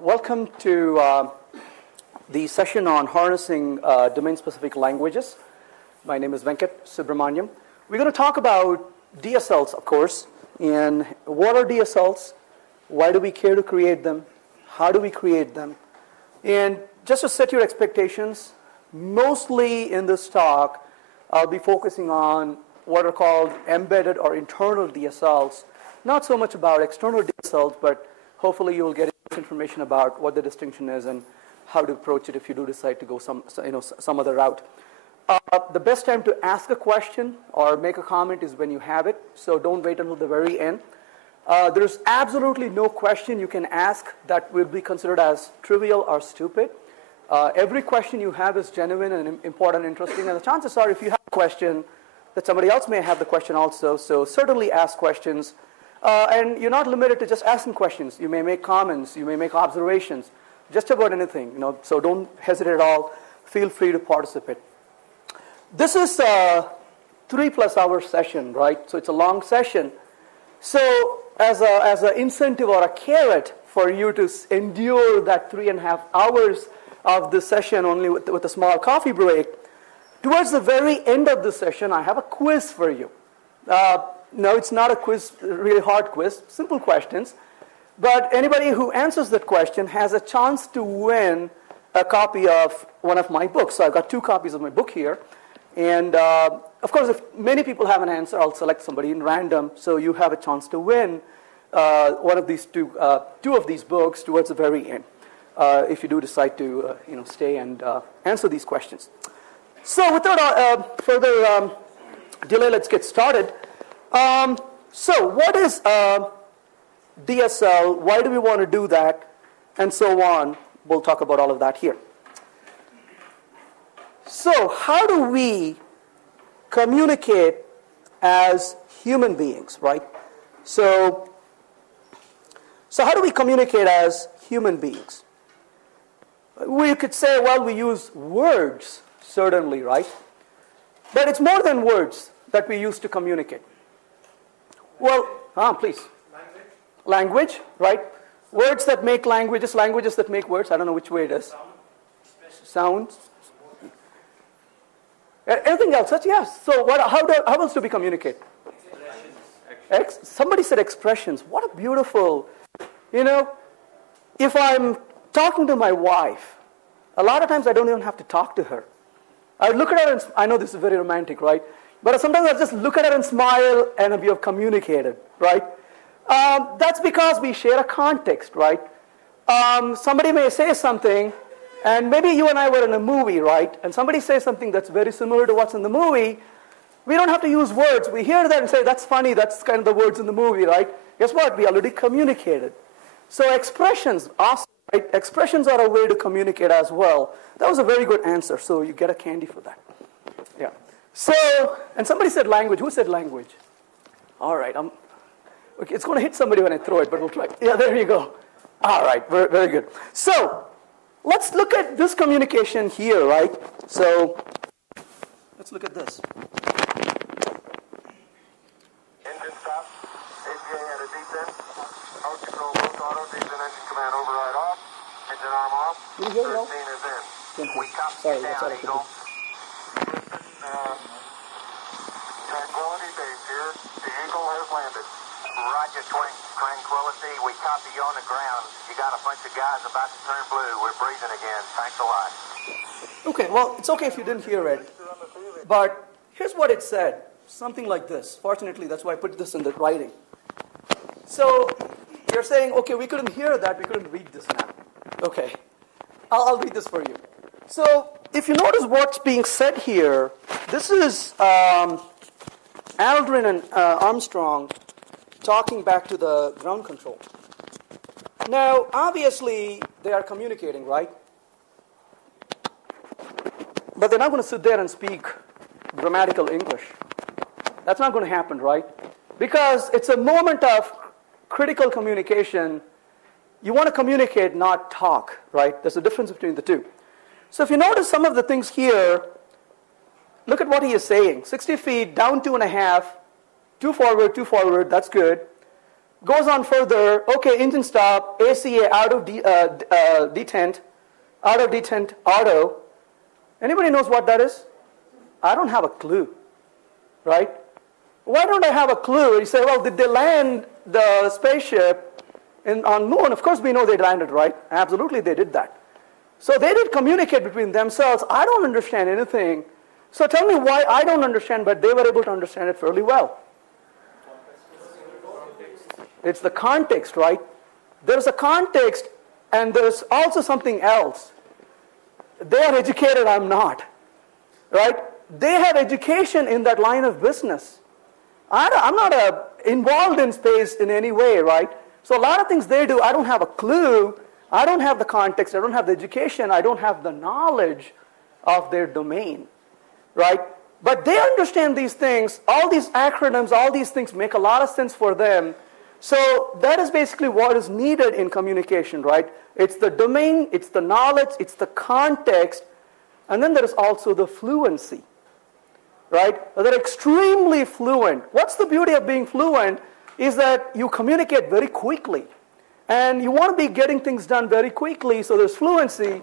Welcome to the session on harnessing domain-specific languages. My name is Venkat Subramaniam. We're going to talk about DSLs, of course, and what are DSLs, why do we care to create them, how do we create them, and just to set your expectations, mostly in this talk, I'll be focusing on what are called embedded or internal DSLs, not so much about external DSLs, but hopefully you'll get information about what the distinction is and how to approach it if you do decide to go some other route. The best time to ask a question or make a comment is when you have it, so don't wait until the very end. There's absolutely no question you can ask that will be considered as trivial or stupid. Every question you have is genuine and important and interesting, and the chances are if you have a question that somebody else may have the question also, so certainly ask questions. And you're not limited to just asking questions. You may make comments, you may make observations, just about anything, so don't hesitate at all. Feel free to participate. This is a 3+ hour session, right? So it's a long session. So as an incentive or a carrot for you to endure that 3.5 hours of this session only with a small coffee break, towards the very end of the session, I have a quiz for you. No, it's not a quiz, really hard quiz, simple questions. But anybody who answers that question has a chance to win a copy of one of my books. So I've got 2 copies of my book here. And of course, if many people have an answer, I'll select somebody in random. So you have a chance to win one of these two of these books towards the very end, if you do decide to stay and answer these questions. So without further delay, let's get started. So what is DSL? Why do we want to do that? And so on. We'll talk about all of that here. So how do we communicate as human beings, right? So how do we communicate as human beings? We could say, well, we use words, certainly, right? But it's more than words that we use to communicate. Well, please. Language, right? Words that make languages, languages that make words. I don't know which way it is. Sounds. Anything else? Yes. So how else do we communicate? Somebody said expressions. What a beautiful, if I'm talking to my wife, a lot of times I don't even have to talk to her. I look at her and I know this is very romantic, right? But sometimes I just look at her and smile and we have communicated, right? That's because we share a context, right? Somebody may say something, and maybe you and I were in a movie, right? And somebody says something that's very similar to what's in the movie. We don't have to use words. We hear that and say, that's funny, that's kind of the words in the movie, right? Guess what? We already communicated. So expressions, awesome, right? Expressions are a way to communicate as well. That was a very good answer, so you get a candy for that. Yeah. So, and somebody said language. Who said language? All right. Okay, it's going to hit somebody when I throw it, but we'll try. Yeah, there you go. All right, very, very good. So, let's look at this communication here, right? So, let's look at this. Engine stop. APA at a descent. Power control both auto. Descent engine command override off. Engine arm off. 13 is in. We copy down, Eagle. Tranquility base here. The Eagle has landed. Roger, Tranquility. We copy you on the ground. You got a bunch of guys about to turn blue. We're breathing again. Thanks a lot. Okay, well, it's okay if you didn't hear it. But here's what it said. Something like this. Fortunately, that's why I put this in the writing. So you're saying, okay, we couldn't hear that. We couldn't read this now. Okay. I'll read this for you. So if you notice what's being said here, this is Aldrin and Armstrong talking back to the ground control. Now, obviously, they are communicating, right? But they're not going to sit there and speak grammatical English. That's not going to happen, right? Because it's a moment of critical communication. You want to communicate, not talk, right? There's a difference between the two. So if you notice some of the things here, look at what he is saying. 60 feet, down 2.5, 2 forward, that's good. Goes on further, okay, engine stop, ACA out of detent, out of detent auto. Anybody knows what that is? I don't have a clue, right? Why don't I have a clue? You say, well, did they land the spaceship on Moon? Of course we know they landed, right? Absolutely they did that. So they did communicate between themselves. I don't understand anything. So tell me why I don't understand, but they were able to understand it fairly well. It's the context, right? There's a context, and there's also something else. They are educated, I'm not, right? They have education in that line of business. I'm not involved in space in any way, right? So a lot of things they do, I don't have a clue. I don't have the context. I don't have the education. I don't have the knowledge of their domain, right? But they understand these things. All these acronyms, all these things make a lot of sense for them. So that is basically what is needed in communication, right? It's the domain, it's the knowledge, it's the context, and then there is also the fluency, right? They're extremely fluent. What's the beauty of being fluent is that you communicate very quickly. And you want to be getting things done very quickly, so there's fluency.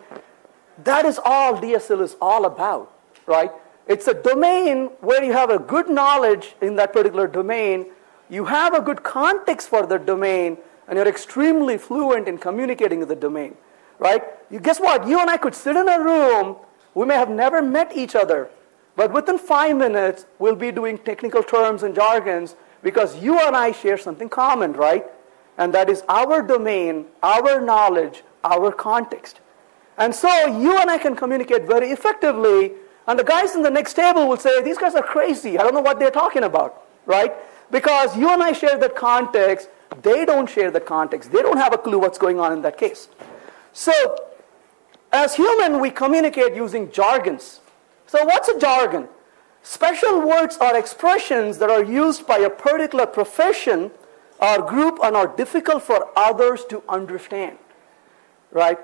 That is all DSL is all about, right? It's a domain where you have a good knowledge in that particular domain. You have a good context for the domain, and you're extremely fluent in communicating with the domain, right? Guess what? You and I could sit in a room. We may have never met each other, but within 5 minutes, we'll be doing technical terms and jargons because you and I share something common, right? And that is our domain, our knowledge, our context. And so you and I can communicate very effectively, and the guys in the next table will say, these guys are crazy. I don't know what they're talking about, right? Because you and I share that context. They don't share that context. They don't have a clue what's going on in that case. So as human, we communicate using jargons. So what's a jargon? Special words or expressions that are used by a particular profession or group and are difficult for others to understand, right?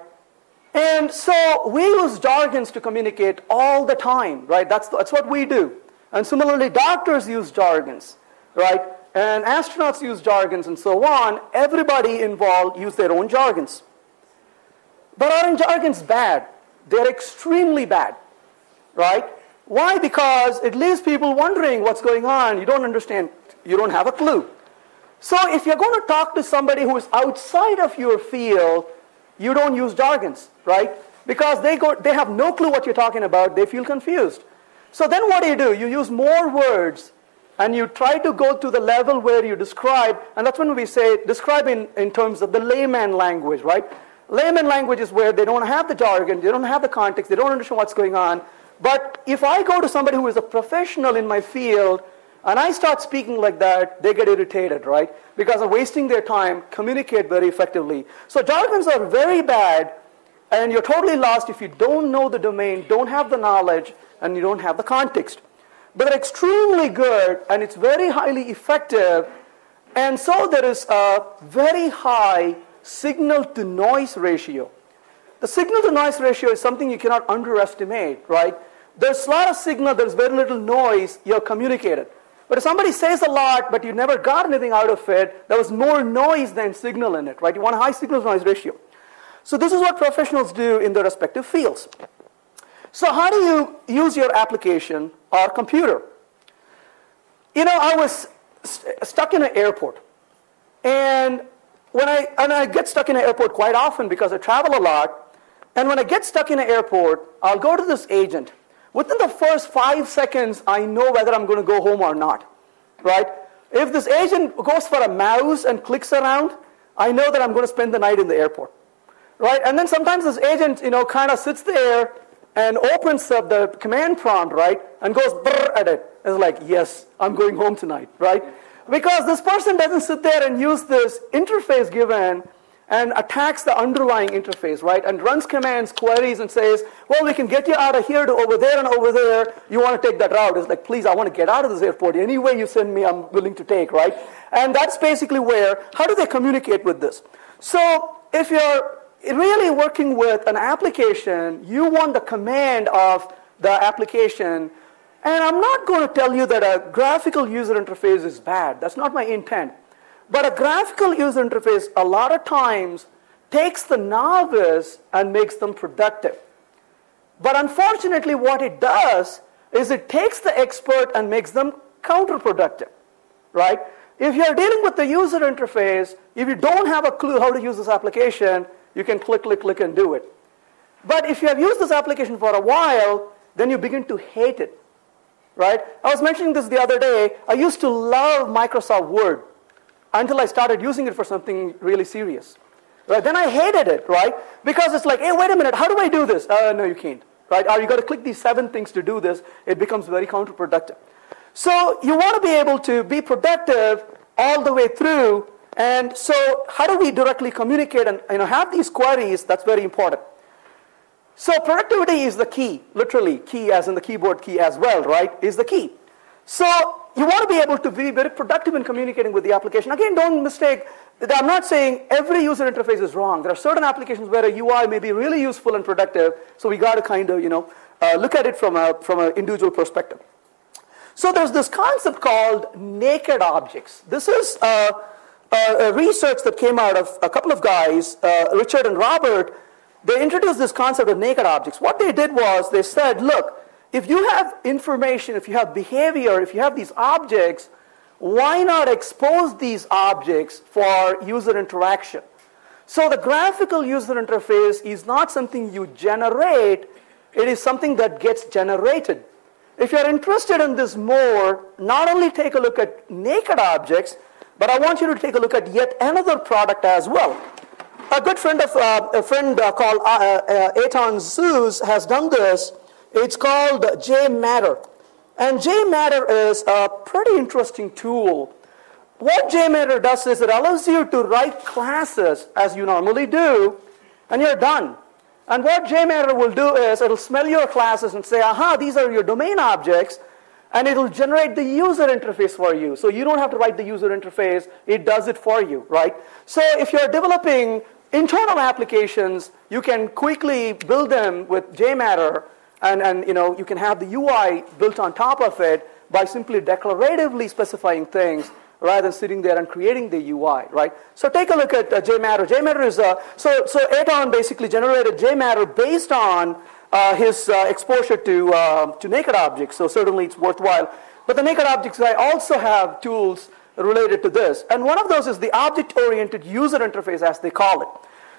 And so we use jargons to communicate all the time, right? That's what we do. And similarly, doctors use jargons, right? And astronauts use jargons and so on. Everybody involved use their own jargons. But aren't jargons bad? They're extremely bad, right? Why? Because it leaves people wondering what's going on. You don't understand. You don't have a clue. So if you're going to talk to somebody who is outside of your field, you don't use jargons, right? Because they have no clue what you're talking about. They feel confused. So then what do? You use more words, and you try to go to the level where you describe, and that's when we say describe in terms of the layman language, right? Layman language is where they don't have the jargon, they don't have the context, they don't understand what's going on. But if I go to somebody who is a professional in my field, and I start speaking like that, they get irritated, right? Because I'm wasting their time, communicate very effectively. So jargons are very bad, and you're totally lost if you don't know the domain, don't have the knowledge, and you don't have the context. But they're extremely good, and it's very highly effective, and so there is a very high signal-to-noise ratio. The signal-to-noise ratio is something you cannot underestimate, right? There's a lot of signal, there's very little noise, you're communicated. But if somebody says a lot, but you never got anything out of it, there was more noise than signal in it, right? You want a high signal-to-noise ratio. So this is what professionals do in their respective fields. So how do you use your application or computer? You know, I was stuck in an airport. And I get stuck in an airport quite often because I travel a lot. And when I get stuck in an airport, I'll go to this agent. Within the first 5 seconds, I know whether I'm going to go home or not, right? If this agent goes for a mouse and clicks around, I know that I'm going to spend the night in the airport, right? And then sometimes this agent, kind of sits there and opens up the command prompt, right, and goes brrr at it. It's like, yes, I'm going home tonight, right? Because this person doesn't sit there and use this interface given and attacks the underlying interface, right, and runs commands, queries, and says, well, we can get you out of here to over there and over there. You want to take that route. It's like, please, I want to get out of this airport. Any way you send me, I'm willing to take, right? And that's basically how do they communicate with this? So if you're really working with an application, you want the command of the application. And I'm not going to tell you that a graphical user interface is bad. That's not my intent. But a graphical user interface a lot of times takes the novice and makes them productive. But unfortunately, what it does is it takes the expert and makes them counterproductive, right? If you're dealing with the user interface, if you don't have a clue how to use this application, you can click, click, click, and do it. But if you have used this application for a while, then you begin to hate it, right? I was mentioning this the other day. I used to love Microsoft Word until I started using it for something really serious. Right? Then I hated it, right? Because it's like, hey, wait a minute, how do I do this? No, you can't, right? Or you got to click these 7 things to do this. It becomes very counterproductive. So you want to be able to be productive all the way through. And so how do we directly communicate and have these queries? That's very important. So productivity is the key, literally key as in the keyboard key as well, right, is the key. So you want to be able to be very productive in communicating with the application. Again, don't mistake, I'm not saying every user interface is wrong. There are certain applications where a UI may be really useful and productive, so we got to kind of, look at it from an individual perspective. So there's this concept called naked objects. This is a research that came out of a couple of guys, Richard and Robert. They introduced this concept of naked objects. What they did was they said, look, if you have information, if you have behavior, if you have these objects, why not expose these objects for user interaction? So the graphical user interface is not something you generate, it is something that gets generated. If you're interested in this more, not only take a look at naked objects, but I want you to take a look at yet another product as well. A good friend of called Eitan Zeus has done this. It's called JMatter. And JMatter is a pretty interesting tool. What JMatter does is it allows you to write classes as you normally do, and you're done. And what JMatter will do is it'll smell your classes and say, aha, these are your domain objects, and it'll generate the user interface for you. So you don't have to write the user interface, it does it for you, right? So if you're developing internal applications, you can quickly build them with JMatter, and you can have the UI built on top of it by simply declaratively specifying things rather than sitting there and creating the UI, right? So take a look at JMatter. JMatter is so Eitan basically generated JMatter based on his exposure to naked objects. So certainly it's worthwhile. But the naked objects guy also have tools related to this, and one of those is the object-oriented user interface, as they call it.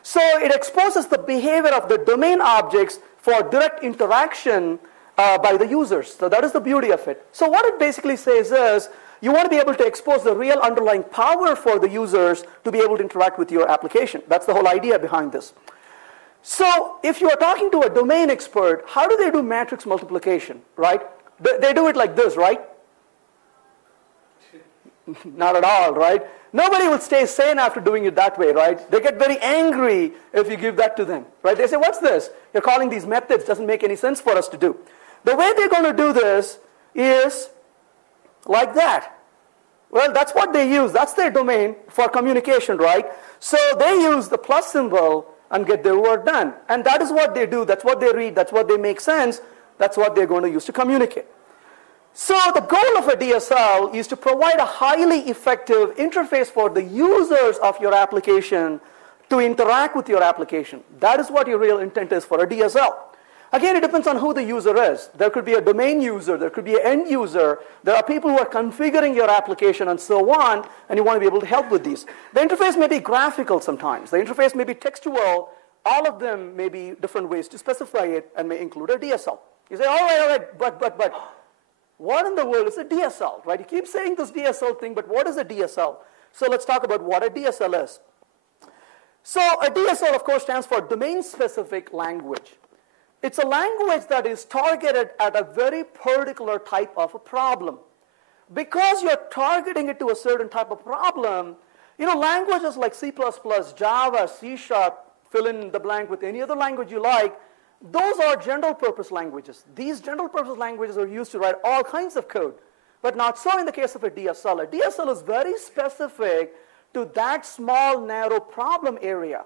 So it exposes the behavior of the domain objects for direct interaction by the users. So that is the beauty of it. So what it basically says is you want to be able to expose the real underlying power for the users to be able to interact with your application. That's the whole idea behind this. So if you are talking to a domain expert, how do they do matrix multiplication, right? They do it like this, right? Not at all, right? Nobody will stay sane after doing it that way, right? They get very angry if you give that to them, right? They say, what's this? You're calling these methods, doesn't make any sense for us to do. The way they're going to do this is like that. Well, that's what they use. That's their domain for communication, right? So they use the plus symbol and get their work done. And that is what they do. That's what they read. That's what they make sense. That's what they're going to use to communicate. So the goal of a DSL is to provide a highly effective interface for the users of your application to interact with your application. That is what your real intent is for a DSL. Again, it depends on who the user is. There could be a domain user, there could be an end user, there are people who are configuring your application and so on, and you want to be able to help with these. The interface may be graphical sometimes. The interface may be textual. All of them may be different ways to specify it and may include a DSL. You say, all right, but, what in the world is a DSL, right? You keep saying this DSL thing, but what is a DSL? So let's talk about what a DSL is. So a DSL, of course, stands for domain-specific language. It's a language that is targeted at a very particular type of a problem. Because you're targeting it to a certain type of problem, languages like C++, Java, C#, fill in the blank with any other language you like, those are general purpose languages. These general purpose languages are used to write all kinds of code, but not so in the case of a DSL. A DSL is very specific to that small, narrow problem area.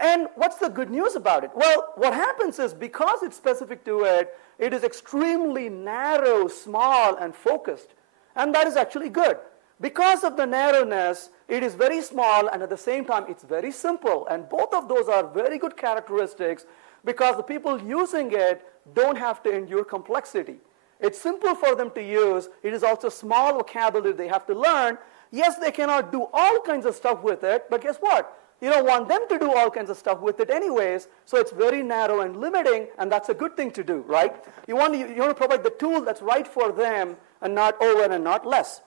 And what's the good news about it? Well, what happens is because it's specific to it, it is extremely narrow, small, and focused. And that is actually good. Because of the narrowness, it is very small, and at the same time, it's very simple. And both of those are very good characteristics because the people using it don't have to endure complexity. It's simple for them to use. It is also small vocabulary they have to learn. Yes, they cannot do all kinds of stuff with it, but guess what? You don't want them to do all kinds of stuff with it anyways, so it's very narrow and limiting, and that's a good thing to do, right? You want to provide the tool that's right for them and not over and not less.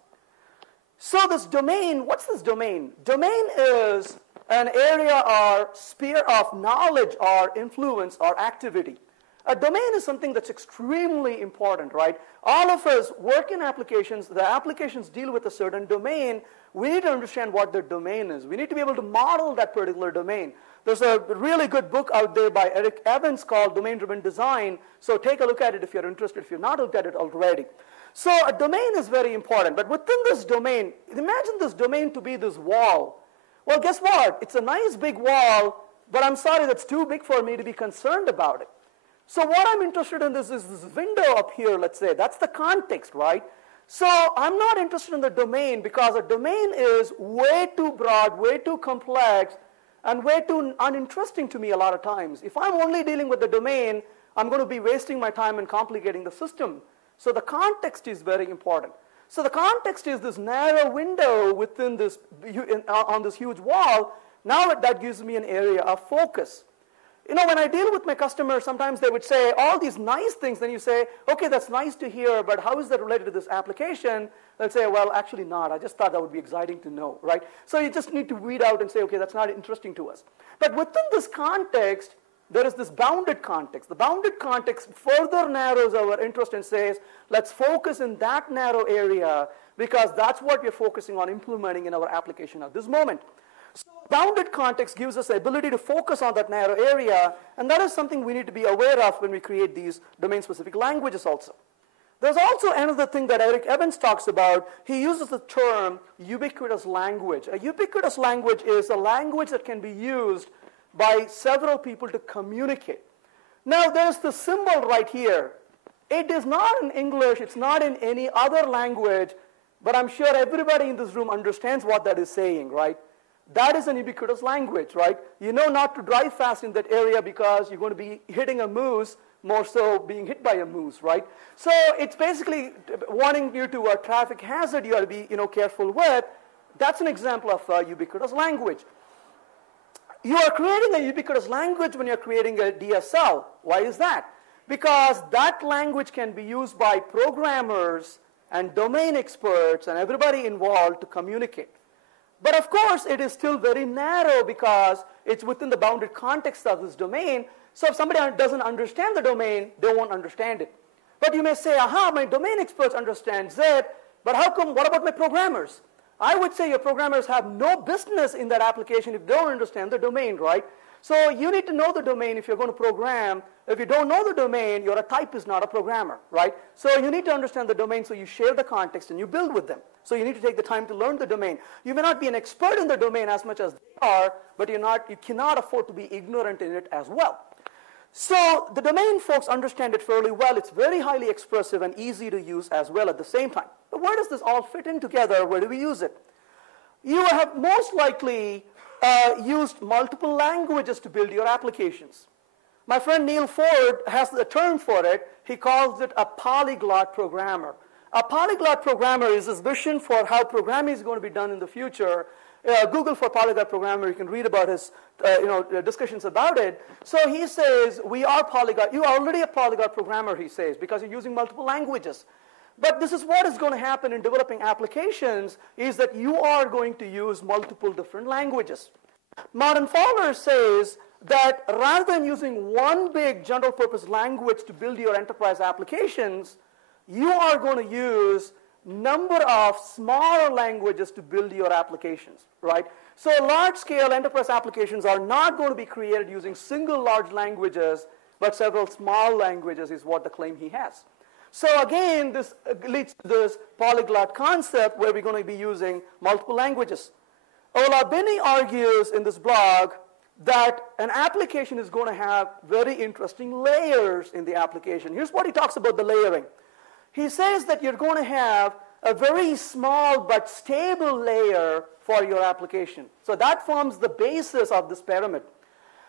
So this domain, what's this domain? Domain is an area or sphere of knowledge or influence or activity. A domain is something that's extremely important, right? All of us work in applications. The applications deal with a certain domain. We need to understand what the domain is. We need to be able to model that particular domain. There's a really good book out there by Rake File called Domain-Driven Design. So take a look at it if you're interested, if you've not looked at it already. So a domain is very important. But within this domain, imagine this domain to be this wall. Well, guess what? It's a nice big wall, but I'm sorry, that's too big for me to be concerned about it. So what I'm interested in is this window up here, let's say. That's the context, right? So I'm not interested in the domain because a domain is way too broad, way too complex, and way too uninteresting to me a lot of times. If I'm only dealing with the domain, I'm going to be wasting my time and complicating the system. So the context is very important. So the context is this narrow window within this, on this huge wall. Now that gives me an area of focus. You know, when I deal with my customers, sometimes they would say all these nice things. Then you say, okay, that's nice to hear, but how is that related to this application? They'll say, well, actually not. I just thought that would be exciting to know, right? So you just need to weed out and say, okay, that's not interesting to us. But within this context, there is this bounded context. The bounded context further narrows our interest and says, let's focus in that narrow area because that's what we're focusing on implementing in our application at this moment. So bounded context gives us the ability to focus on that narrow area, and that is something we need to be aware of when we create these domain-specific languages also. There's also another thing that Rake File talks about. He uses the term ubiquitous language. A ubiquitous language is a language that can be used by several people to communicate. Now, there's the symbol right here. It is not in English. It's not in any other language, but I'm sure everybody in this room understands what that is saying, right? That is an ubiquitous language, right? You know not to drive fast in that area because you're going to be hitting a moose, more so being hit by a moose, right? So it's basically warning you to a traffic hazard you ought to be, careful with. That's an example of a ubiquitous language. You are creating a ubiquitous language when you're creating a DSL. Why is that? Because that language can be used by programmers and domain experts and everybody involved to communicate. But of course, it is still very narrow because it's within the bounded context of this domain. So if somebody doesn't understand the domain, they won't understand it. But you may say, aha, my domain experts understand it, but how come, what about my programmers? I would say your programmers have no business in that application if they don't understand the domain, right? So you need to know the domain if you're going to program. If you don't know the domain, you're a typist, not a programmer, right? So you need to understand the domain, so you share the context and you build with them. So you need to take the time to learn the domain. You may not be an expert in the domain as much as they are, but you cannot afford to be ignorant in it as well. So the domain folks understand it fairly well. It's very highly expressive and easy to use as well at the same time. But where does this all fit in together? Where do we use it? You have most likely used multiple languages to build your applications. My friend Neil Ford has a term for it. He calls it a polyglot programmer. A polyglot programmer is his vision for how programming is going to be done in the future. Google for polyglot programmer, you can read about his discussions about it. So he says, we are polyglot. You are already a polyglot programmer, he says, because you're using multiple languages. But this is what is going to happen in developing applications, is that you are going to use multiple different languages. Martin Fowler says that rather than using one big general purpose language to build your enterprise applications, you are going to use number of smaller languages to build your applications, right? So large-scale enterprise applications are not going to be created using single large languages, but several small languages is what the claim he has. So again, this leads to this polyglot concept where we're going to be using multiple languages. Ola Binney argues in this blog that an application is going to have very interesting layers in the application. Here's what he talks about the layering. He says that you're going to have a very small but stable layer for your application. So that forms the basis of this pyramid.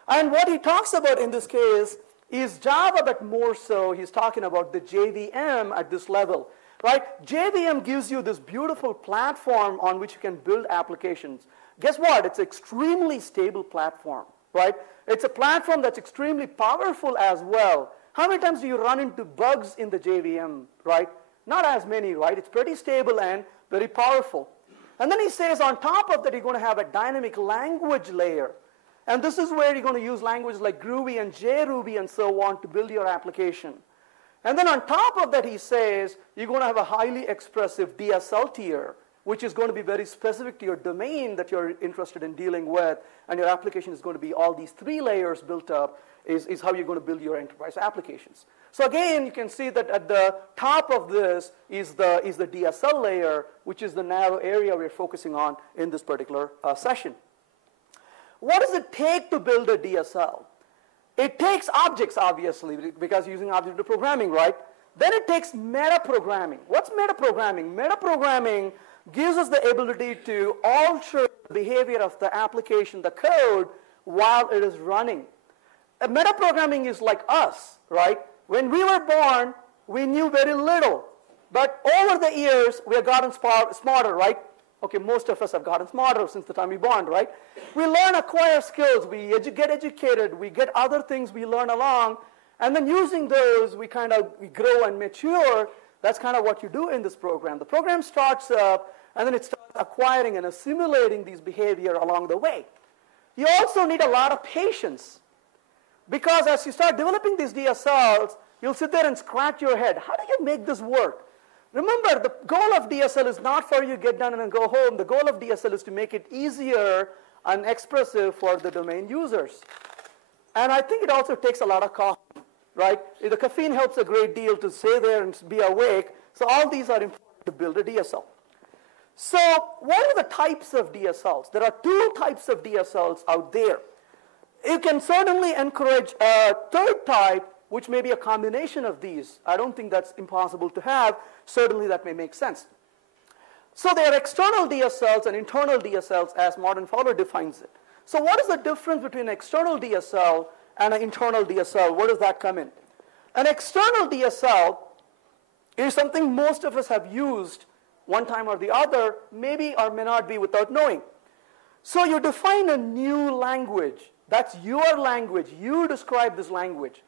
And what he talks about in this case is Java, but more so, he's talking about the JVM at this level, right? JVM gives you this beautiful platform on which you can build applications. Guess what? It's an extremely stable platform, right? It's a platform that's extremely powerful as well. How many times do you run into bugs in the JVM, right? Not as many, right? It's pretty stable and very powerful. And then he says on top of that, you're going to have a dynamic language layer. And this is where you're going to use languages like Groovy and JRuby and so on to build your application. And then on top of that, he says, you're going to have a highly expressive DSL tier, which is going to be very specific to your domain that you're interested in dealing with. And your application is going to be all these 3 layers built up is how you're going to build your enterprise applications. So again, you can see that at the top of this is the DSL layer, which is the narrow area we're focusing on in this particular session. What does it take to build a DSL? It takes objects, obviously, because using object programming, right? Then it takes metaprogramming. What's metaprogramming? Metaprogramming gives us the ability to alter the behavior of the application, the code, while it is running. Metaprogramming is like us, right? When we were born, we knew very little. But over the years, we have gotten smarter, right? Okay, most of us have gotten smarter since the time we born, right? We learn, acquire skills, we get educated, we get other things we learn along, and then using those, we grow and mature. That's kind of what you do in this program. The program starts up, and then it starts acquiring and assimilating these behavior along the way. You also need a lot of patience, because as you start developing these DSLs, you'll sit there and scratch your head. How do you make this work? Remember, the goal of DSL is not for you to get done and go home. The goal of DSL is to make it easier and expressive for the domain users. And I think it also takes a lot of coffee, right? The caffeine helps a great deal to stay there and be awake. So all these are important to build a DSL. So what are the types of DSLs? There are 2 types of DSLs out there. You can certainly encourage a 3rd type, which may be a combination of these. I don't think that's impossible to have. Certainly that may make sense. So there are external DSLs and internal DSLs as Martin Fowler defines it. So what is the difference between an external DSL and an internal DSL? Where does that come in? An external DSL is something most of us have used one time or the other, maybe or may not be without knowing. So you define a new language. That's your language. You describe this language.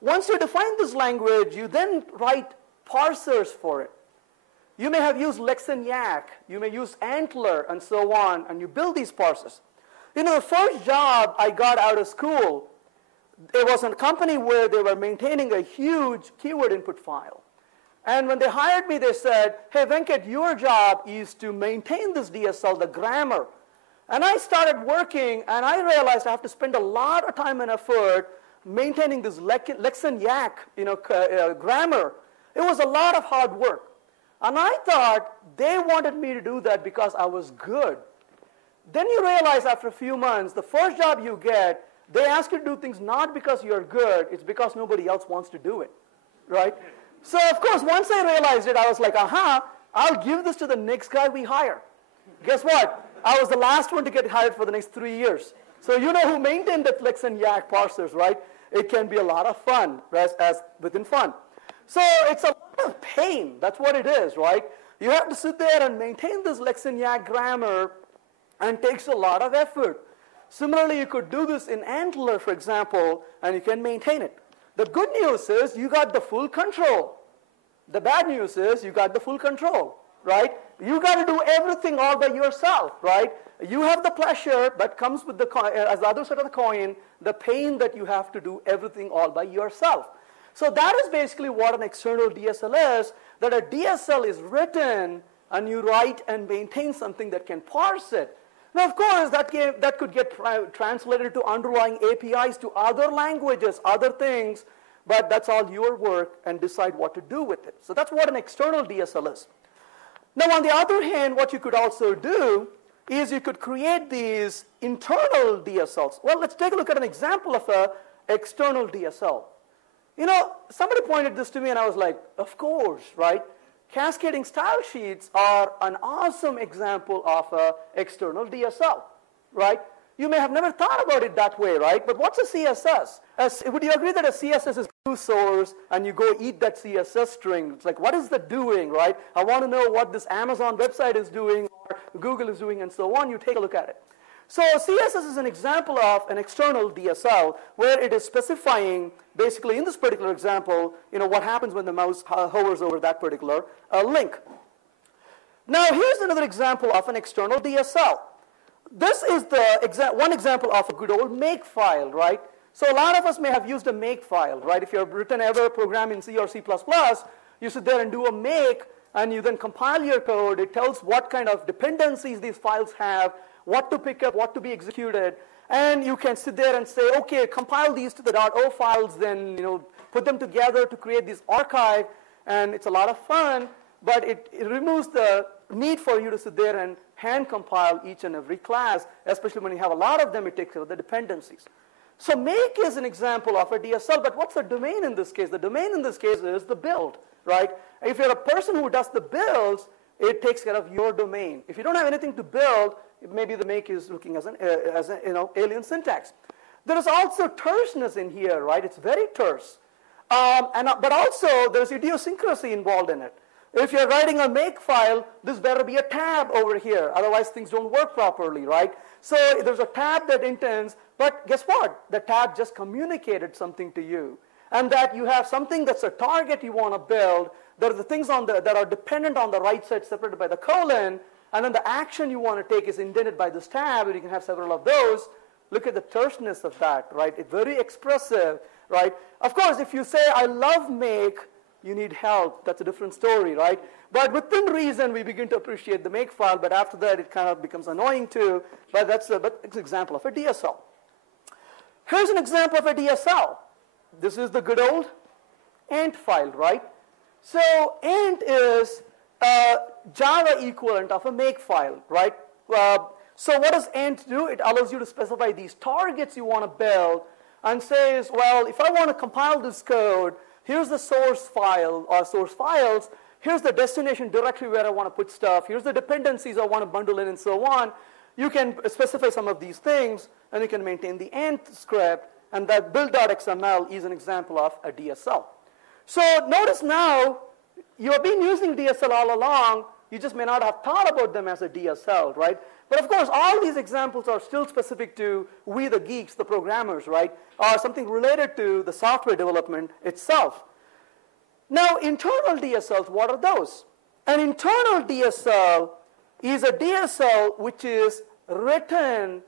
Once you define this language, you then write parsers for it. You may have used Lex and Yak, you may use Antler, and so on, and you build these parsers. You know, the first job I got out of school, it was a company where they were maintaining a huge keyword input file. And when they hired me, they said, hey, Venkat, your job is to maintain this DSL, the grammar. And I started working, and I realized I have to spend a lot of time and effort maintaining this Lex and Yak, grammar. It was a lot of hard work. And I thought they wanted me to do that because I was good. Then you realize after a few months, the first job you get, they ask you to do things not because you're good, it's because nobody else wants to do it, right? So of course, once I realized it, I was like, aha, I'll give this to the next guy we hire. Guess what? I was the last one to get hired for the next 3 years. So you know who maintained the Lex and Yak parsers, right? It can be a lot of fun, as within fun. So it's a lot of pain. That's what it is, right? You have to sit there and maintain this Lex and Yak grammar, and it takes a lot of effort. Similarly, you could do this in Antler, for example, and you can maintain it. The good news is you got the full control. The bad news is you got the full control, right? You got to do everything all by yourself, right? You have the pleasure, but comes with as the other side of the coin, the pain that you have to do everything all by yourself. So that is basically what an external DSL is, that a DSL is written and you write and maintain something that can parse it. Now, of course, that could get translated to underlying APIs to other languages, other things, but that's all your work and decide what to do with it. So that's what an external DSL is. Now, on the other hand, what you could also do is you could create these internal DSLs. Well, let's take a look at an example of an external DSL. You know, somebody pointed this to me and I was like, of course, right? cascading style sheets are an awesome example of an external DSL, right? You may have never thought about it that way, right? But what's a CSS? Would you agree that a CSS is a source and you go eat that CSS string? It's like, what is that doing, right? I want to know what this Amazon website is doing or Google is doing and so on. You take a look at it. So CSS is an example of an external DSL where it is specifying, basically in this particular example, what happens when the mouse hovers over that particular link. Now here's another example of an external DSL. This is the one example of a good old make file, right? So a lot of us may have used a make file, right? If you've written ever a program in C or C++, you sit there and do a make, and you then compile your code. It tells what kind of dependencies these files have, what to pick up, what to be executed, and you can sit there and say, okay, compile these to the .o files, then put them together to create this archive, and it's a lot of fun, but it removes the need for you to sit there and hand compile each and every class, especially when you have a lot of them, it takes care of the dependencies. So make is an example of a DSL, but what's the domain in this case? The domain in this case is the build, right? If you're a person who does the builds, it takes care of your domain. If you don't have anything to build, maybe the make is looking as an alien syntax. There is also terseness in here, right? It's very terse. But also there's idiosyncrasy involved in it. If you're writing a make file, this better be a tab over here. Otherwise, things don't work properly, right? So there's a tab that intends, but guess what? The tab just communicated something to you. And that you have something that's a target you want to build. There are the things that are dependent on the right side separated by the colon. And then the action you want to take is indented by this tab, and you can have several of those. Look at the terseness of that, right? It's very expressive, right? Of course, if you say, I love make, you need help. That's a different story, right? But within reason, we begin to appreciate the make file, but after that, it kind of becomes annoying too. But that's an example of a DSL. Here's an example of a DSL. This is the good old ant file, right? So ant is a Java equivalent of a make file, right? So what does ant do? It allows you to specify these targets you want to build and says, well, if I want to compile this code, here's the source file or source files. Here's the destination directory where I want to put stuff. Here's the dependencies I want to bundle in and so on. You can specify some of these things, and you can maintain the ant script, and that build.xml is an example of a DSL. So notice now, you have been using DSL all along. You just may not have thought about them as a DSL, right? But of course, all these examples are still specific to we the geeks, the programmers, right? Or something related to the software development itself. Now, internal DSLs, what are those? An internal DSL is a DSL which is written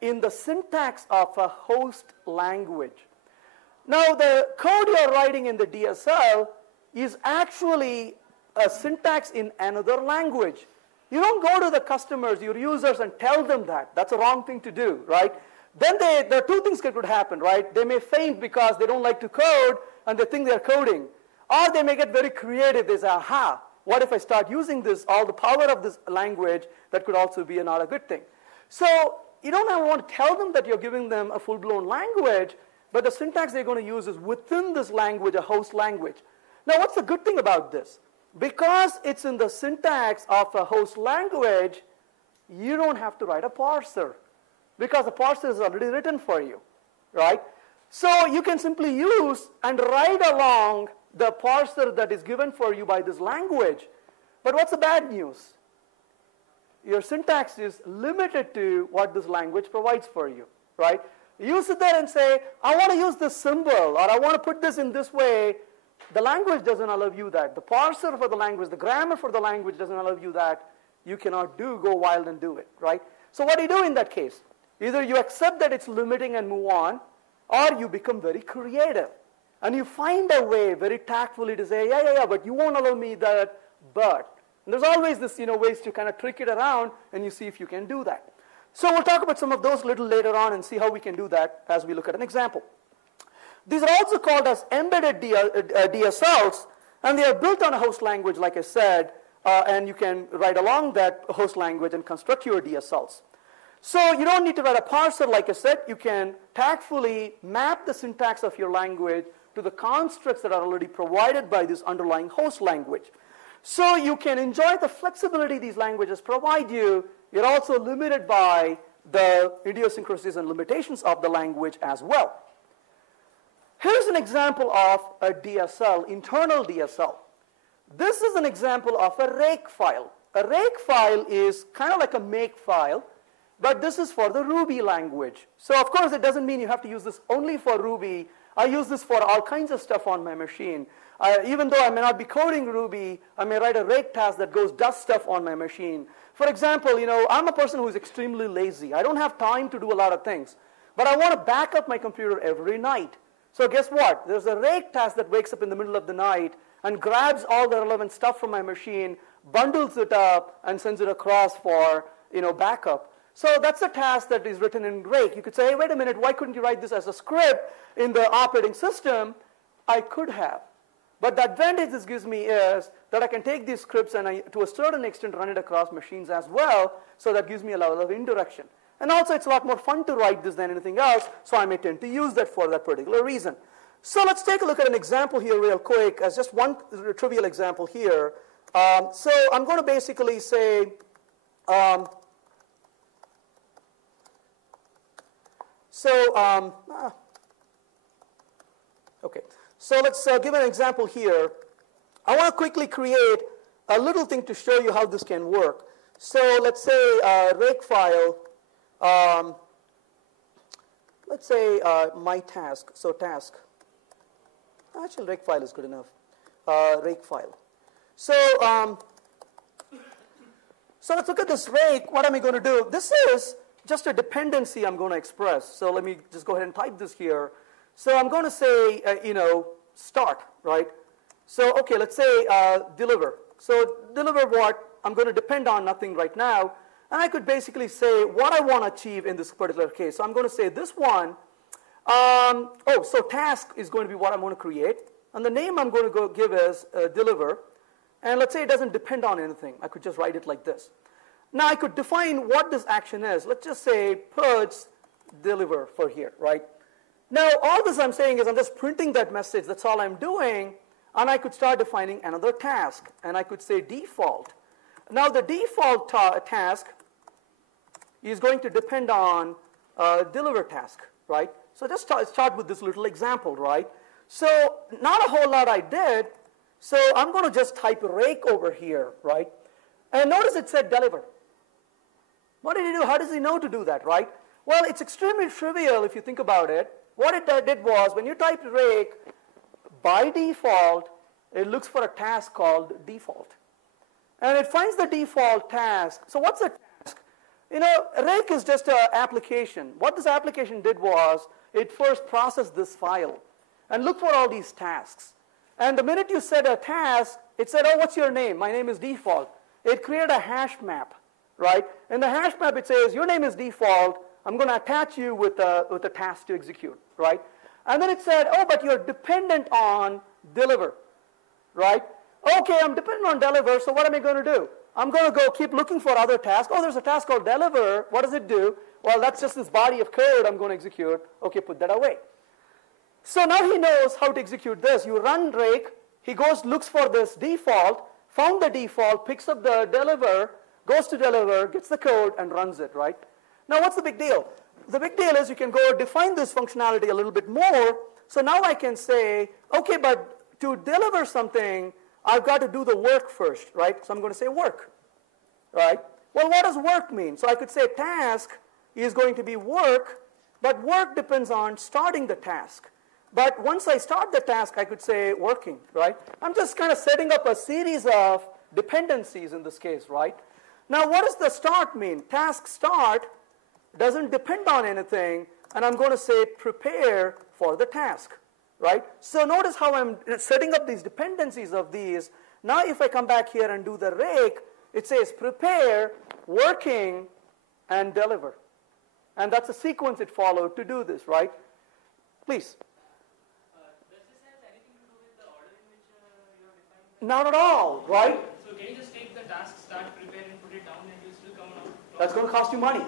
in the syntax of a host language. Now, the code you're writing in the DSL is actually a syntax in another language. You don't go to the customers, your users, and tell them that. That's a wrong thing to do, right? Then there are two things that could happen, right? They may faint because they don't like to code and they think they're coding. Or they may get very creative. They say, aha, what if I start using this, all the power of this language? That could also be not a good thing. So you don't want to tell them that you're giving them a full-blown language, but the syntax they're going to use is within this language, a host language. Now, what's the good thing about this? Because it's in the syntax of a host language, you don't have to write a parser, because the parser is already written for you, right? So you can simply use and write along the parser that is given for you by this language. But what's the bad news? Your syntax is limited to what this language provides for you, right? You sit there and say, I want to use this symbol, or I want to put this in this way. The language doesn't allow you that. The parser for the language, the grammar for the language doesn't allow you that. You cannot go wild and do it, right? So what do you do in that case? Either you accept that it's limiting and move on, or you become very creative. And you find a way very tactfully to say, yeah, but you won't allow me that, but. And there's always this, ways to kind of trick it around, and you see if you can do that. So we'll talk about some of those a little later on and see how we can do that as we look at an example. These are also called as embedded DSLs, and they are built on a host language, like I said, and you can write along that host language and construct your DSLs. So you don't need to write a parser, like I said. You can tactfully map the syntax of your language to the constructs that are already provided by this underlying host language. So you can enjoy the flexibility these languages provide you. You're also limited by the idiosyncrasies and limitations of the language as well. Here's an example of a DSL, internal DSL. This is an example of a Rake file. A Rake file is kind of like a make file, but this is for the Ruby language. So of course it doesn't mean you have to use this only for Ruby. I use this for all kinds of stuff on my machine. Even though I may not be coding Ruby, I may write a Rake task that does stuff on my machine. For example, I'm a person who is extremely lazy. I don't have time to do a lot of things, but I want to back up my computer every night. So guess what? There's a Rake task that wakes up in the middle of the night and grabs all the relevant stuff from my machine, bundles it up, and sends it across for backup. So that's a task that is written in Rake. You could say, hey, wait a minute, why couldn't you write this as a script in the operating system? I could have. But the advantage this gives me is that I can take these scripts and to a certain extent run it across machines as well. So that gives me a level of indirection. And also it's a lot more fun to write this than anything else. So I may tend to use that for that particular reason. So let's take a look at an example here real quick as just one trivial example here. So I'm going to basically say, okay. So let's give an example here. I want to quickly create a little thing to show you how this can work. So let's say Rake file. Let's say my task. So task. Actually, Rake file is good enough. Rake file. So let's look at this Rake. What am I going to do? This is just a dependency I'm going to express. So let me just go ahead and type this here. So I'm going to say, start, right? So, okay, let's say deliver. So deliver what? I'm going to depend on nothing right now. And I could basically say what I want to achieve in this particular case. So I'm going to say this one. So task is going to be what I'm going to create. And the name I'm going to give is deliver. And let's say it doesn't depend on anything. I could just write it like this. Now I could define what this action is. Let's just say puts deliver for here, right? Now all this I'm saying is I'm just printing that message. That's all I'm doing. And I could start defining another task. And I could say default. Now the default task is going to depend on deliver task, right? So just start with this little example, right? So not a whole lot I did. So I'm going to just type Rake over here, right? And notice it said deliver. What did he do? How does he know to do that, right? Well, it's extremely trivial if you think about it. What it did was when you typed Rake, by default, it looks for a task called default. And it finds the default task. So what's the task? Rake is just an application. What this application did was it first processed this file and looked for all these tasks. And the minute you said a task, it said, oh, what's your name? My name is default. It created a hash map, right? In the hash map, it says, your name is default. I'm going to attach you with a task to execute, right? And then it said, oh, but you're dependent on deliver, right? Okay, I'm dependent on deliver, so what am I going to do? I'm going to go keep looking for other tasks. Oh, there's a task called deliver. What does it do? Well, that's just this body of code I'm going to execute. Okay, put that away. So now he knows how to execute this. You run Rake. He goes, looks for this default, found the default, picks up the deliver, goes to deliver, gets the code, and runs it, right? Now, what's the big deal? The big deal is you can go define this functionality a little bit more. So now I can say, okay, but to deliver something, I've got to do the work first, right? So I'm going to say work, right? Well, what does work mean? So I could say task is going to be work, but work depends on starting the task. But once I start the task, I could say working, right? I'm just kind of setting up a series of dependencies in this case, right? Now, what does the start mean? Task start doesn't depend on anything, and I'm going to say prepare for the task, right? So notice how I'm setting up these dependencies of these. Now if I come back here and do the Rake, it says prepare, working, and deliver. And that's a sequence it followed to do this, right? Please. Does this have anything to do with the order in which you are defining? Not at all, right? So can you just take the task, start, prepare, and put it down, and you still come out? That's going to cost you money.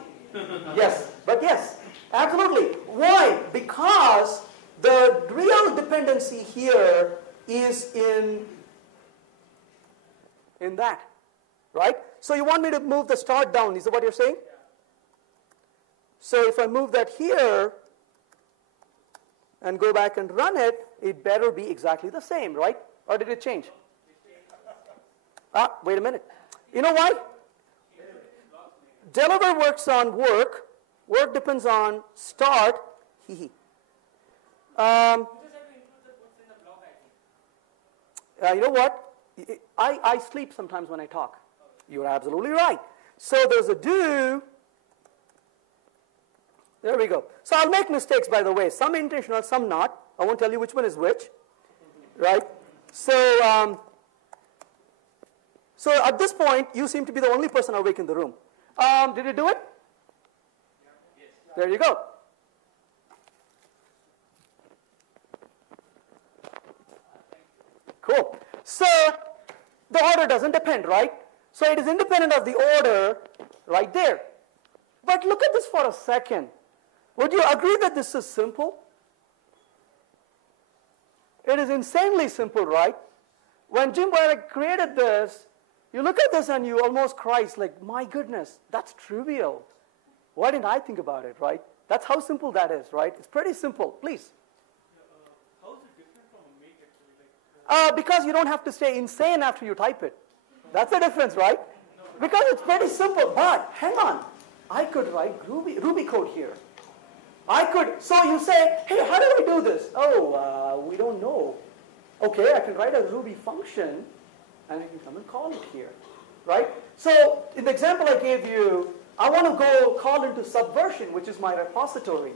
Yes, but yes, absolutely. Why? Because the real dependency here is in in that, right? So you want me to move the start down, is that what you're saying? Yeah. So if I move that here and go back and run it, it better be exactly the same, right? Or did it change? Wait a minute. You know why? Deliver works on work. Work depends on start. You just have to include the puts in the block, I think. You know what? I sleep sometimes when I talk. You're absolutely right. So there's a do. There we go. So I'll make mistakes, by the way. Some intentional, some not. I won't tell you which one is which. Right? So, so at this point, you seem to be the only person awake in the room. Did you do it? Yes. There you go. Cool. So the order doesn't depend, right? So it is independent of the order right there. But look at this for a second. Would you agree that this is simple? It is insanely simple, right? When Jim Boyrick created this, you look at this and you almost cry. It's like, my goodness, that's trivial. Why didn't I think about it, right? That's how simple that is, right? It's pretty simple. Please. How is it different from a make actually? Because you don't have to stay insane after you type it. That's the difference, right? Because it's pretty simple. But hang on, I could write Ruby code here. I could. So you say, hey, how do I do this? Oh, we don't know. Okay, I can write a Ruby function, and I can come and call it here, right? So in the example I gave you, I want to go call into Subversion, which is my repository,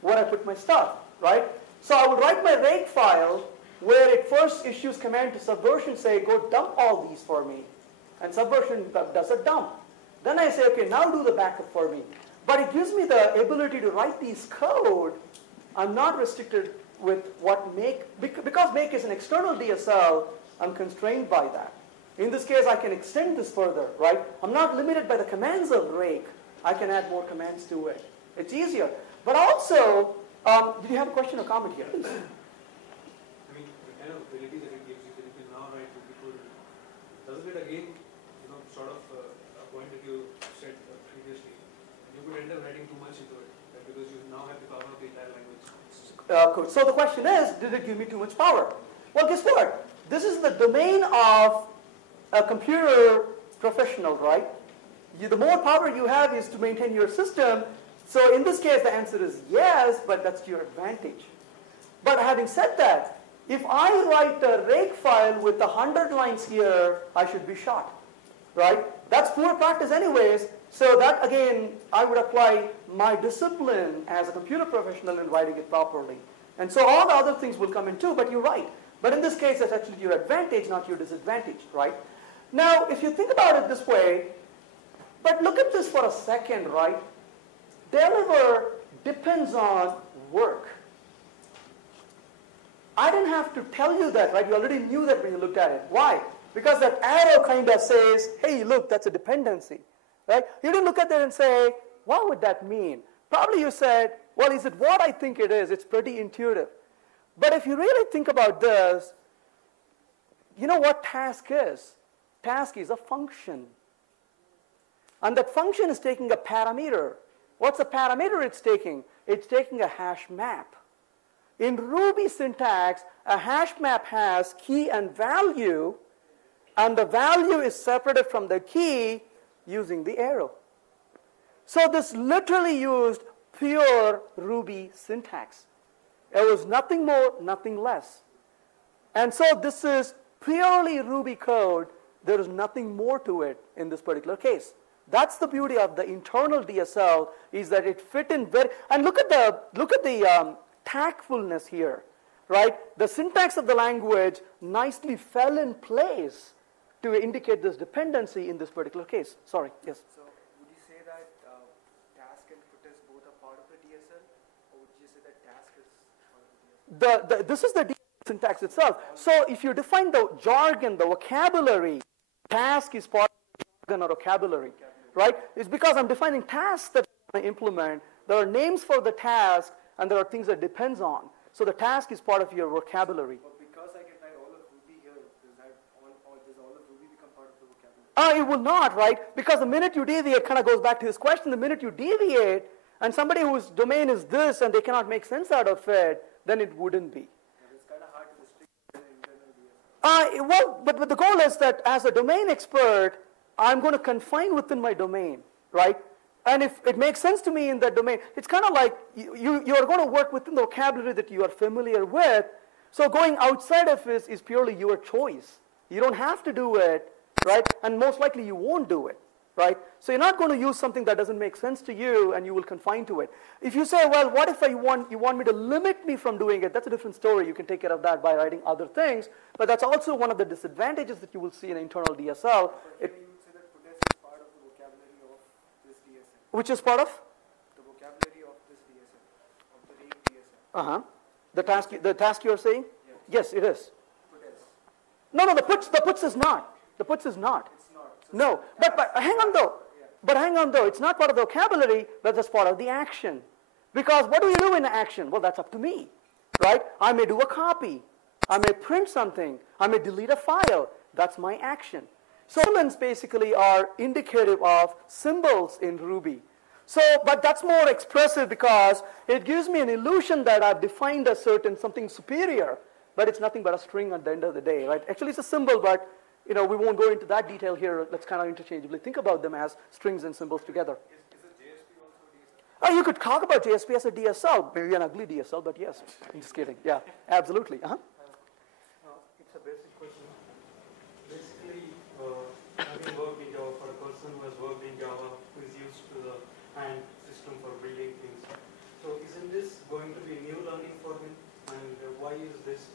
where I put my stuff, right? So I would write my Rake file, where it first issues command to Subversion, say, go dump all these for me. And Subversion does a dump. Then I say, okay, now do the backup for me. But it gives me the ability to write these code. I'm not restricted with what make, because make is an external DSL, I'm constrained by that. In this case, I can extend this further, right? I'm not limited by the commands of Rake. I can add more commands to it. It's easier. But also, did you have a question or comment here? I mean, the kind of ability that it gives you, that you can now write Ruby code, doesn't it again, sort of a point that you said previously, you could end up writing too much into it, right? Because you now have the power of the entire language. Cool. So the question is, did it give me too much power? Well, guess what? This is the domain of a computer professional, right? The more power you have is to maintain your system. So in this case, the answer is yes, but that's to your advantage. But having said that, if I write a Rake file with 100 lines here, I should be shot, right? That's poor practice anyways. So that, again, I would apply my discipline as a computer professional in writing it properly. And so all the other things will come in too, but you're right. But in this case, that's actually your advantage, not your disadvantage, right? Now, if you think about it this way, but look at this for a second, right? Deliver depends on work. I didn't have to tell you that, right? You already knew that when you looked at it. Why? Because that arrow kind of says, hey, look, that's a dependency, right? You didn't look at that and say, what would that mean? Probably you said, well, is it what I think it is? It's pretty intuitive. But if you really think about this, you know what task is? Task is a function. And that function is taking a parameter. What's the parameter it's taking? It's taking a hash map. In Ruby syntax, a hash map has key and value, and the value is separated from the key using the arrow. So this literally used pure Ruby syntax. It was nothing more, nothing less. And so this is purely Ruby code. There is nothing more to it in this particular case. That's the beauty of the internal DSL, is that it fit in very, and look at the tactfulness here, right? The syntax of the language nicely fell in place to indicate this dependency in this particular case. Sorry, yes? So would you say that task and put is both a part of the DSL, or would you say that task is part of the DSL? This is the DSL syntax itself. So if you define the jargon, the vocabulary, task is part of the jargon or vocabulary, right? It's because I'm defining tasks that I implement. There are names for the task, and there are things that depends on. So the task is part of your vocabulary. But because I can write all of Ruby here, does all of Ruby become part of the It will not, right? Because the minute you deviate, kind of goes back to his question, the minute you deviate, and somebody whose domain is this and they cannot make sense out of it, then it wouldn't be. It's kind of hard to restrict the internal DSL. Well, but the goal is that as a domain expert, I'm going to confine within my domain, right? And if it makes sense to me in that domain, it's kind of like you're going to work within the vocabulary that you are familiar with. So going outside of this is purely your choice. You don't have to do it, right? And most likely you won't do it, right? So you're not going to use something that doesn't make sense to you, and you will confine to it. If you say, well, what if you want me to limit me from doing it? That's a different story. You can take care of that by writing other things. But that's also one of the disadvantages that you will see in internal DSL. Which is part of? The vocabulary of this DSL, of the Rake DSL. The task you're saying? Yes, it is. No, the puts is not. The puts is not. It's not. No, but hang on though. But hang on though. It's not part of the vocabulary, but that's part of the action. Because what do you do in the action? Well, that's up to me, right? I may do a copy. I may print something. I may delete a file. That's my action. So elements basically are indicative of symbols in Ruby. So, but that's more expressive because it gives me an illusion that I've defined a certain something superior, but it's nothing but a string at the end of the day, right? Actually, it's a symbol, but we won't go into that detail here. Let's kind of interchangeably think about them as strings and symbols together. Is it JSP also a DSL? You could talk about JSP as a DSL, maybe an ugly DSL, but yes, I'm just kidding. Yeah, absolutely. It's a basic question. Basically, having worked in Java, for a person who has worked in Java, who is used to the hand system for building things. So isn't this going to be new learning for him? And why is this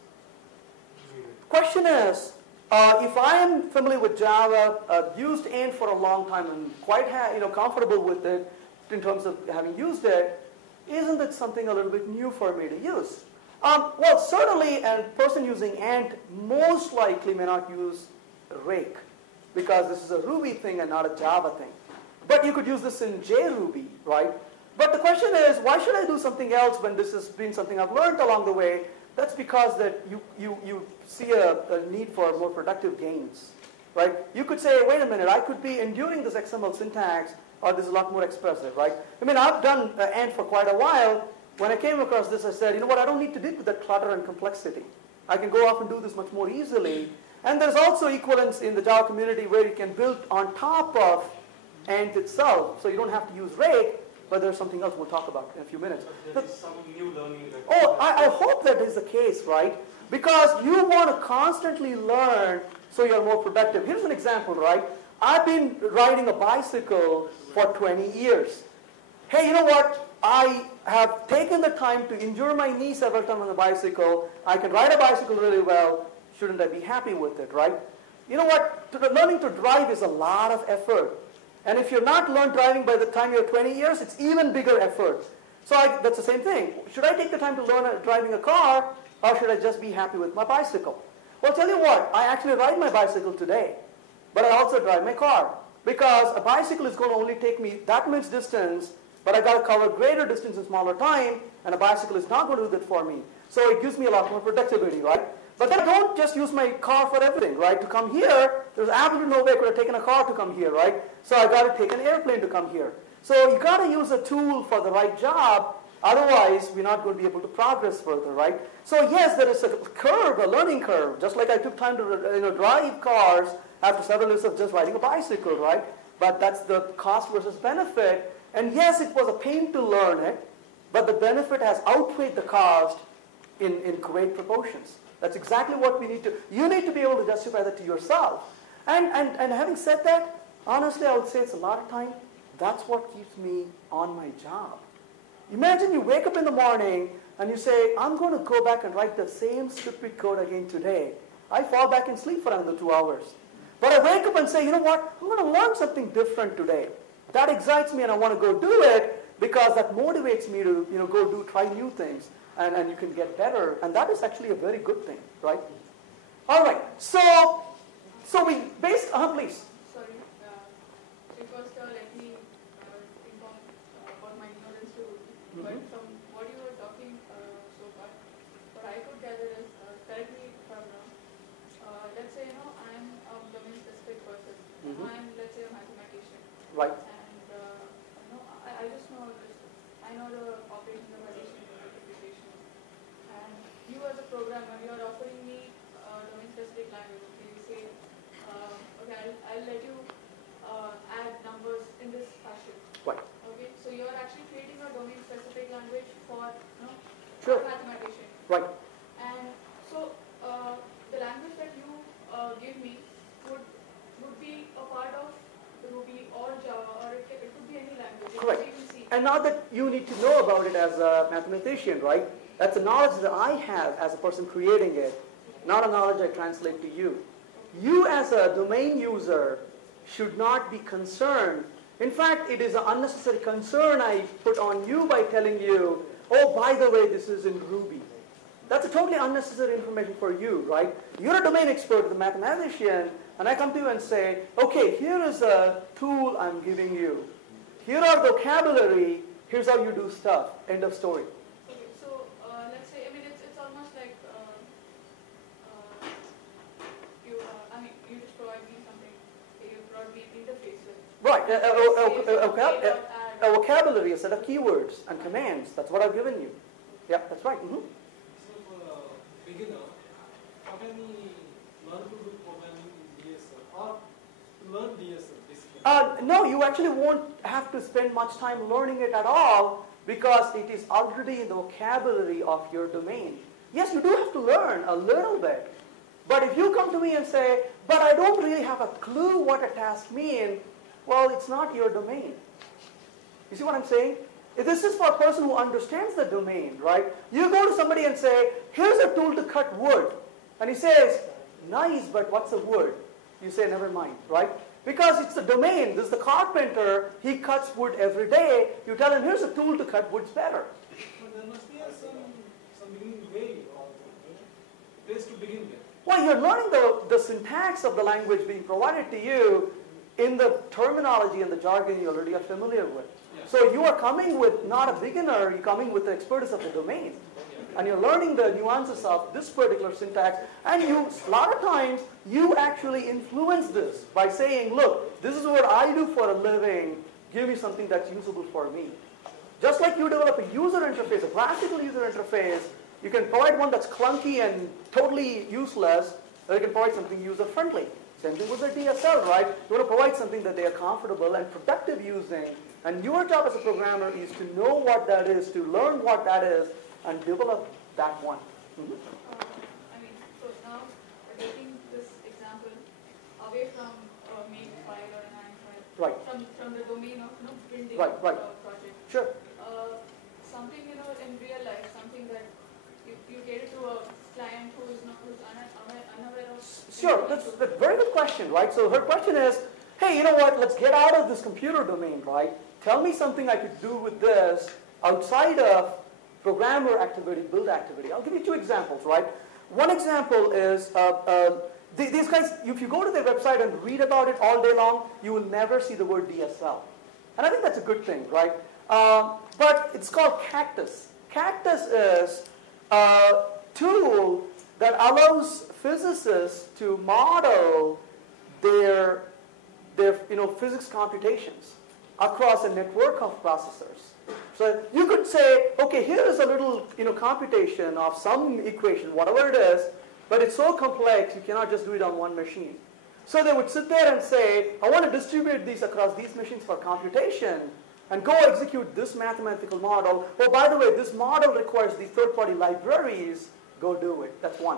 new? Question is, if I am familiar with Java, used AND for a long time and quite comfortable with it in terms of having used it, isn't it something a little bit new for me to use? Well, certainly a person using AND most likely may not use Rake because this is a Ruby thing and not a Java thing. But you could use this in JRuby, right? But the question is, why should I do something else when this has been something I've learned along the way? That's because that you see a need for more productive gains, right? You could say, wait a minute, I could be enduring this XML syntax, or this is a lot more expressive, right? I mean, I've done AND for quite a while. When I came across this, I said, you know what, I don't need to deal with that clutter and complexity. I can go off and do this much more easily. And there's also equivalence in the Java community where you can build on top of AND itself. So you don't have to use Rake, but there's something else we'll talk about in a few minutes. There is some new learning. I hope that is the case, right? Because you want to constantly learn so you're more productive. Here's an example, right? I've been riding a bicycle for 20 years. Hey, you know what? I have taken the time to injure my knee several times on the bicycle. I can ride a bicycle really well. Shouldn't I be happy with it, right? You know what? Learning to drive is a lot of effort. And if you're not learned driving by the time you're 20 years, it's even bigger effort. So that's the same thing. Should I take the time to learn driving a car, or should I just be happy with my bicycle? Well, tell you what, I actually ride my bicycle today, but I also drive my car. Because a bicycle is going to only take me that much distance, but I got to cover greater distance in smaller time, and a bicycle is not going to do that for me. So it gives me a lot more productivity, right? But then I don't just use my car for everything, right? To come here, there's absolutely no way I could have taken a car to come here, right? So I got to take an airplane to come here. So you got to use a tool for the right job. Otherwise, we're not going to be able to progress further, right? So yes, there is a curve, a learning curve. Just like I took time to drive cars after several years of just riding a bicycle, right? But that's the cost versus benefit. And yes, it was a pain to learn it, but the benefit has outweighed the cost in great proportions. That's exactly what we need to. You need to be able to justify that to yourself. And having said that, honestly, I would say it's a lot of time. That's what keeps me on my job. Imagine you wake up in the morning and you say, I'm going to go back and write the same stupid code again today. I fall back and sleep for another 2 hours. But I wake up and say, you know what? I'm going to learn something different today. That excites me and I want to go do it because that motivates me to go try new things. And you can get better. And that is actually a very good thing, right? All right. So we please. Sorry. First, let me inform about my ignorance to Ruby. But from what you were talking so far, what I could gather is, correct me if I'm wrong, let's say, I am a domain-specific person. I the operations of addition and multiplication. And you as a programmer, you are offering me a domain-specific language. Okay, you say, okay, I'll let you add numbers in this fashion. Right. Okay, so you are actually creating a domain-specific language for, Sure. for mathematician. Right. And so the language that you give me would be a part of Ruby or Java, or it could be any language. Correct. C. And now that you need to know about it as a mathematician, right? That's a knowledge that I have as a person creating it, not a knowledge I translate to you. You as a domain user should not be concerned. In fact, it is an unnecessary concern I put on you by telling you, oh, by the way, this is in Ruby. That's a totally unnecessary information for you, right? You're a domain expert, the mathematician, and I come to you and say, okay, here is a tool I'm giving you. Here are vocabulary, here's how you do stuff. End of story. Okay, so let's say, I mean, it's almost like you just provide me something, you provide me an interface with. Right, a vocabulary, a set of keywords and commands. That's what I've given you. Yeah, that's right. Mm-hmm. So for a beginner, how can he learn to do programming in DSL or to learn DSL basically? No, you actually won't have to spend much time learning it at all because it is already in the vocabulary of your domain. Yes, you do have to learn a little bit. But if you come to me and say, but I don't really have a clue what a task means, well, it's not your domain. You see what I'm saying? If this is for a person who understands the domain, right? You go to somebody and say, here's a tool to cut wood. And he says, nice, but what's a wood? You say, never mind, right? Because it's the domain. This is the carpenter. He cuts wood every day. You tell him, here's a tool to cut woods better. But there must be some beginning way or place to begin with. Well, you're learning the syntax of the language being provided to you in the terminology and the jargon you already are familiar with. Yeah. So you are coming with not a beginner, you're coming with the expertise of the domain. And you're learning the nuances of this particular syntax. And you, a lot of times, you actually influence this by saying, look, this is what I do for a living. Give me something that's usable for me. Just like you develop a user interface, a graphical user interface, you can provide one that's clunky and totally useless, or you can provide something user-friendly. Same thing with the DSL, right? You want to provide something that they are comfortable and productive using. And your job as a programmer is to know what that is, to learn what that is, and develop that one. Mm-hmm. I mean, so now taking this example away from a make file or an ANG file, Right. from the domain of building Right. project. Sure. Something in real life, something that you get it to a client who's unaware of. Sure, that's a very good question, right? So her question is, hey, you know what, let's get out of this computer domain, right? Tell me something I could do with this outside of programmer activity, build activity. I'll give you two examples, right? One example is, these guys, if you go to their website and read about it all day long, you will never see the word DSL. And I think that's a good thing, right? But it's called Cactus. Cactus is a tool that allows physicists to model their physics computations across a network of processors. So you could say, okay, here is a little computation of some equation, whatever it is, but it's so complex you cannot just do it on one machine. So they would sit there and say, I want to distribute these across these machines for computation and go execute this mathematical model. Oh, by the way, this model requires these third-party libraries. Go do it. That's one.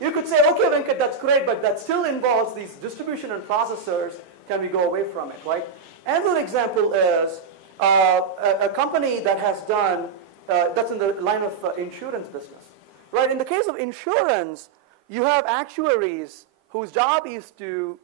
You could say, okay, Venkat, that's great, but that still involves these distribution and processors. Can we go away from it, right? Another example is a company that has done, that's in the line of insurance business, right? In the case of insurance, you have actuaries whose job is to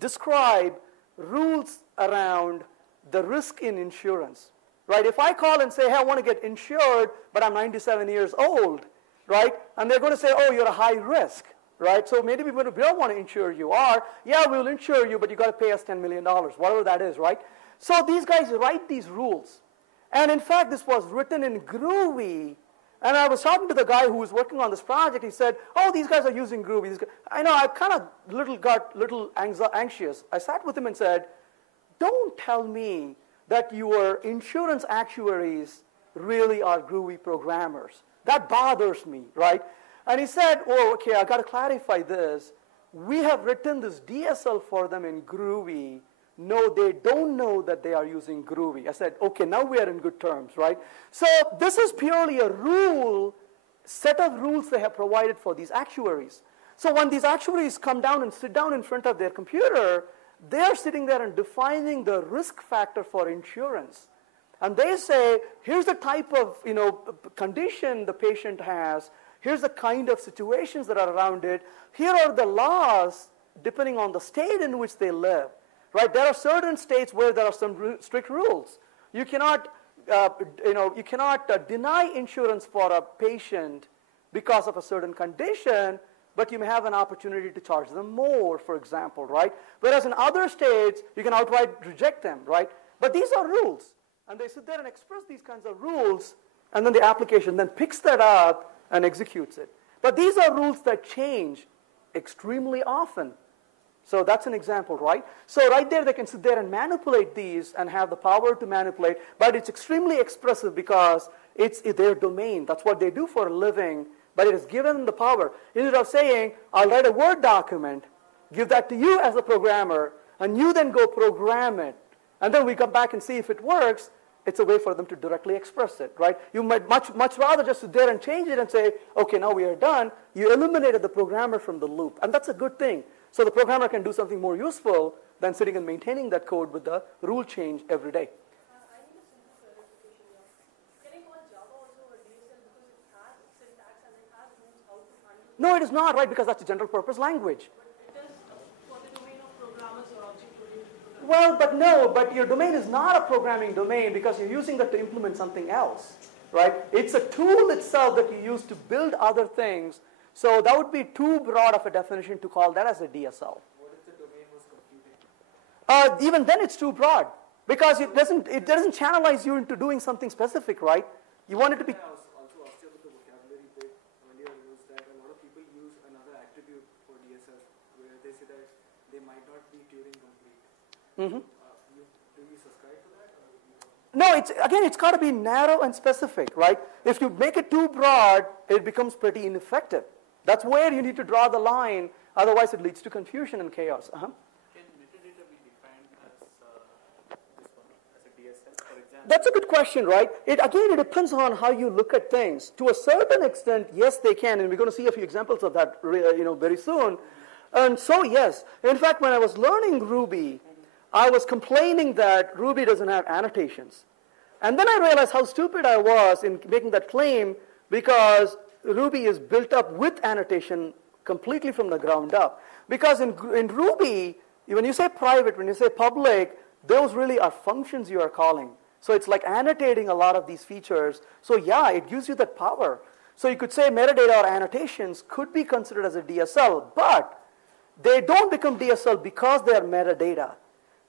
describe rules around the risk in insurance, right? If I call and say, hey, I want to get insured, but I'm 97 years old, right? And they're going to say, oh, you're a high risk, right? So maybe we don't want to insure you. Or, yeah, we'll insure you, but you got to pay us $10 million, whatever that is, right? So these guys write these rules. And in fact, this was written in Groovy. And I was talking to the guy who was working on this project. He said, oh, these guys are using Groovy. I know, I kind of got a little anxious. I sat with him and said, don't tell me that your insurance actuaries really are groovy programmers. That bothers me, right? And he said, oh, okay, I got to clarify this. We have written this DSL for them in Groovy. No, they don't know that they are using Groovy. I said, okay, now we are in good terms, right? So this is purely a set of rules they have provided for these actuaries. So when these actuaries come down and sit down in front of their computer, they're sitting there and defining the risk factor for insurance. And they say, here's the type of condition the patient has. Here's the kind of situations that are around it. Here are the laws depending on the state in which they live. Right? There are certain states where there are some strict rules. You cannot, deny insurance for a patient because of a certain condition, but you may have an opportunity to charge them more, for example, right? Whereas in other states, you can outright reject them, right? But these are rules. And they sit there and express these kinds of rules, and then the application then picks that up and executes it. But these are rules that change extremely often. So that's an example, right? So right there, they can sit there and manipulate these and have the power to manipulate, but it's extremely expressive because it's their domain. That's what they do for a living, but it is given them the power. Instead of saying, I'll write a Word document, give that to you as a programmer, and you then go program it, and then we come back and see if it works, it's a way for them to directly express it, right? You might much rather just sit there and change it and say, okay, now we are done. You eliminated the programmer from the loop, and that's a good thing. So the programmer can do something more useful than sitting and maintaining that code with the rule change every day. I need a simple clarification here. Can I call Java also a DSL because it has syntax and it has rules how to handle it? No, it is not, right, because that's a general purpose language. But it is for the domain of programmers or object-oriented programmers. Well, but your domain is not a programming domain because you're using that to implement something else, right? It's a tool itself that you use to build other things. So that would be too broad of a definition to call that as a DSL. What if the domain was computing? Even then it's too broad because it doesn't channelize you into doing something specific, right? You want it to be... I also asked you about the vocabulary bit earlier was that a lot of people use another attribute for DSL where they say that they might not be Turing complete. Mm-hmm. Do you subscribe to that? No, it's got to be narrow and specific, right? If you make it too broad, it becomes pretty ineffective. That's where you need to draw the line. Otherwise, it leads to confusion and chaos. Can metadata be defined as this one, as a DSL, for example? That's a good question, right? It depends on how you look at things. To a certain extent, yes, they can, and we're going to see a few examples of that, very soon. And so, yes. In fact, when I was learning Ruby, I was complaining that Ruby doesn't have annotations. And then I realized how stupid I was in making that claim because Ruby is built up with annotation completely from the ground up. Because in Ruby, when you say private, when you say public, those really are functions you are calling. So it's like annotating a lot of these features. So yeah, it gives you that power. So you could say metadata or annotations could be considered as a DSL, but they don't become DSL because they are metadata.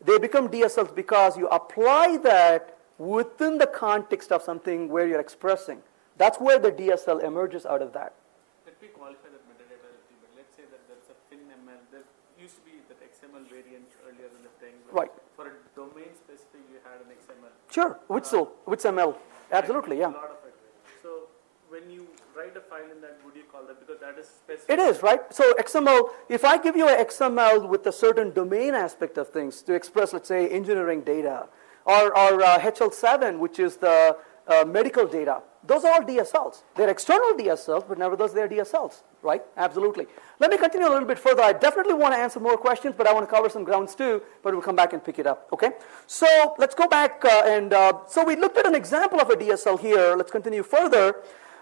They become DSLs because you apply that within the context of something where you're expressing. That's where the DSL emerges out of that. Let me qualify that metadata a little bit. Let's say that there's a FinML. There used to be that XML variant earlier in the thing. Right. For a domain specific, you had an XML. Sure, WITSML. Absolutely, yeah. A lot of it. So when you write a file in that, would you call that? Because that is specific. It is, right? So XML, if I give you an XML with a certain domain aspect of things to express, let's say, engineering data, or HL7, which is the medical data, those are all DSLs. They're external DSLs, but nevertheless, they're DSLs, right? Absolutely. Let me continue a little bit further. I definitely want to answer more questions, but I want to cover some grounds too, but we'll come back and pick it up, okay? So let's go back, so we looked at an example of a DSL here. Let's continue further.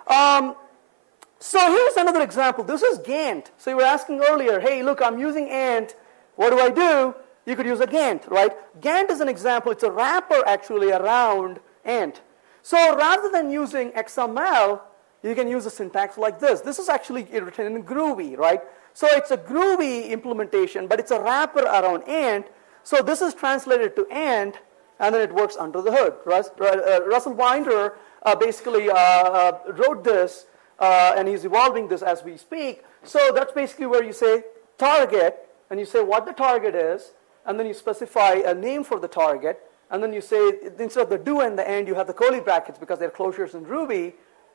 So here's another example. This is Gantt. So you were asking earlier, hey, look, I'm using Ant. What do? You could use a Gantt, right? Gantt is an example. It's a wrapper, actually, around Ant. So rather than using XML, you can use a syntax like this. This is actually written in Groovy, right? So it's a Groovy implementation, but it's a wrapper around Ant. So this is translated to Ant, and then it works under the hood. Russell Binder basically wrote this, and he's evolving this as we speak. So that's basically where you say target, and you say what the target is, and then you specify a name for the target, and then you say, instead of the do and the end, you have the curly brackets because they're closures in Ruby,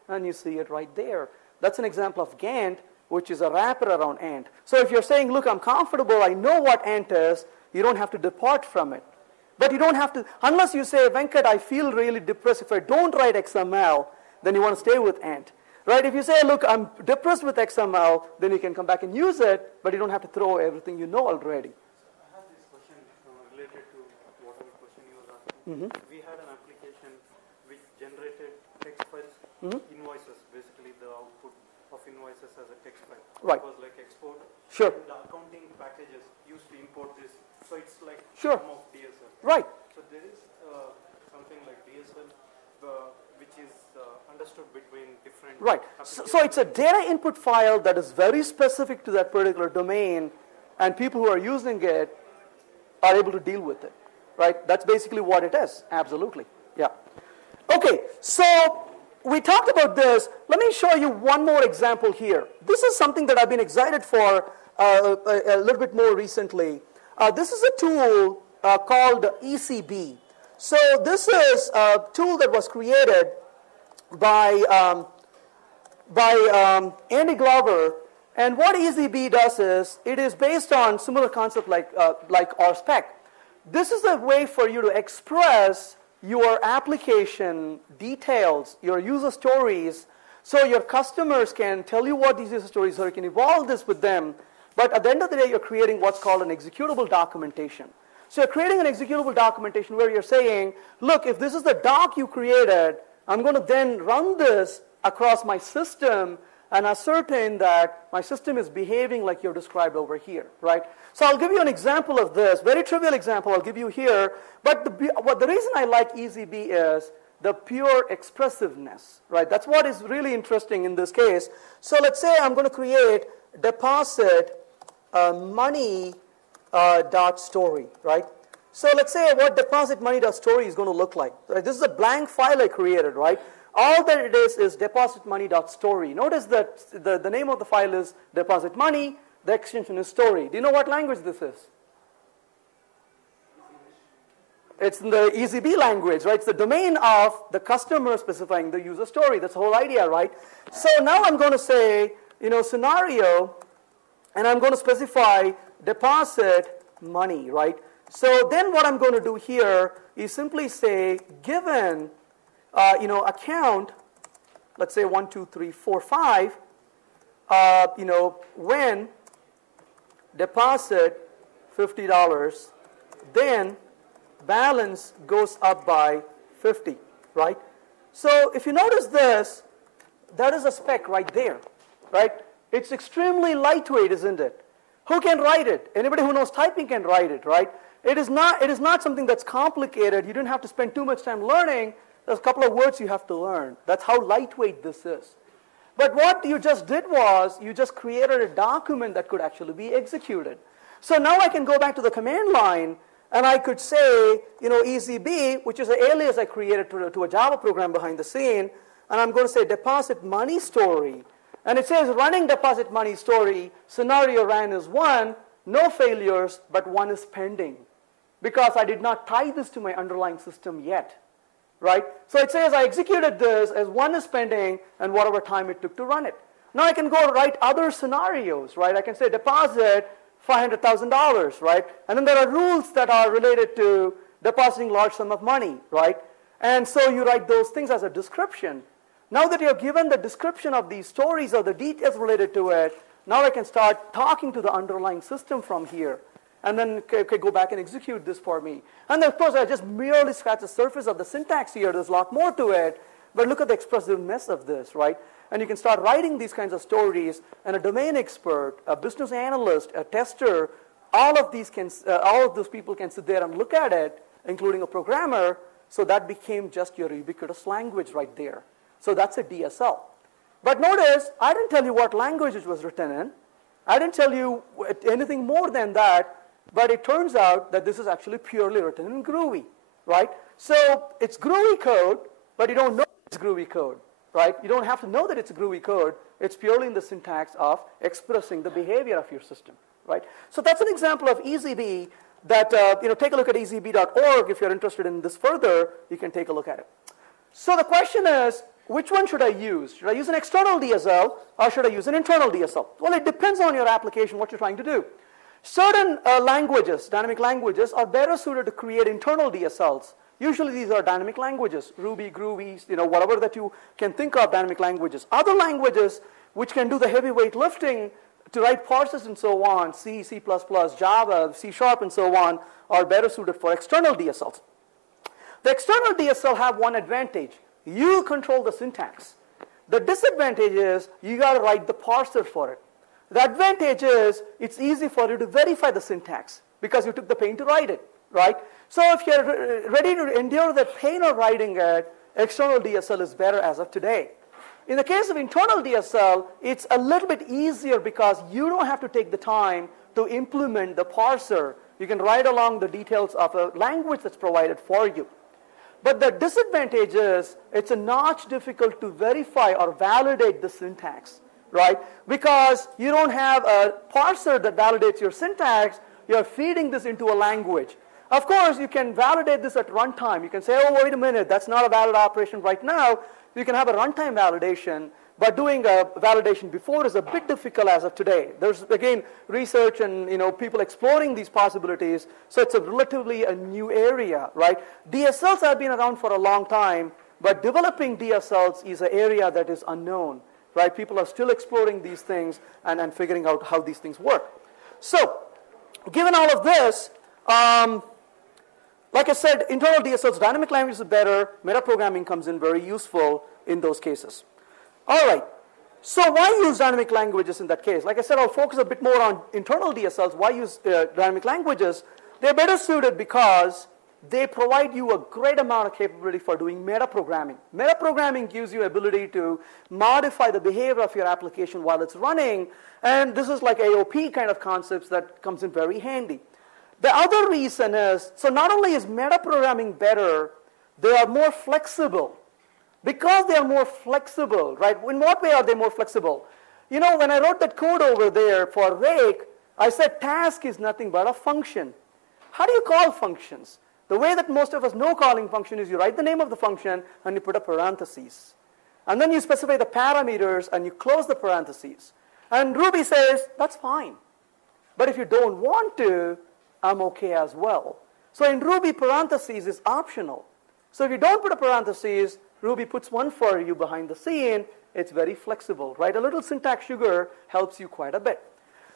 and you see it right there. That's an example of GANT, which is a wrapper around AND. So if you're saying, look, I'm comfortable, I know what ANT is, you don't have to depart from it. But you don't have to, unless you say, Venkat, I feel really depressed if I don't write XML, then you want to stay with ANT. Right? If you say, look, I'm depressed with XML, then you can come back and use it, but you don't have to throw everything you know already. I have this question related to whatever question you were asking. We had an application which generated text files, invoices, basically the output of invoices as a text file. Right. It was like export. Sure. The accounting packages used to import this. So it's like Sure. form of DSL. Right. So there is something like DSL which is understood between different Right. So it's a data input file that is very specific to that particular domain, and people who are using it are able to deal with it. Right? That's basically what it is. Absolutely. Yeah. Okay. So we talked about this. Let me show you one more example here. This is something that I've been excited for a little bit more recently. This is a tool called ECB. So this is a tool that was created by Andy Glover, and what ECB does is it is based on similar concept like RSpec. This is a way for you to express your application details, your user stories, so your customers can tell you what these user stories are. You can evolve this with them, but at the end of the day, you're creating what's called an executable documentation. So you're creating an executable documentation where you're saying, look, if this is the doc you created, I'm going to then run this across my system and ascertain that my system is behaving like you've described over here, right? So I'll give you an example of this, very trivial example I'll give you here, but the reason I like ECB is the pure expressiveness, right? That's what is really interesting in this case. So let's say I'm going to create deposit money dot story, right? So let's say what deposit money dot story is going to look like. Right? This is a blank file I created, right? All that it is deposit money dot story. Notice that the name of the file is deposit money. The extension is story. Do you know what language this is? It's in the ECB language, right? It's the domain of the customer specifying the user story. That's the whole idea, right? So now I'm going to say, scenario, and I'm going to specify deposit money, right? So then what I'm going to do here is simply say, given, account, let's say 1, 2, 3, 4, 5, when deposit $50, then balance goes up by 50, right? So if you notice this, that is a spec right there, right? It's extremely lightweight, isn't it? Who can write it? Anybody who knows typing can write it, right? It is not something that's complicated. You didn't have to spend too much time learning. There's a couple of words you have to learn. That's how lightweight this is. But what you just did was you just created a document that could actually be executed. So now I can go back to the command line and I could say, ECB, which is an alias I created to a Java program behind the scene, and I'm going to say deposit money story. And it says running deposit money story, scenario ran is 1, no failures, but 1 is pending. Because I did not tie this to my underlying system yet. Right? So it says I executed this as 1 is pending and whatever time it took to run it. Now I can go write other scenarios, right? I can say deposit $500,000, right? And then there are rules that are related to depositing large sum of money, right? And so you write those things as a description. Now that you're given the description of these stories or the details related to it, now I can start talking to the underlying system from here. And then go back and execute this for me. And of course, I just merely scratched the surface of the syntax here. There's a lot more to it. But look at the expressiveness of this, right? And you can start writing these kinds of stories. And a domain expert, a business analyst, a tester, all of those people can sit there and look at it, including a programmer. So that became just your ubiquitous language right there. So that's a DSL. But notice, I didn't tell you what language it was written in. I didn't tell you anything more than that. But it turns out that this is actually purely written in Groovy, right? So it's Groovy code, but you don't know it's Groovy code, right? You don't have to know that it's Groovy code. It's purely in the syntax of expressing the behavior of your system, right? So that's an example of ECB. that, take a look at ezb.org. If you're interested in this further, you can take a look at it. So the question is, which one should I use? Should I use an external DSL or should I use an internal DSL? Well, it depends on your application, what you're trying to do. Certain languages, dynamic languages, are better suited to create internal DSLs. Usually these are dynamic languages, Ruby, Groovy, whatever that you can think of, dynamic languages. Other languages which can do the heavyweight lifting to write parsers and so on, C, C++, Java, C#, and so on, are better suited for external DSLs. The external DSL have one advantage. You control the syntax. The disadvantage is you got to write the parser for it. The advantage is it's easy for you to verify the syntax because you took the pain to write it, right? So if you're ready to endure the pain of writing it, external DSL is better as of today. In the case of internal DSL, it's a little bit easier because you don't have to take the time to implement the parser. You can write along the details of a language that's provided for you. But the disadvantage is it's a notch difficult to verify or validate the syntax, right? Because you don't have a parser that validates your syntax, you're feeding this into a language. Of course, you can validate this at runtime. You can say, oh, wait a minute, that's not a valid operation right now. You can have a runtime validation, but doing a validation before is a bit difficult as of today. There's, again, research and people exploring these possibilities, so it's a relatively a new area, right? DSLs have been around for a long time, but developing DSLs is an area that is unknown, right? People are still exploring these things and figuring out how these things work. So, given all of this, like I said, internal DSLs, dynamic languages are better. Metaprogramming comes in very useful in those cases. All right. So why use dynamic languages in that case? Like I said, I'll focus a bit more on internal DSLs. Why use dynamic languages? They're better suited because they provide you a great amount of capability for doing metaprogramming. Metaprogramming gives you ability to modify the behavior of your application while it's running. And this is like AOP kind of concepts that comes in very handy. The other reason is, so not only is metaprogramming better, they are more flexible. Because they are more flexible, right? In what way are they more flexible? When I wrote that code over there for Rake, I said task is nothing but a function. How do you call functions? The way that most of us know calling function is you write the name of the function and you put a parentheses. And then you specify the parameters and you close the parentheses. And Ruby says, that's fine. But if you don't want to, I'm okay as well. So in Ruby, parentheses is optional. So if you don't put a parentheses, Ruby puts one for you behind the scene. It's very flexible, right? A little syntax sugar helps you quite a bit.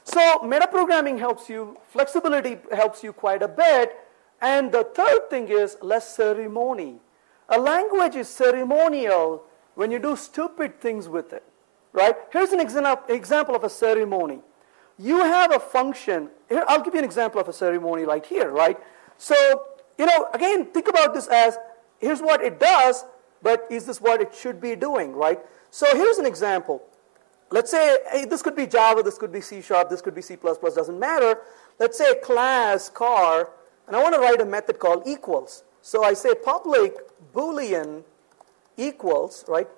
So metaprogramming helps you, flexibility helps you quite a bit, and the third thing is less ceremony. A language is ceremonial when you do stupid things with it, right? Here's an example of a ceremony. You have a function. Here, I'll give you an example of a ceremony right here, right? So, again, think about this as, here's what it does, but is this what it should be doing, right? So here's an example. Let's say, hey, this could be Java, this could be C#, this could be C++, doesn't matter. Let's say class car, and I want to write a method called equals. So I say public Boolean equals, right?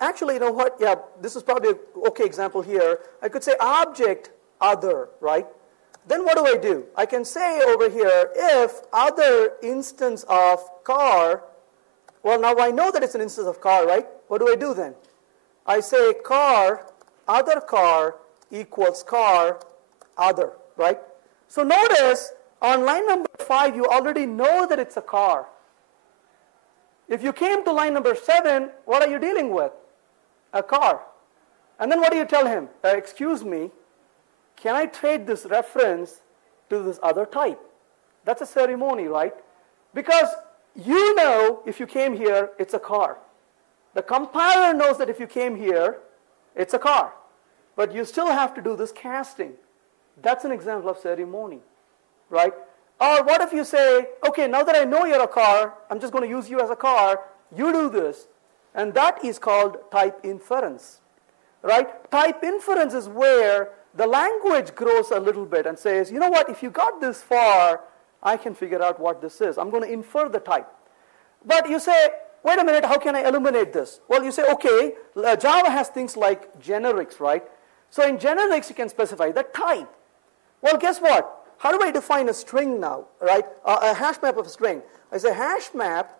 Actually, you know what? Yeah, this is probably an okay example here. I could say object other, right? Then what do? I can say over here, if other instance of car, well, now I know that it's an instance of car, right? What do I do then? I say car, other car equals car, other, right? So notice, on line number 5, you already know that it's a car. If you came to line number 7, what are you dealing with? A car. And then what do you tell him? Excuse me, can I trade this reference to this other type? That's a ceremony, right? Because you know if you came here, it's a car. The compiler knows that if you came here, it's a car. But you still have to do this casting. That's an example of ceremony, right? Or what if you say, okay, now that I know you're a car, I'm just going to use you as a car, you do this. And that is called type inference, right? Type inference is where the language grows a little bit and says, you know what, if you got this far, I can figure out what this is. I'm going to infer the type. But you say, wait a minute, how can I eliminate this? Well, you say, okay, Java has things like generics, right? So in generics, you can specify the type. Well, guess what? How do I define a string now, right? A hash map of a string. I say hash map,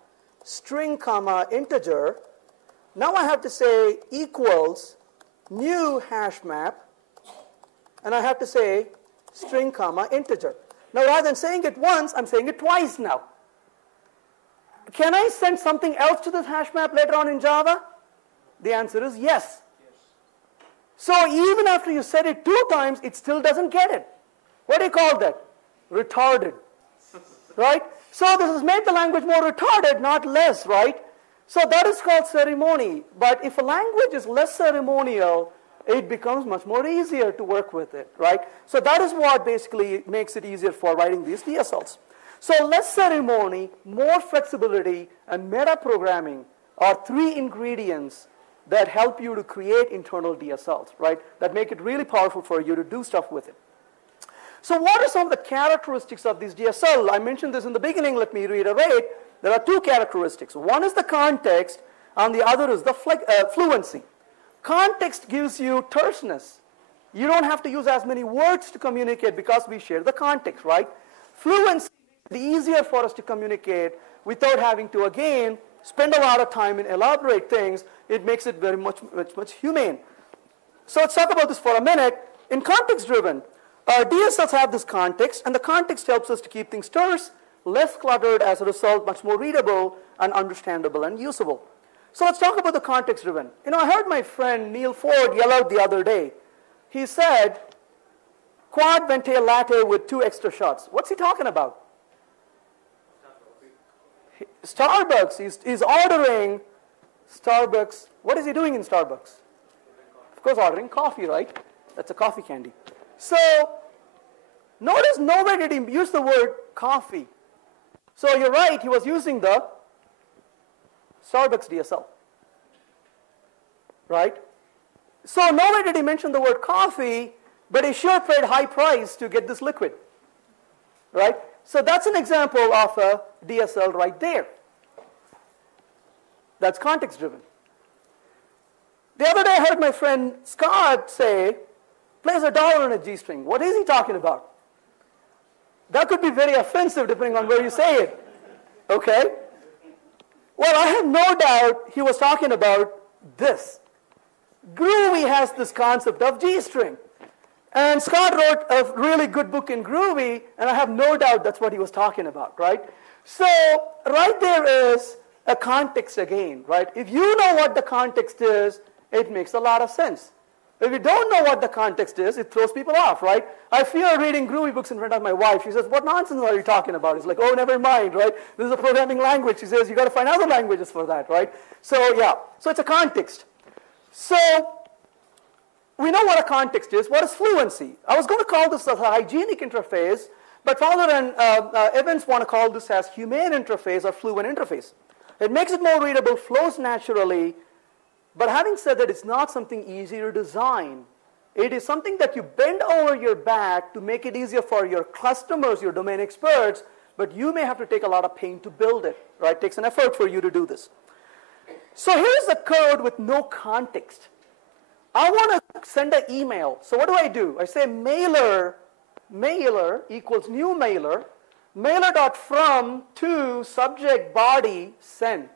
string, comma, integer. Now I have to say equals new hash map, and I have to say string, comma, integer. Now rather than saying it once, I'm saying it twice now. Can I send something else to this hash map later on in Java? The answer is yes. So even after you said it 2 times, it still doesn't get it. What do you call that? Retarded. Right? So this has made the language more retarded, not less, right? So that is called ceremony. But if a language is less ceremonial, it becomes much more easier to work with it, right? So that is what basically makes it easier for writing these DSLs. So less ceremony, more flexibility, and meta programming are 3 ingredients that help you to create internal DSLs, right? That make it really powerful for you to do stuff with it. So what are some of the characteristics of these DSL? I mentioned this in the beginning. Let me reiterate. There are 2 characteristics. One is the context, and the other is the fluency. Context gives you terseness. You don't have to use as many words to communicate because we share the context, right? Fluency makes it easier for us to communicate without having to, again, spend a lot of time and elaborate things. It makes it very much humane. So let's talk about this for a minute. In context-driven, DSLs have this context, and the context helps us to keep things terse, less cluttered, as a result, much more readable and understandable and usable. So let's talk about the context-driven. You know, I heard my friend Neil Ford yell out the other day. He said, quad venti latte with 2 extra shots. What's he talking about? Starbucks. He's ordering Starbucks. What is he doing in Starbucks? Of course, ordering coffee, right? That's a coffee candy. So notice nowhere did he use the word coffee. So you're right, he was using the Starbucks DSL, right? So nowhere did he mention the word coffee, but he sure paid high price to get this liquid, right? So that's an example of a DSL right there. That's context-driven. The other day I heard my friend Scott say, place $1 on a G string. What is he talking about? That could be very offensive depending on where you say it. Okay? Well, I have no doubt he was talking about this. Groovy has this concept of G string. And Scott wrote a really good book in Groovy, and I have no doubt that's what he was talking about, right? So right there is a context again, right? If you know what the context is, it makes a lot of sense. If you don't know what the context is, it throws people off, right? I fear reading Groovy books in front of my wife. She says, what nonsense are you talking about? It's like, oh, never mind, right? This is a programming language. She says, you got to find other languages for that, right? So, yeah. So it's a context. So we know what a context is. What is fluency? I was going to call this a hygienic interface, but Fowler and Evans want to call this as humane interface or fluent interface. It makes it more readable, flows naturally. But having said that, it's not something easy to design. It is something that you bend over your back to make it easier for your customers, your domain experts, but you may have to take a lot of pain to build it, right? It takes an effort for you to do this. So here's the code with no context. I want to send an email. So what do? I say mailer equals new mailer, mailer.from to subject body send.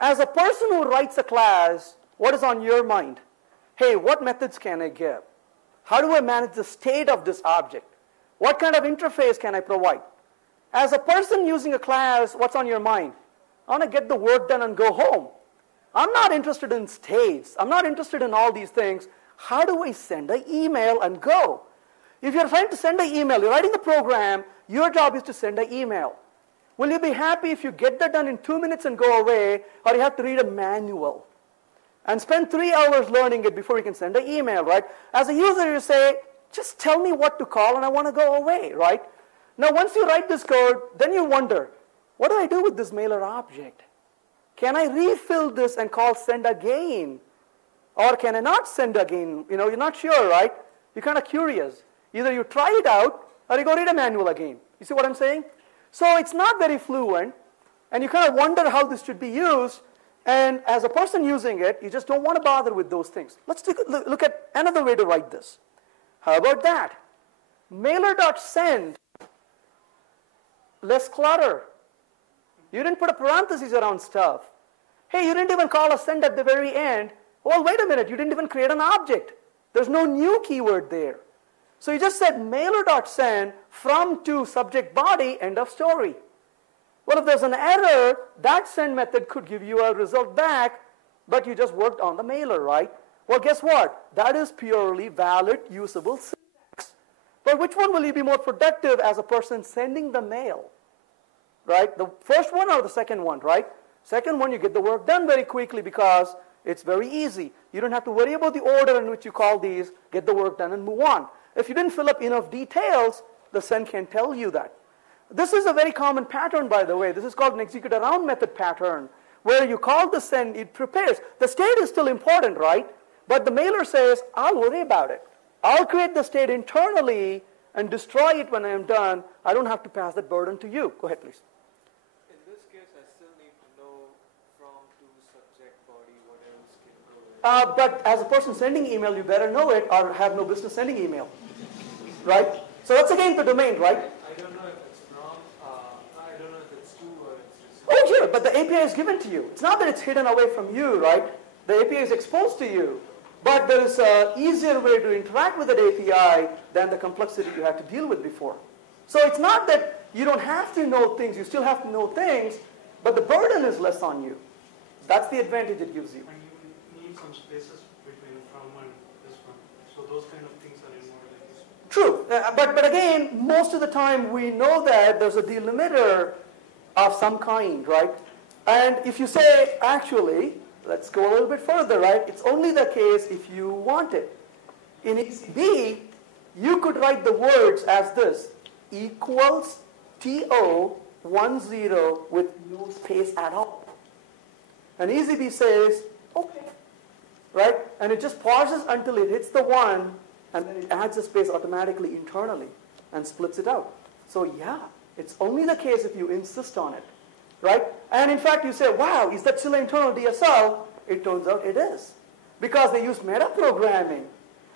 As a person who writes a class, what is on your mind? Hey, what methods can I give? How do I manage the state of this object? What kind of interface can I provide? As a person using a class, what's on your mind? I want to get the work done and go home. I'm not interested in states. I'm not interested in all these things. How do I send an email and go? If you're trying to send an email, you're writing the program, your job is to send an email. Will you be happy if you get that done in 2 minutes and go away, or you have to read a manual and spend 3 hours learning it before you can send an email, right? As a user, you say, just tell me what to call and I want to go away, right? Now, once you write this code, then you wonder, what do I do with this mailer object? Can I refill this and call send again? Or can I not send again? You know, you're not sure, right? You're kind of curious. Either you try it out or you go read a manual again. You see what I'm saying? So it's not very fluent, and you kind of wonder how this should be used, and as a person using it, you just don't want to bother with those things. Let's take a look at another way to write this. How about that? Mailer.send, less clutter. You didn't put a parenthesis around stuff. Hey, you didn't even call a send at the very end. Well, wait a minute, you didn't even create an object. There's no new keyword there. So you just said mailer.send from to subject body, end of story. Well, if there's an error, that send method could give you a result back, but you just worked on the mailer, right? Well, guess what? That is purely valid, usable syntax. But which one will you be more productive as a person sending the mail? Right? The first one or the second one, right? Second one, you get the work done very quickly because it's very easy. You don't have to worry about the order in which you call these, get the work done and move on. If you didn't fill up enough details, the send can tell you that. This is a very common pattern, by the way. This is called an execute around method pattern, where you call the send, it prepares. The state is still important, right? But the mailer says, I'll worry about it. I'll create the state internally and destroy it when I am done. I don't have to pass that burden to you. Go ahead, please. In this case, I still need to know from to subject body what else can go in. But as a person sending email, you better know it or have no business sending email, right? So that's again the domain, right? I don't know if it's from, I don't know if it's to or it's received. Oh, sure, but the API is given to you. It's not that it's hidden away from you, right? The API is exposed to you. But there is an easier way to interact with that API than the complexity you had to deal with before. So it's not that you don't have to know things. You still have to know things, but the burden is less on you. That's the advantage it gives you. And you need some spaces between from and this one. So those kind of things are involved in this. True, but again, most of the time we know that there's a delimiter of some kind, right? And if you say, actually, let's go a little bit further, right? It's only the case if you want it. In ECB, you could write the words as this, equals TO10 with no space at all. And ECB says, okay, right? And it just pauses until it hits the 1, and then it adds a space automatically internally and splits it out. So yeah, it's only the case if you insist on it. Right? And in fact, you say, wow, is that still an internal DSL? It turns out it is. Because they use metaprogramming.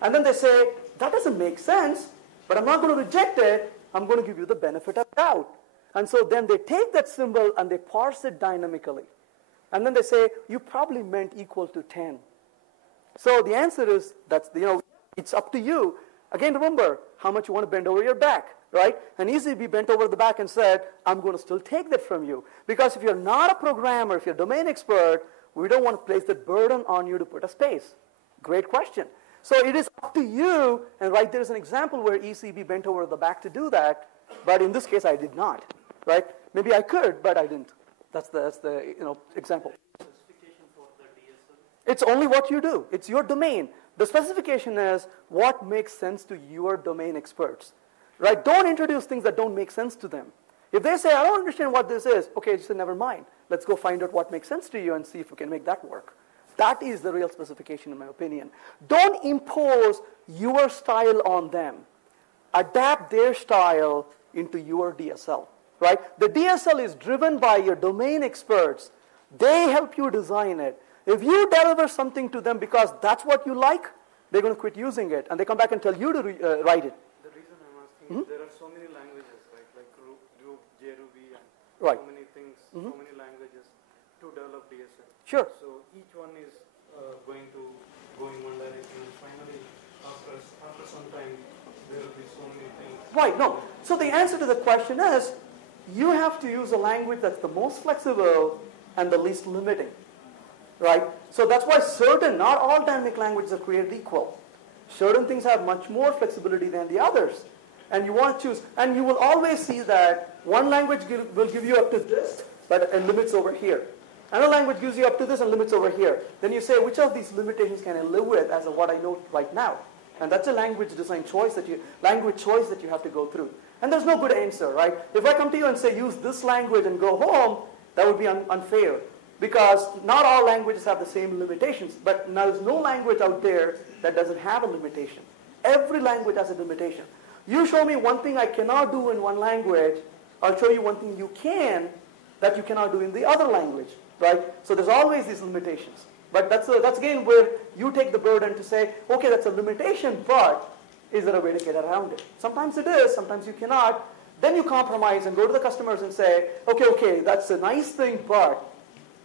And then they say, that doesn't make sense, but I'm not going to reject it. I'm going to give you the benefit of doubt. And so then they take that symbol and they parse it dynamically. And then they say, you probably meant equal to 10. So the answer is, it's up to you. Again, remember how much you want to bend over your back. Right? And ECB bent over the back and said, I'm going to still take that from you. Because if you're not a programmer, if you're a domain expert, we don't want to place that burden on you to put a space. Great question. So it is up to you, and right there is an example where ECB bent over the back to do that, but in this case I did not. Right? Maybe I could, but I didn't. That's the example. Specification for the DSL? It's only what you do. It's your domain. The specification is what makes sense to your domain experts. Right? Don't introduce things that don't make sense to them. If they say, I don't understand what this is, okay, just say, never mind. Let's go find out what makes sense to you and see if we can make that work. That is the real specification, in my opinion. Don't impose your style on them. Adapt their style into your DSL. Right? The DSL is driven by your domain experts. They help you design it. If you deliver something to them because that's what you like, they're going to quit using it, and they come back and tell you to write it. There are so many languages, right? Like Ruby, JRuby, and right. so many things, so many languages to develop DSL. Sure. So each one is Going one direction, and finally, after some time, there will be so many things. Right, no. So the answer to the question is, you have to use a language that's the most flexible and the least limiting. Right? So that's why not all dynamic languages are created equal. Certain things have much more flexibility than the others. And you want to choose, and you will always see that one language will give you up to this, but and limits over here. Another language gives you up to this and limits over here. Then you say, which of these limitations can I live with as of what I know right now? And that's a language design choice that you have to go through. And there's no good answer, right? If I come to you and say, use this language and go home, that would be unfair. Because not all languages have the same limitations. But there's no language out there that doesn't have a limitation. Every language has a limitation. You show me one thing I cannot do in one language, I'll show you one thing you can that you cannot do in the other language, right? So there's always these limitations. But that's again where you take the burden to say, okay, that's a limitation, but Is there a way to get around it? Sometimes it is, sometimes you cannot. Then you compromise and go to the customers and say, okay, that's a nice thing, but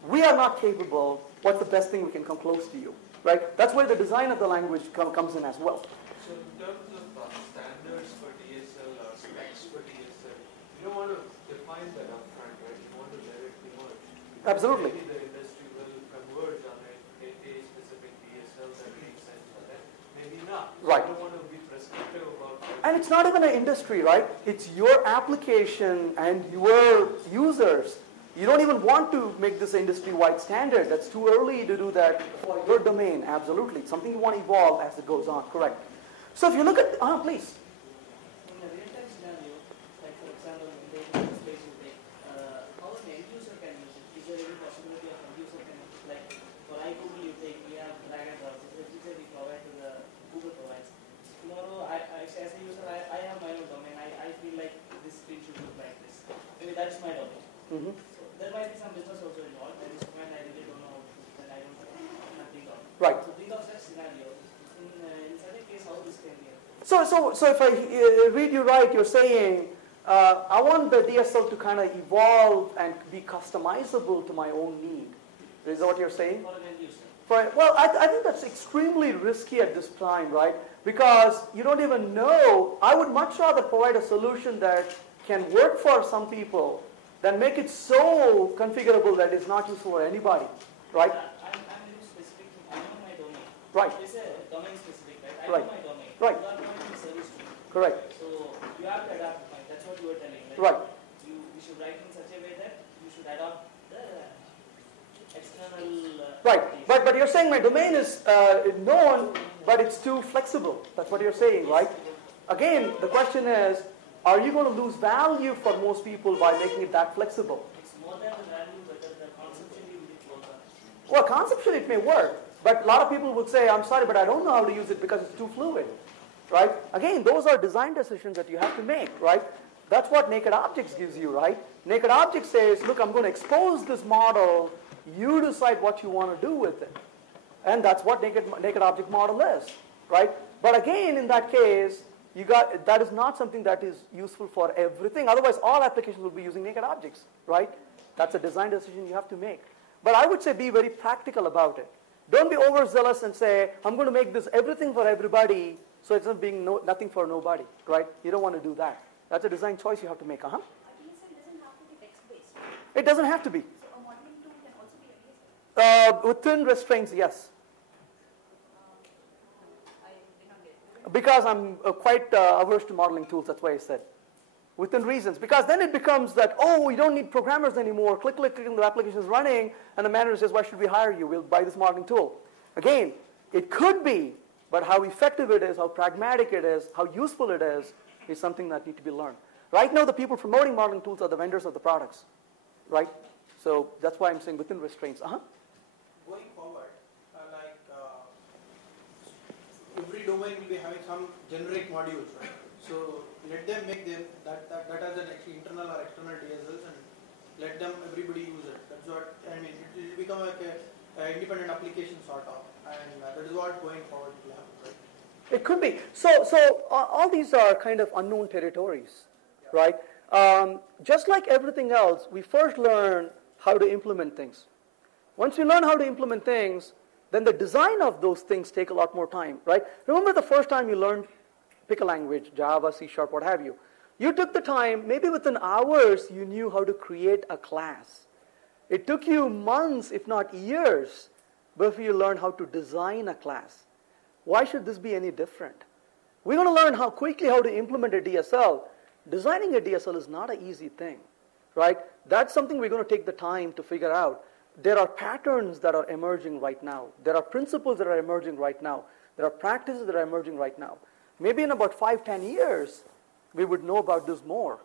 we are not capable. What's the best thing we can come close to you? Right? That's where the design of the language comes in as well. So in terms of standards for DSL or specs for DSL, you don't want to define that upfront, right? You want to let it emerge. Absolutely. Maybe the industry will converge on a specific DSL that makes sense for them. Maybe not. So Right. you don't want to be prescriptive about that. And it's not even an industry, right? It's your application and your users. You don't even want to make this industry-wide standard. That's too early to do that for your domain. Absolutely. It's something you want to evolve as it goes on. Correct. So if you look at, please. In a real-time scenario, like for example, in the internet space you take, how an end user can use it? Is there any possibility of end user can, like for iGoogle you take, we have drag and drop. It's a we provide to the Google provides. Tomorrow, as a user, I have my own domain. I feel like this screen should look like this. Maybe that's my domain. Mm-hmm. So there might be some business also involved. At this point, I really don't know how to, and I don't know nothing of. Right. So think of such scenario. In such a case, how this can be. So if I read you right, you're saying, I want the DSL to kind of evolve and be customizable to my own need. Is that what you're saying? For an end user. Well, I think that's extremely risky at this time, right? Because you don't even know. I would much rather provide a solution that can work for some people than make it so configurable that it's not useful for anybody, right? I'm very specific. I know my domain. Right. It's a domain specific, right? I Right. know my domain. Right. You are providing service to me. Correct. So you have to adapt to mine. That's what you were telling. Right. We should write in such a way that you should adopt the external. Right, piece. but you're saying my domain is known, but it's too flexible. That's what you're saying, right? Again, the question is, are you going to lose value for most people by making it that flexible? It's more than the value, but the conceptually will it work out? Well, conceptually it may work, but a lot of people would say, I'm sorry, but I don't know how to use it because it's too fluid, right? Again, those are design decisions that you have to make, right? That's what Naked Objects gives you, right? Naked Objects says, look, I'm going to expose this model. You decide what you want to do with it. And that's what Naked Object Model is, right? But again, in that case, that is not something that is useful for everything. Otherwise, all applications will be using Naked Objects, right? That's a design decision you have to make. But I would say be very practical about it. Don't be overzealous and say, I'm going to make this everything for everybody, so it's not being nothing for nobody, right? You don't want to do that. That's a design choice you have to make, A DSL doesn't have to be text-based. It doesn't have to be. So a modeling tool can also be a DSL. Within restraints, yes. I did not get it. Because I'm quite averse to modeling tools, that's why I said. Within reasons. Because then it becomes that, oh, we don't need programmers anymore. Click, click, click, and the application is running, and the manager says, why should we hire you? We'll buy this modeling tool. Again, it could be, but how effective it is, how pragmatic it is, how useful it is something that needs to be learned. Right now, the people promoting modeling tools are the vendors of the products, right? So that's why I'm saying within restraints. Going forward, every domain will be having some generic modules, right? So let them make them that as an internal or external DSLs, and let them everybody use it. That's what I mean. It will become like a independent application sort of, and that is what going forward will happen, right? It could be. So all these are kind of unknown territories, right? Just like everything else, we first learn how to implement things. Once we learn how to implement things, then the design of those things take a lot more time, right? Remember the first time you learned, pick a language, Java, C#, what have you. You took the time, maybe within hours, you knew how to create a class. It took you months, if not years, before you learned how to design a class. Why should this be any different? We're going to learn quickly how to implement a DSL. Designing a DSL is not an easy thing, right? That's something we're going to take the time to figure out. There are patterns that are emerging right now. There are principles that are emerging right now. There are practices that are emerging right now. Maybe in about 5-10 years, we would know about this more.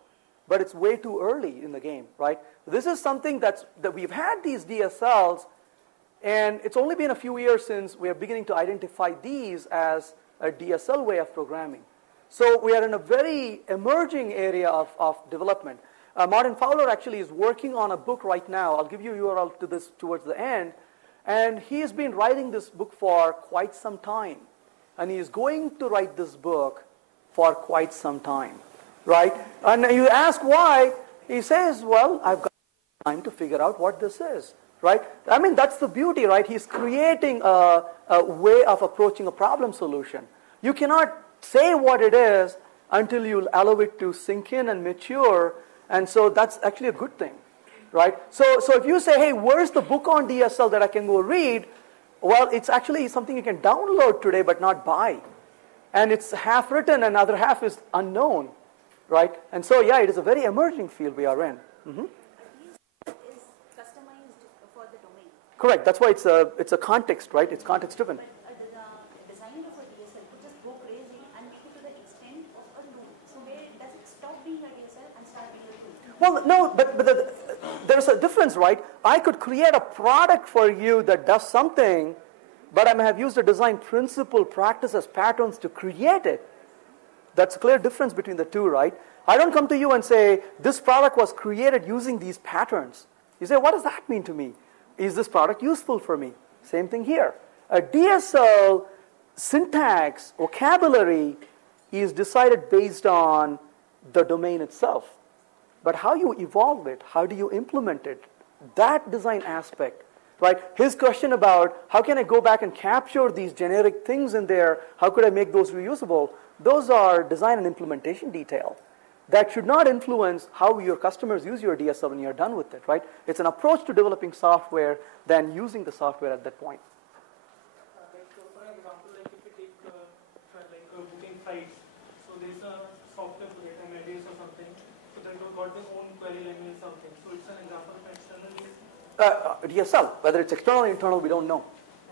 But it's way too early in the game, right? This is something that we've had these DSLs, and it's only been a few years since we are beginning to identify these as a DSL way of programming. So we are in a very emerging area of development. Martin Fowler actually is working on a book right now. I'll give you a URL to this towards the end. And he has been writing this book for quite some time. And he is going to write this book for quite some time, right? And you ask why, he says, well, I've got time to figure out what this is, right? I mean, that's the beauty, right? He's creating a way of approaching a problem solution. You cannot say what it is until you allow it to sink in and mature, and so that's actually a good thing, right? So if you say, hey, where's the book on DSL that I can go read? Well, it's actually something you can download today but not buy. And it's half written and other half is unknown, right? And so, yeah, it is a very emerging field we are in. Mm-hmm. Is customized for the domain. Correct. That's why it's a context, right? It's context-driven. But a designer of a DSL could just go crazy and make it to the extent of a loop. So where does it stop being a DSL and start being a loop? Well, no, but there's a difference, right? I could create a product for you that does something, but I may have used a design principle, practices, patterns to create it. That's a clear difference between the two, right? I don't come to you and say, this product was created using these patterns. You say, what does that mean to me? Is this product useful for me? Same thing here. A DSL syntax, vocabulary is decided based on the domain itself. But how you evolve it, how do you implement it, that design aspect, right? His question about how can I go back and capture these generic things in there, how could I make those reusable, those are design and implementation detail. That should not influence how your customers use your DSL when you're done with it, right? It's an approach to developing software than using the software at that point. For example, like if you take booking flights, so there's a software for it, MLDs or something, so they got their own query language or something. So it's an example of external DSL, whether it's external or internal, we don't know.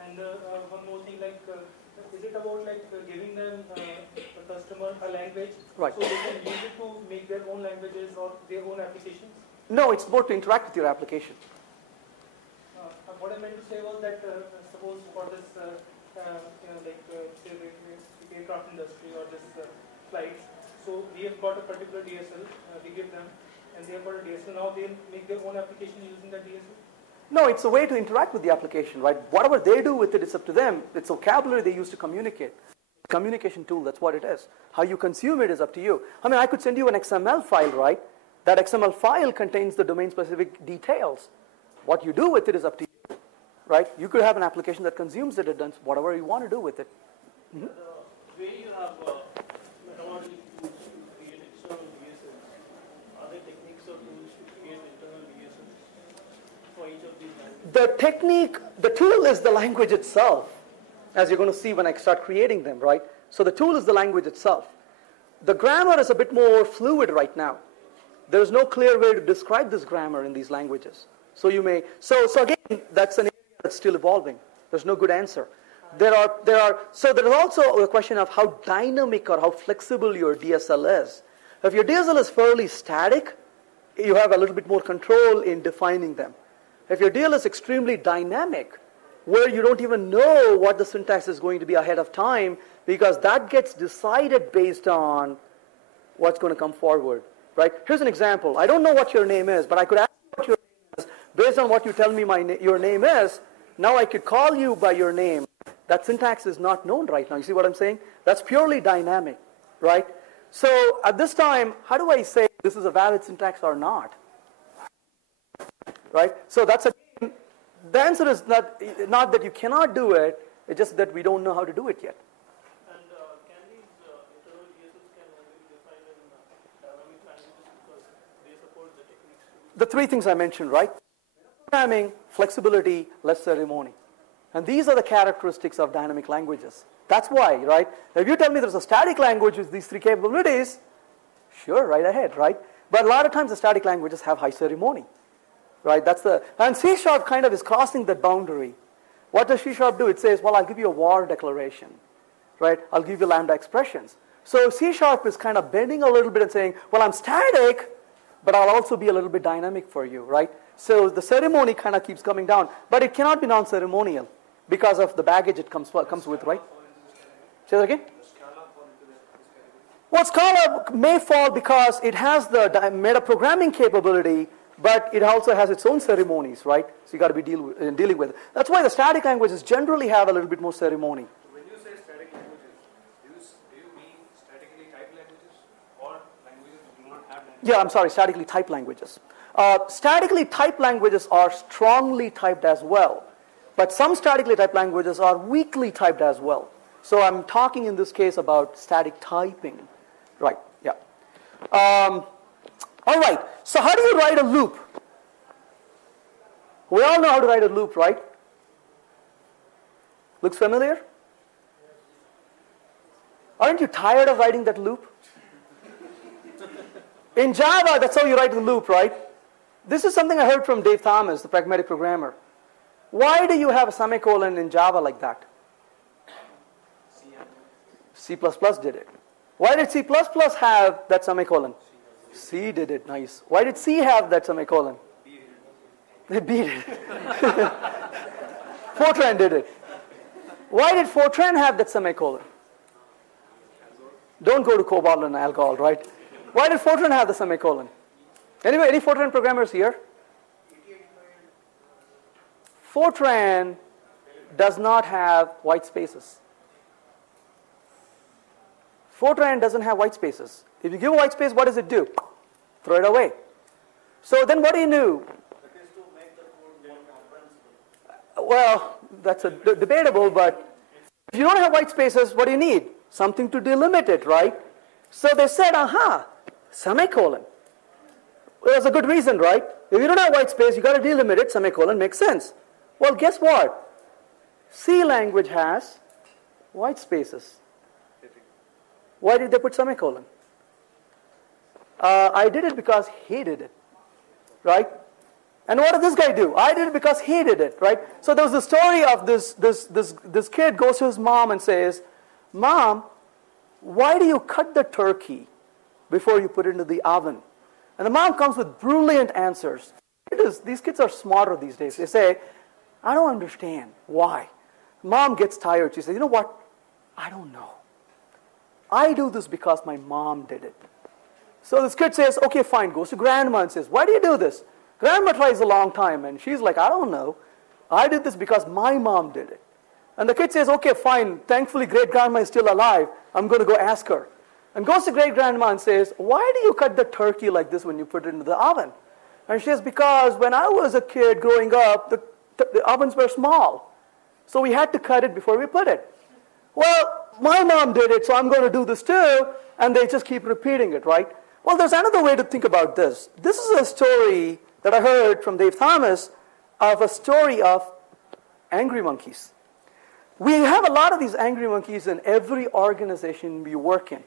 And one more thing, like, is it about giving them the customer a language, right, so they can use it to make their own languages or their own applications? No, it's more to interact with your application. What I meant to say was that suppose for this, say the aircraft industry or this flights, so we have got a particular DSL, we give them, and they have got a DSL. Now they'll make their own application using that DSL. No, it's a way to interact with the application, right? Whatever they do with it, it's up to them. It's vocabulary they use to communicate. Communication tool, that's what it is. How you consume it is up to you. I mean, I could send you an XML file, right? That XML file contains the domain-specific details. What you do with it is up to you, right? You could have an application that consumes it and does whatever you want to do with it. Mm-hmm. The way you have methodology tools to create external DSLs, are there techniques or tools to create internal DSLs for each of these languages? The tool is the language itself, as you're going to see when I start creating them, right? So the tool is the language itself. The grammar is a bit more fluid right now. There is no clear way to describe this grammar in these languages. So you may, so again, that's an area that's still evolving. There's no good answer. So there is also a question of how dynamic or how flexible your DSL is. If your DSL is fairly static, you have a little bit more control in defining them. If your DSL is extremely dynamic, where you don't even know what the syntax is going to be ahead of time, because that gets decided based on what's going to come forward, right? Here's an example. I don't know what your name is, but I could ask you what your name is. Based on what you tell me your name is, now I could call you by your name. That syntax is not known right now. You see what I'm saying? That's purely dynamic, right? So at this time, how do I say this is a valid syntax or not? Right? So that's again, the answer is not that you cannot do it, it's just that we don't know how to do it yet. And can these internal DSLs can only be defined in dynamic languages because they support the techniques? The three things I mentioned, right? Programming, flexibility, less ceremony. And these are the characteristics of dynamic languages. That's why, right? If you tell me there's a static language with these three capabilities, sure, right ahead, right? But a lot of times the static languages have high ceremony, right? And C# kind of is crossing that boundary. What does C# do? It says, well, I'll give you a war declaration, right? I'll give you lambda expressions. So C# is kind of bending a little bit and saying, well, I'm static, but I'll also be a little bit dynamic for you, right? So the ceremony kind of keeps coming down, but it cannot be non-ceremonial because of the baggage it comes with, right? Say that again? Well, Scala may fall because it has the meta-programming capability, but it also has its own ceremonies, right? So you got to be dealing with it. That's why the static languages generally have a little bit more ceremony. When you say static languages, do you mean statically typed Yeah, I'm sorry, statically typed languages. Statically typed languages are strongly typed as well, but some statically typed languages are weakly typed as well. So I'm talking in this case about static typing. Right, yeah. All right, so how do you write a loop? We all know how to write a loop, right? Looks familiar? Aren't you tired of writing that loop? In Java, that's how you write the loop, right? This is something I heard from Dave Thomas, the pragmatic programmer. Why do you have a semicolon in Java like that? C++ did it. Why did C++ have that semicolon? C did it, nice. Why did C have that semicolon? They beat it. Fortran did it. Why did Fortran have that semicolon? Don't go to COBOL and alcohol, right? Why did Fortran have the semicolon? Anyway, any Fortran programmers here? Fortran does not have white spaces. Fortran doesn't have white spaces. If you give a white space, what does it do? Throw it away. So then what do you do? Well, that's debatable, but if you don't have white spaces, what do you need? Something to delimit it, right? So they said, aha, semicolon. Well, that's a good reason, right? If you don't have white space, you got to delimit it, semicolon makes sense. Well, guess what? C language has white spaces. Why did they put semicolon? I did it because he did it, right? And what did this guy do? I did it because he did it, right? So there was the story of this kid goes to his mom and says, Mom, why do you cut the turkey before you put it into the oven? And the mom comes with brilliant answers. These kids are smarter these days. They say, I don't understand. Why? Mom gets tired. She says, you know what? I don't know. I do this because my mom did it. So this kid says, okay, fine. Goes to grandma and says, why do you do this? Grandma tries a long time, and she's like, I don't know. I did this because my mom did it. And the kid says, okay, fine. Thankfully, great-grandma is still alive. I'm going to go ask her. And goes to great-grandma and says, why do you cut the turkey like this when you put it into the oven? And she says, because when I was a kid growing up, the ovens were small. So we had to cut it before we put it. Well, my mom did it, so I'm going to do this too. And they just keep repeating it, right? Well, there's another way to think about this. This is a story that I heard from Dave Thomas of a story of angry monkeys. We have a lot of these angry monkeys in every organization we work in,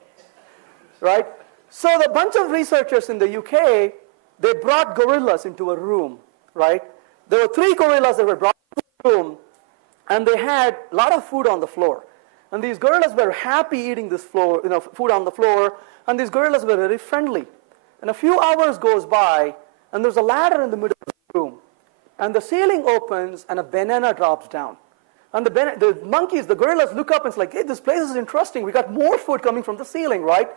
right? So the bunch of researchers in the UK, they brought gorillas into a room, right? There were 3 gorillas that were brought into the room, and they had a lot of food on the floor. And these gorillas were happy eating this food on the floor, and these gorillas were very friendly. And a few hours goes by, and there's a ladder in the middle of the room. And the ceiling opens, and a banana drops down. And the monkeys, the gorillas, look up and it's like, hey, this place is interesting. We got more food coming from the ceiling, right?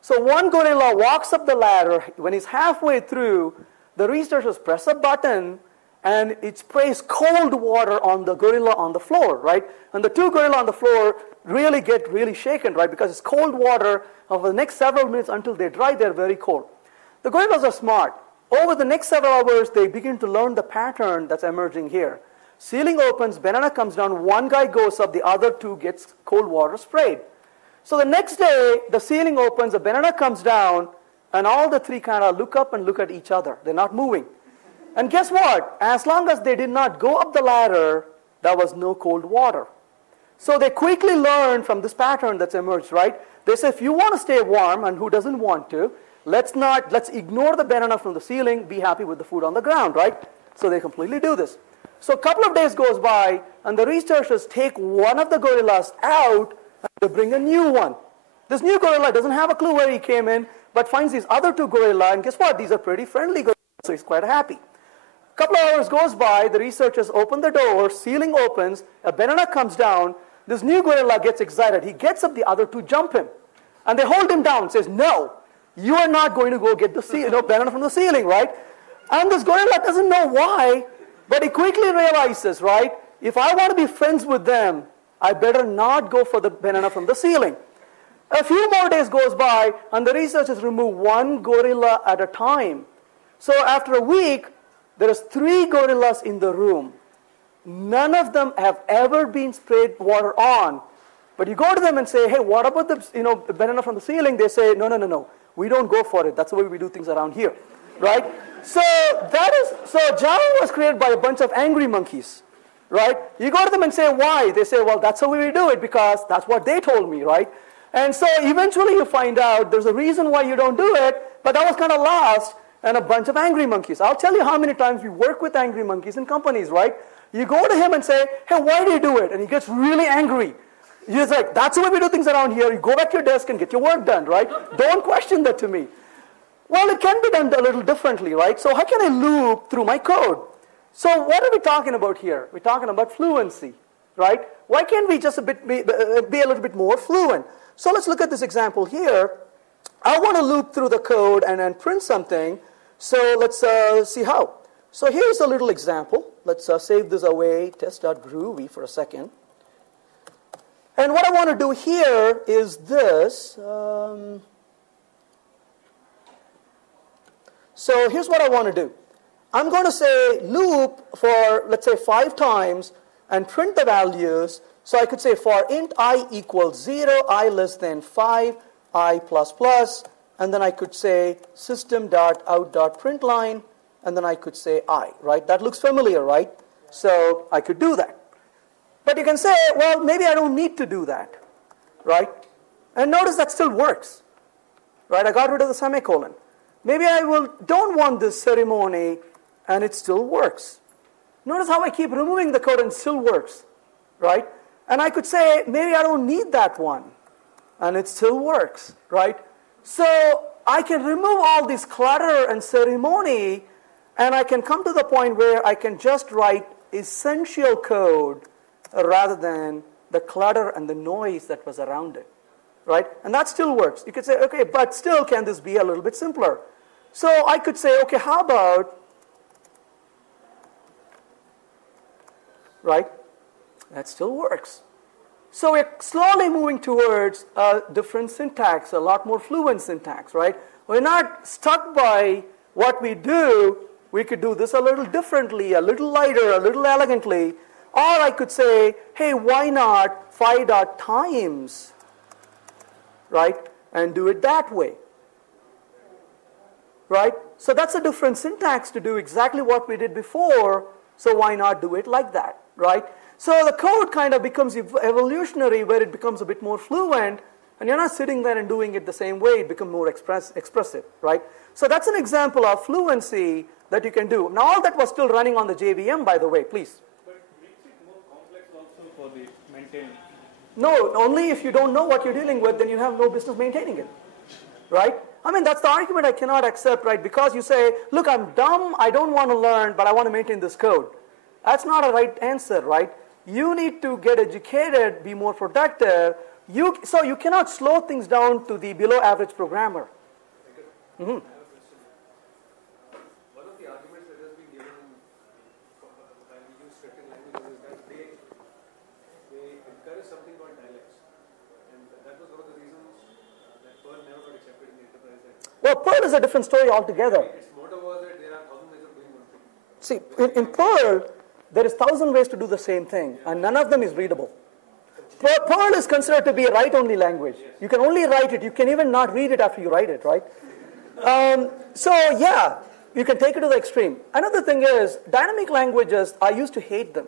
So one gorilla walks up the ladder. When he's halfway through, the researchers press a button, and it sprays cold water on the gorilla on the floor, right? And the 2 gorillas on the floor really get shaken, right? Because it's cold water. Over the next several minutes until they dry, they're very cold. The gorillas are smart. Over the next several hours, they begin to learn the pattern that's emerging here. Ceiling opens, banana comes down, one guy goes up, the other 2 gets cold water sprayed. So the next day, the ceiling opens, the banana comes down, and all the 3 kind of look up and look at each other. They're not moving. And guess what? As long as they did not go up the ladder, there was no cold water. So they quickly learned from this pattern that's emerged, right? They say, if you want to stay warm, and who doesn't want to, let's ignore the banana from the ceiling, be happy with the food on the ground, right? So they completely do this. So a couple of days goes by, and the researchers take one of the gorillas out, and they bring a new one. This new gorilla doesn't have a clue where he came in, but finds these other 2 gorillas, and guess what? These are pretty friendly gorillas, so he's quite happy. A couple of hours goes by, the researchers open the door, ceiling opens, a banana comes down, this new gorilla gets excited. He gets up, the other 2 jump him. And they hold him down, says, no, you are not going to go get the banana from the ceiling, right? And this gorilla doesn't know why, but he quickly realizes, right, if I want to be friends with them, I better not go for the banana from the ceiling. A few more days goes by, and the researchers remove one gorilla at a time. So after a week, there is 3 gorillas in the room. None of them have ever been sprayed water on. But you go to them and say, hey, what about the banana from the ceiling? They say, no. We don't go for it. That's the way we do things around here, right? So Java was created by a bunch of angry monkeys, right? You go to them and say, why? They say, well, that's the way we do it because that's what they told me, right? And so eventually you find out there's a reason why you don't do it, but that was kind of lost and a bunch of angry monkeys. I'll tell you how many times we work with angry monkeys in companies, right? You go to him and say, hey, why do you do it? And he gets really angry. He's like, that's the way we do things around here. You go back to your desk and get your work done, right? Don't question that to me. Well, it can be done a little differently, right? So how can I loop through my code? So what are we talking about here? We're talking about fluency, right? Why can't we just be a little bit more fluent? So let's look at this example here. I want to loop through the code and then print something. So let's see how. So here's a little example. Let's save this away, test.groovy for a second. And what I want to do here is this. So here's what I want to do. I'm going to say loop for, let's say, 5 times and print the values. So I could say for int I equals 0, I less than 5, I plus plus, and then I could say system.out.println, and then I could say I, right? That looks familiar, right? So I could do that. But you can say, well, maybe I don't need to do that, right? And notice that still works, right? I got rid of the semicolon. Maybe I don't want this ceremony, and it still works. Notice how I keep removing the code and it still works, right? And I could say, maybe I don't need that one, and it still works, right? So I can remove all this clutter and ceremony, and I can come to the point where I can just write essential code rather than the clutter and the noise that was around it, right? And that still works. You could say, okay, but still, can this be a little bit simpler? So I could say, okay, how about, right? That still works. So we're slowly moving towards a different syntax, a lot more fluent syntax, right? We're not stuck by what we do. We could do this a little differently, a little lighter, a little elegantly. Or I could say, hey, why not 5.times, right? And do it that way, right? So that's a different syntax to do exactly what we did before. So why not do it like that, right? So the code kind of becomes evolutionary where it becomes a bit more fluent, and you're not sitting there and doing it the same way. It becomes more expressive, right? So that's an example of fluency that you can do. Now all that was still running on the JVM, by the way, please. But it makes it more complex also for the maintaining. No, only if you don't know what you're dealing with, then you have no business maintaining it, right? I mean, that's the argument I cannot accept, right? Because you say, look, I'm dumb, I don't want to learn, but I want to maintain this code. That's not a right answer, right? You need to get educated, be more productive. So you cannot slow things down to the below average programmer. One of the arguments that has been given when we use scripting languages is that they encourage something called dialects. And that was one of the reasons that Perl never got accepted in the enterprise. Well, Perl is a different story altogether. Its motto was that there are 1,000 ways of doing one thing. See, in Perl, there is 1,000 ways to do the same thing, and none of them is readable. Perl is considered to be a write-only language. You can only write it. You can even not read it after you write it, right? So yeah, you can take it to the extreme. Another thing is, dynamic languages, I used to hate them.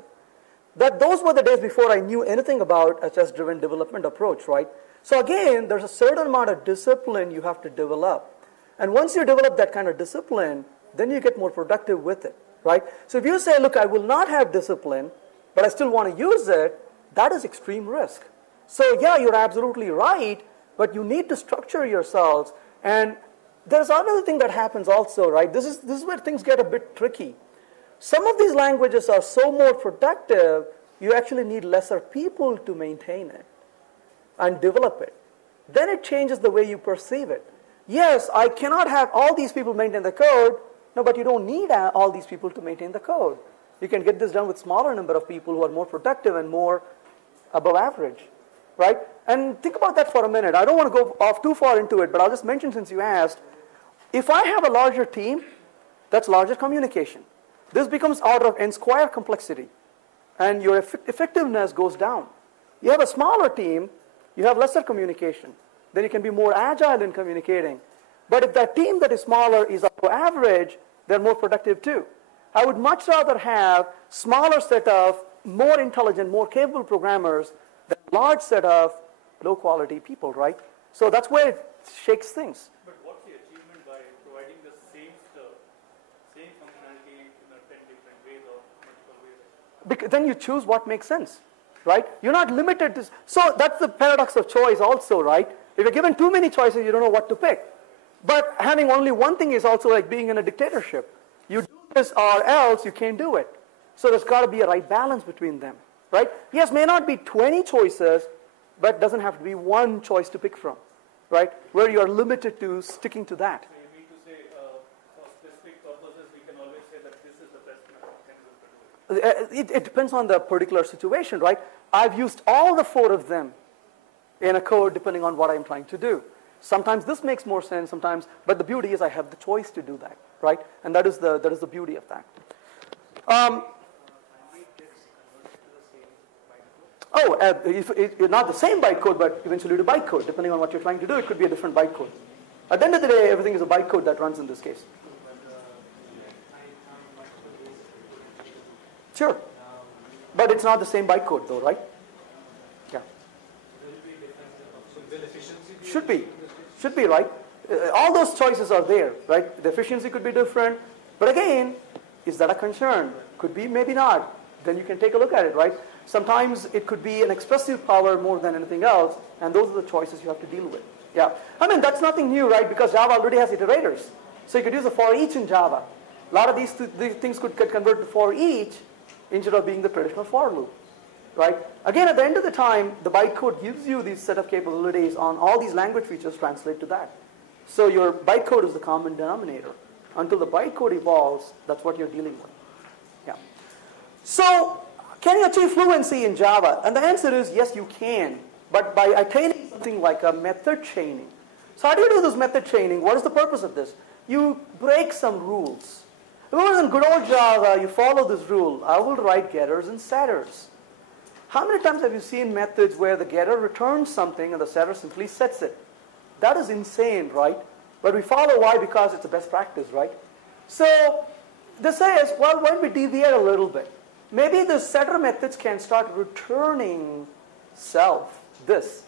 Those were the days before I knew anything about a test-driven development approach, right? So again, there's a certain amount of discipline you have to develop. And once you develop that kind of discipline, then you get more productive with it, right? So if you say, look, I will not have discipline, but I still want to use it, that is extreme risk. So yeah, you're absolutely right, but you need to structure yourselves. And there's another thing that happens also, right? This is where things get a bit tricky. Some of these languages are so more productive, you actually need lesser people to maintain it and develop it. Then it changes the way you perceive it. Yes, I cannot have all these people maintain the code. No, but you don't need all these people to maintain the code. You can get this done with smaller number of people who are more productive and more above average, right? And think about that for a minute. I don't want to go off too far into it, but I'll just mention since you asked, if I have a larger team, that's larger communication. This becomes order of n square complexity, and your effectiveness goes down. You have a smaller team, you have lesser communication. Then you can be more agile in communicating. But if that team that is smaller is above average, they're more productive too. I would much rather have smaller set of more intelligent, more capable programmers than a large set of low-quality people, right? So that's where it shakes things. But what's the achievement by providing the same stuff, same functionality in 10 different ways or multiple ways? Because then you choose what makes sense, right? You're not limited to... So that's the paradox of choice also, right? If you're given too many choices, you don't know what to pick. But having only one thing is also like being in a dictatorship. You do this or else you can't do it. So there's got to be a right balance between them, right? Yes, may not be 20 choices, but doesn't have to be one choice to pick from, right? Where you're limited to sticking to that. So you mean to say, for specific purposes, we can always say that this is the best method. It depends on the particular situation, right? I've used all the 4 of them in a code depending on what I'm trying to do. Sometimes this makes more sense, sometimes, but the beauty is I have the choice to do that, right? And that is the beauty of that. Not the same bytecode, but eventually to bytecode. Depending on what you're trying to do, it could be a different bytecode. At the end of the day, everything is a bytecode that runs in this case. Sure. But it's not the same bytecode though, right? Yeah. Should be. Should be, right? All those choices are there, right? The efficiency could be different. But again, is that a concern? Could be, maybe not. Then you can take a look at it, right? Sometimes it could be an expressive power more than anything else, and those are the choices you have to deal with. Yeah. I mean, that's nothing new, right? Because Java already has iterators. So you could use a for each in Java. A lot of these things could get converted to for each instead of being the traditional for loop, right? Again, at the end of the time, the bytecode gives you these set of capabilities on all these language features translate to that. So your bytecode is the common denominator. Until the bytecode evolves, that's what you're dealing with. Yeah. So, can you achieve fluency in Java? And the answer is yes, you can. But by attaining something like a method chaining. So how do you do this method chaining? What is the purpose of this? You break some rules. Remember in good old Java, you follow this rule. I will write getters and setters. How many times have you seen methods where the getter returns something and the setter simply sets it? That is insane, right? But we follow why? Because it's a best practice, right? So this says, well, why don't we deviate a little bit? Maybe the setter methods can start returning self, this.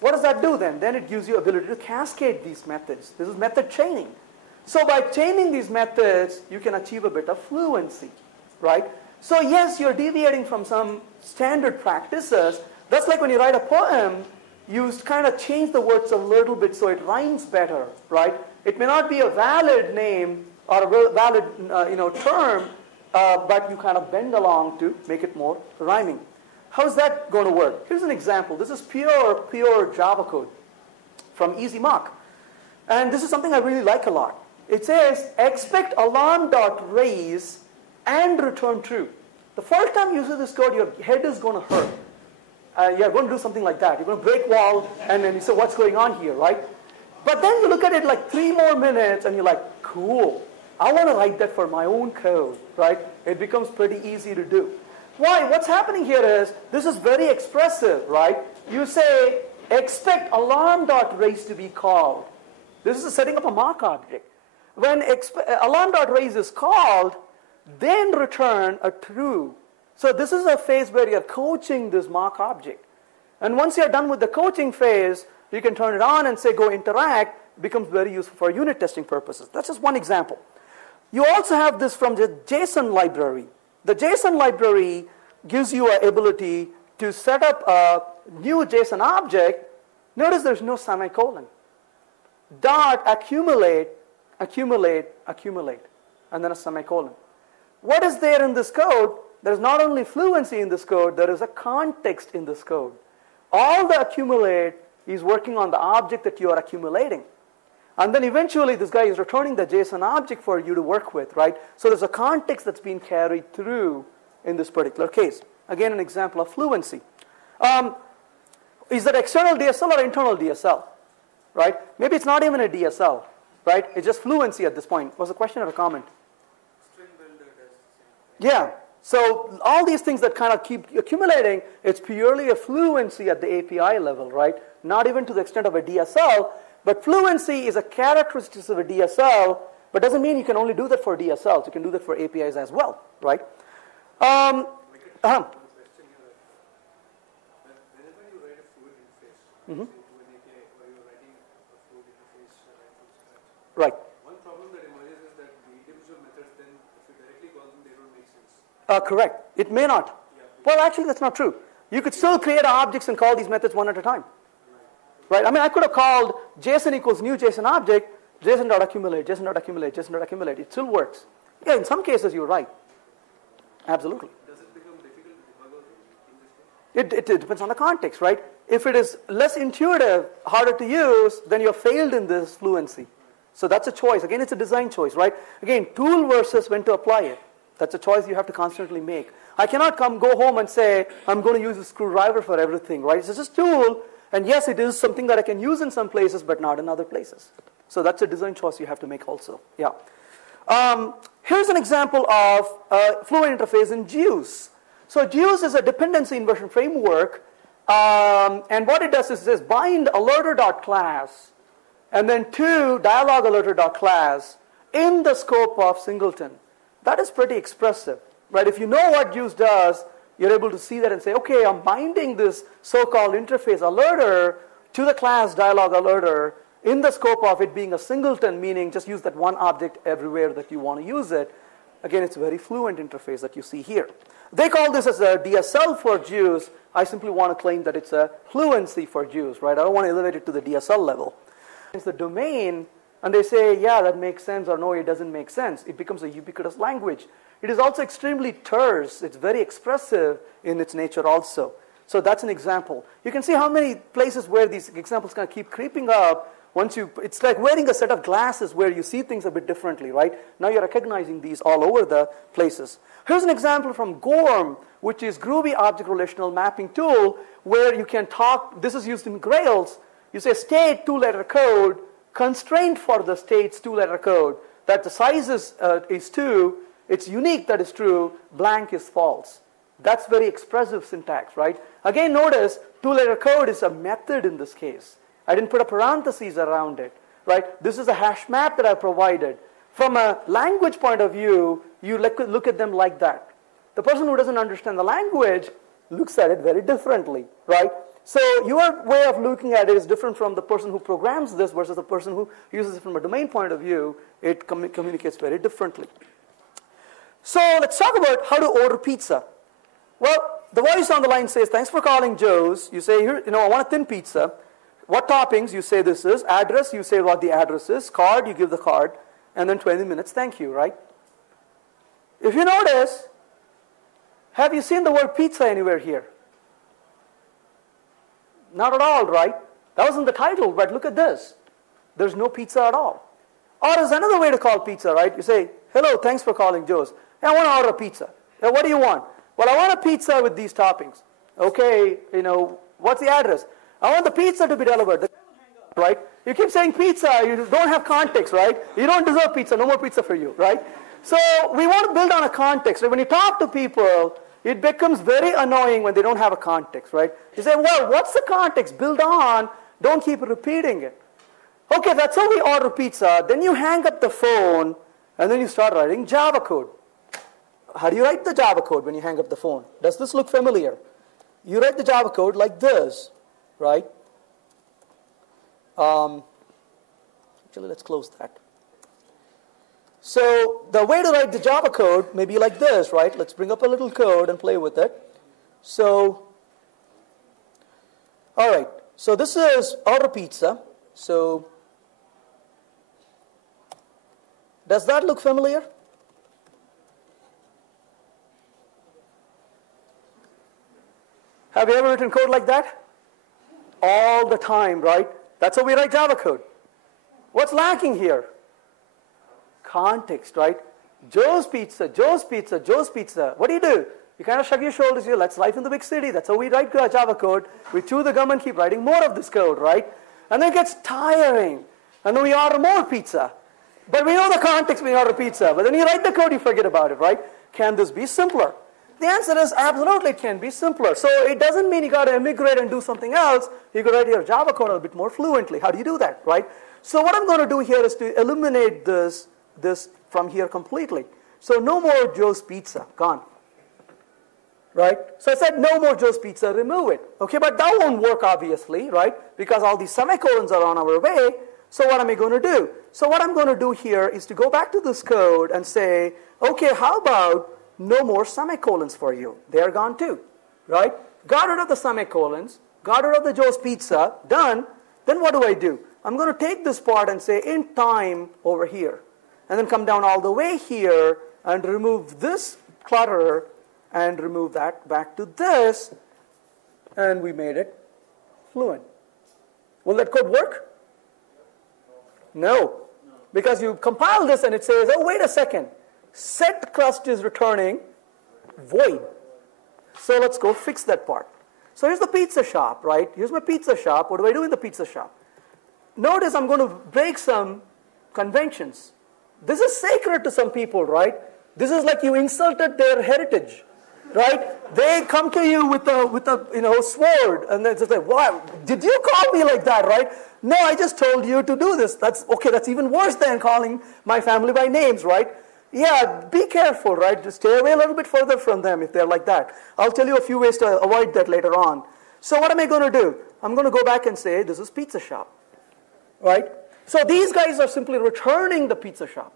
What does that do then? Then it gives you ability to cascade these methods. This is method chaining. So by chaining these methods, you can achieve a bit of fluency, right? So yes, you're deviating from some standard practices. That's like when you write a poem, you kind of change the words a little bit so it rhymes better, right? It may not be a valid name or a valid term, but you kind of bend along to make it more rhyming. How's that going to work? Here's an example. This is pure Java code from EasyMock. And this is something I really like a lot. It says, expect alarm.raise and return true. The first time you use this code, your head is going to hurt. You're going to do something like that. You're going to break wall, and then you say, what's going on here, right? But then you look at it like 3 more minutes, and you're like, cool. I want to write that for my own code, right? It becomes pretty easy to do. Why? What's happening here is, this is very expressive, right? You say, expect alarm.raise to be called. This is setting up a mock object. When alarm.raise is called, then return a true. So this is a phase where you're coaching this mock object. And once you're done with the coaching phase, you can turn it on and say, go interact. It becomes very useful for unit testing purposes. That's just one example. You also have this from the JSON library. The JSON library gives you an ability to set up a new JSON object. Notice there's no semicolon. Dot accumulate, accumulate, accumulate, and then a semicolon. What is there in this code? There's not only fluency in this code, there is a context in this code. All the accumulate is working on the object that you are accumulating. And then eventually this guy is returning the JSON object for you to work with, right? So there's a context that's being carried through in this particular case. Again, an example of fluency. Is that external DSL or internal DSL? Right? Maybe it's not even a DSL. Right? It's just Fluency at this point. Was a question or a comment? String builder does the same thing. Yeah. So all these things that kind of keep accumulating, it's purely a Fluency at the API level, right? Not even to the extent of a DSL, but Fluency is a characteristic of a DSL, but doesn't mean you can only do that for DSLs. You can do that for APIs as well, right? Question here. Whenever you write a fluid interface, say to an API, or you're writing a fluid interface right from scratch. Right. One problem that emerges is that the individual methods, then if you directly call them, they don't make sense. Correct. It may not. Yeah. Well, actually, that's not true. You could still create objects and call these methods one at a time. Right? I mean, I could have called JSON equals new JSON object, JSON.accumulate, JSON.accumulate, JSON.accumulate. It still works. Yeah, in some cases, you're right. Absolutely. Does it become difficult to debug also in this case? It depends on the context, right? If it is less intuitive, harder to use, then you're failed in this Fluency. So that's a choice. Again, it's a design choice, right? Again, tool versus when to apply it. That's a choice you have to constantly make. I cannot go home and say, I'm going to use a screwdriver for everything, right? It's just a tool, and yes, it is something that I can use in some places, but not in other places. So that's a design choice you have to make also. Yeah. Here's an example of a fluent interface in GIDS. So GIDS is a dependency inversion framework, and what it does is it says bind alerter.class and then to dialog alerter.class in the scope of singleton. That is pretty expressive, right? If you know what GIDS does, you're able to see that and say, okay, I'm binding this so-called interface alerter to the class dialog alerter in the scope of it being a singleton, meaning just use that one object everywhere that you want to use it. Again, it's a very fluent interface that you see here. They call this as a DSL for GIDS. I simply want to claim that it's a Fluency for GIDS, right? I don't want to elevate it to the DSL level. It's the domain, and they say, yeah, that makes sense, or no, it doesn't make sense. It becomes a ubiquitous language. It is also extremely terse. It's very expressive in its nature also. So that's an example. You can see how many places where these examples kind of keep creeping up. It's like wearing a set of glasses where you see things a bit differently, right? Now you're recognizing these all over the places. Here's an example from GORM, which is Groovy Object Relational Mapping Tool, where you can talk. This is used in Grails. You say state 2-letter code, constraint for the state's 2-letter code, that the size is 2, it's unique that is true, blank is false. That's very expressive syntax, right? Again, notice 2-letter code is a method in this case. I didn't put a parentheses around it, right? This is a hash map that I provided. From a language point of view, you look at them like that. The person who doesn't understand the language looks at it very differently, right? So your way of looking at it is different from the person who programs this versus the person who uses it from a domain point of view. It communicates very differently. So let's talk about how to order pizza. Well, the voice on the line says, thanks for calling Joe's. You say, here, I want a thin pizza. What toppings? You say this is. Address, you say what the address is. Card, you give the card. And then 20 minutes, thank you, right? If you notice, have you seen the word pizza anywhere here? Not at all, right? That was in the title, but look at this. There's no pizza at all. Or there's another way to call pizza, right? You say, hello, thanks for calling Joe's. Hey, I want to order a pizza. Hey, what do you want? Well, I want a pizza with these toppings. Okay, what's the address? I want the pizza to be delivered. Right? You keep saying pizza, you don't have context, right? You don't deserve pizza, no more pizza for you, right? So we want to build on a context. When you talk to people, it becomes very annoying when they don't have a context, right? You say, well, what's the context? Build on, don't keep repeating it. Okay, that's how we order pizza. Then you hang up the phone, and then you start writing Java code. How do you write the Java code when you hang up the phone? Does this look familiar? You write the Java code like this, right? Actually, let's close that. So the way to write the Java code may be like this, right? Let's bring up a little code and play with it. So, all right. So this is order pizza. So does that look familiar? Have you ever written code like that? All the time, right? That's how we write Java code. What's lacking here? Context, right? Joe's Pizza, Joe's Pizza, Joe's Pizza. What do? You kind of shrug your shoulders here, let's life in the big city. That's how we write Java code. We chew the gum and keep writing more of this code, right? And then it gets tiring. And then we order more pizza. But we know the context when we order pizza. But then you write the code, you forget about it, right? Can this be simpler? The answer is absolutely it can be simpler. So it doesn't mean you got to immigrate and do something else. You could write your Java code a bit more fluently. How do you do that, right? So what I'm going to do here is to eliminate this from here completely. So no more Joe's Pizza, gone. Right? So I said no more Joe's Pizza, remove it. Okay, but that won't work obviously, right? Because all these semicolons are on our way. So what am I going to do? So what I'm going to do here is to go back to this code and say, okay, how about no more semicolons for you? They're gone too, right? Got rid of the semicolons, got rid of the Joe's Pizza, done. Then what do? I'm going to take this part and say in time over here. And then come down all the way here and remove this clutter and remove that back to this. And we made it fluent. Will that code work? No. Because you compile this and it says, oh, wait a second. Set crust is returning void. So let's go fix that part. So here's the pizza shop, right? Here's my pizza shop. What do I do in the pizza shop? Notice I'm going to break some conventions. This is sacred to some people, right? This is like you insulted their heritage, right? They come to you with a sword, and they say, "Wow, did you call me like that?" Right? No, I just told you to do this. That's okay. That's even worse than calling my family by names, right? Yeah, be careful, right? Just stay away a little bit further from them if they're like that. I'll tell you a few ways to avoid that later on. So what am I going to do? I'm going to go back and say, this is pizza shop, right? So these guys are simply returning the pizza shop.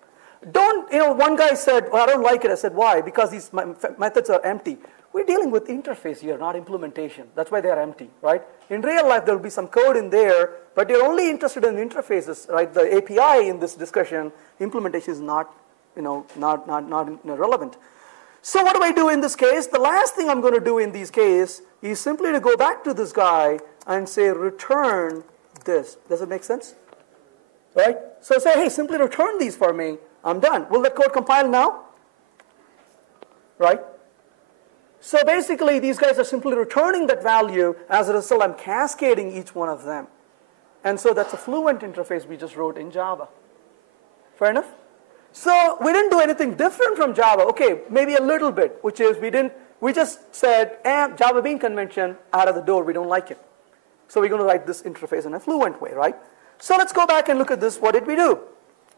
One guy said, well, I don't like it. I said, why? Because these methods are empty. We're dealing with interface here, not implementation. That's why they're empty, right? In real life, there'll be some code in there, but you're only interested in interfaces, right? The API in this discussion, implementation is not relevant. So what do I do in this case? The last thing I'm going to do in this case is simply to go back to this guy and say, return this. Does it make sense? Right? So say, hey, simply return these for me. I'm done. Will that code compile now? Right? So basically, these guys are simply returning that value. As a result, I'm cascading each one of them. And so that's a fluent interface we just wrote in Java. Fair enough? So we didn't do anything different from Java. Okay, maybe a little bit, which is we just said, Java bean convention, out of the door, we don't like it. So we're going to write this interface in a fluent way, right? So let's go back and look at this. What did we do?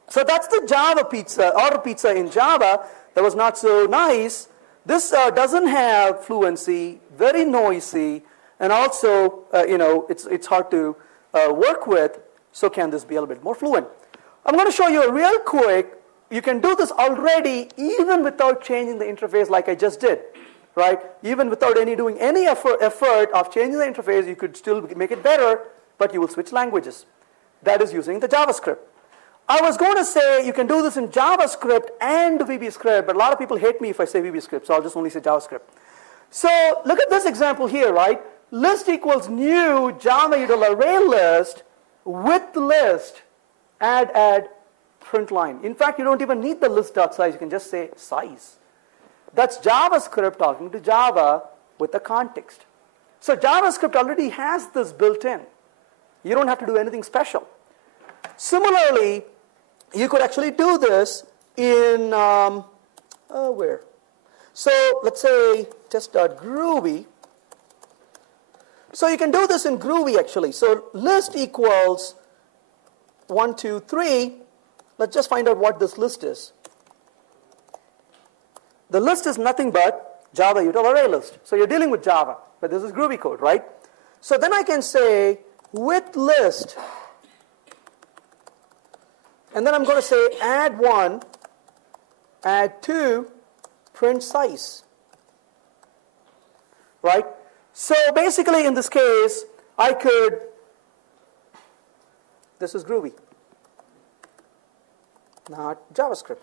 So that's the Java pizza, order pizza in Java. That was not so nice. This doesn't have fluency, very noisy, and also, it's hard to work with. So can this be a little bit more fluent? I'm going to show you real quick. You can do this already even without changing the interface like I just did, right? Even without doing any effort of changing the interface, you could still make it better, but you will switch languages. That is using the JavaScript. I was going to say you can do this in JavaScript and VBScript, but a lot of people hate me if I say VBScript, so I'll just only say JavaScript. So look at this example here, right? List equals new Java util array list with list, add, print line. In fact, you don't even need the list.size. You can just say size. That's JavaScript talking to Java with the context. So JavaScript already has this built in. You don't have to do anything special. Similarly, you could actually do this in, where? So let's say test.groovy. So you can do this in Groovy actually. So list equals 1, 2, 3. Let's just find out what this list is. The list is nothing but Java util array list. So you're dealing with Java, but this is Groovy code, right? So then I can say with list, and then I'm going to say add 1, add 2, print size, right? So basically in this case, I could, this is Groovy, not JavaScript.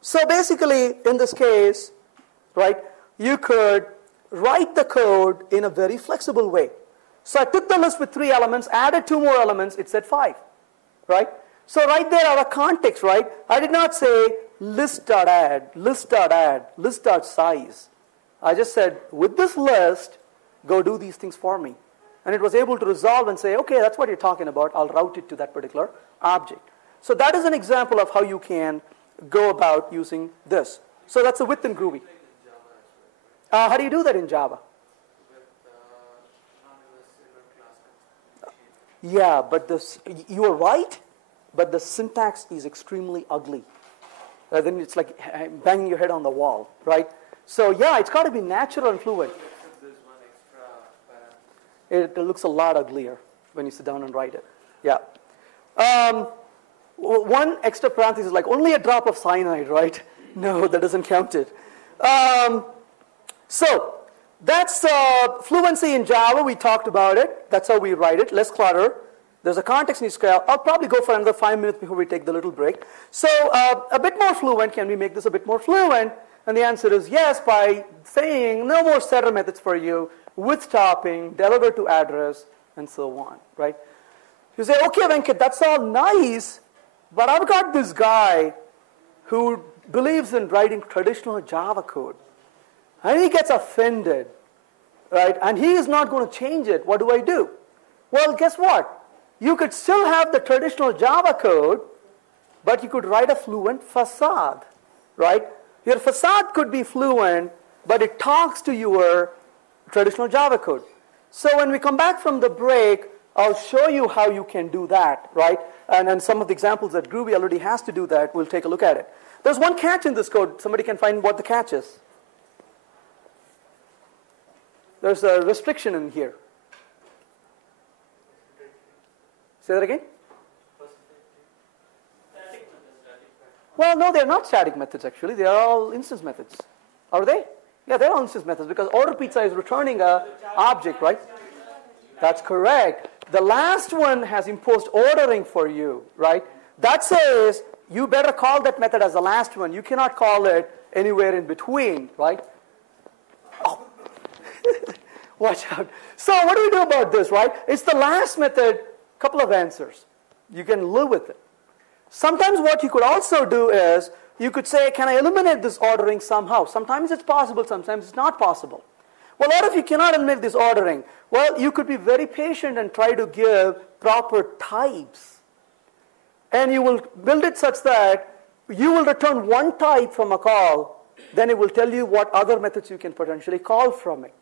So basically, in this case, right, you could write the code in a very flexible way. So I took the list with 3 elements, added 2 more elements, it said 5, right? So right there, our context, right? I did not say list.add, list.add, list.size. I just said, with this list, go do these things for me. And it was able to resolve and say, okay, that's what you're talking about. I'll route it to that particular object. So that is an example of how you can go about using this. So that's a within Groovy. How do you do that in Java? Yeah, but you are right, but the syntax is extremely ugly. Then it's like banging your head on the wall, right? So yeah, it's got to be natural and fluent. It looks a lot uglier when you sit down and write it. Yeah. One extra parenthesis, like only a drop of cyanide, right? No, that doesn't count it. So that's fluency in Java. We talked about it. That's how we write it. Less clutter. There's a context needs scale. I'll probably go for another 5 minutes before we take the little break. So a bit more fluent. Can we make this a bit more fluent? And the answer is yes, by saying no more setter methods for you, with stopping, deliver to address, and so on, right? You say, okay, Venkat, that's all nice, but I've got this guy who believes in writing traditional Java code, and he gets offended, right? And he is not going to change it. What do I do? Well, guess what? You could still have the traditional Java code, but you could write a fluent facade, right? Your facade could be fluent, but it talks to your traditional Java code. So when we come back from the break, I'll show you how you can do that, right? And then some of the examples that Groovy already has to do that, we'll take a look at it. There's one catch in this code. Somebody can find what the catch is. There's a restriction in here. Say that again? Well, no, they're not static methods, actually. They are all instance methods. Are they? Yeah, they're all instance methods because order pizza is returning an object, right? That's correct. The last one has imposed ordering for you, right? That says you better call that method as the last one. You cannot call it anywhere in between, right? Oh. Watch out. So what do we do about this, right? It's the last method, couple of answers. You can live with it. Sometimes what you could also do is, you could say, can I eliminate this ordering somehow? Sometimes it's possible, sometimes it's not possible. Well, what if you cannot eliminate this ordering? Well, you could be very patient and try to give proper types. And you will build it such that you will return one type from a call, then it will tell you what other methods you can potentially call from it,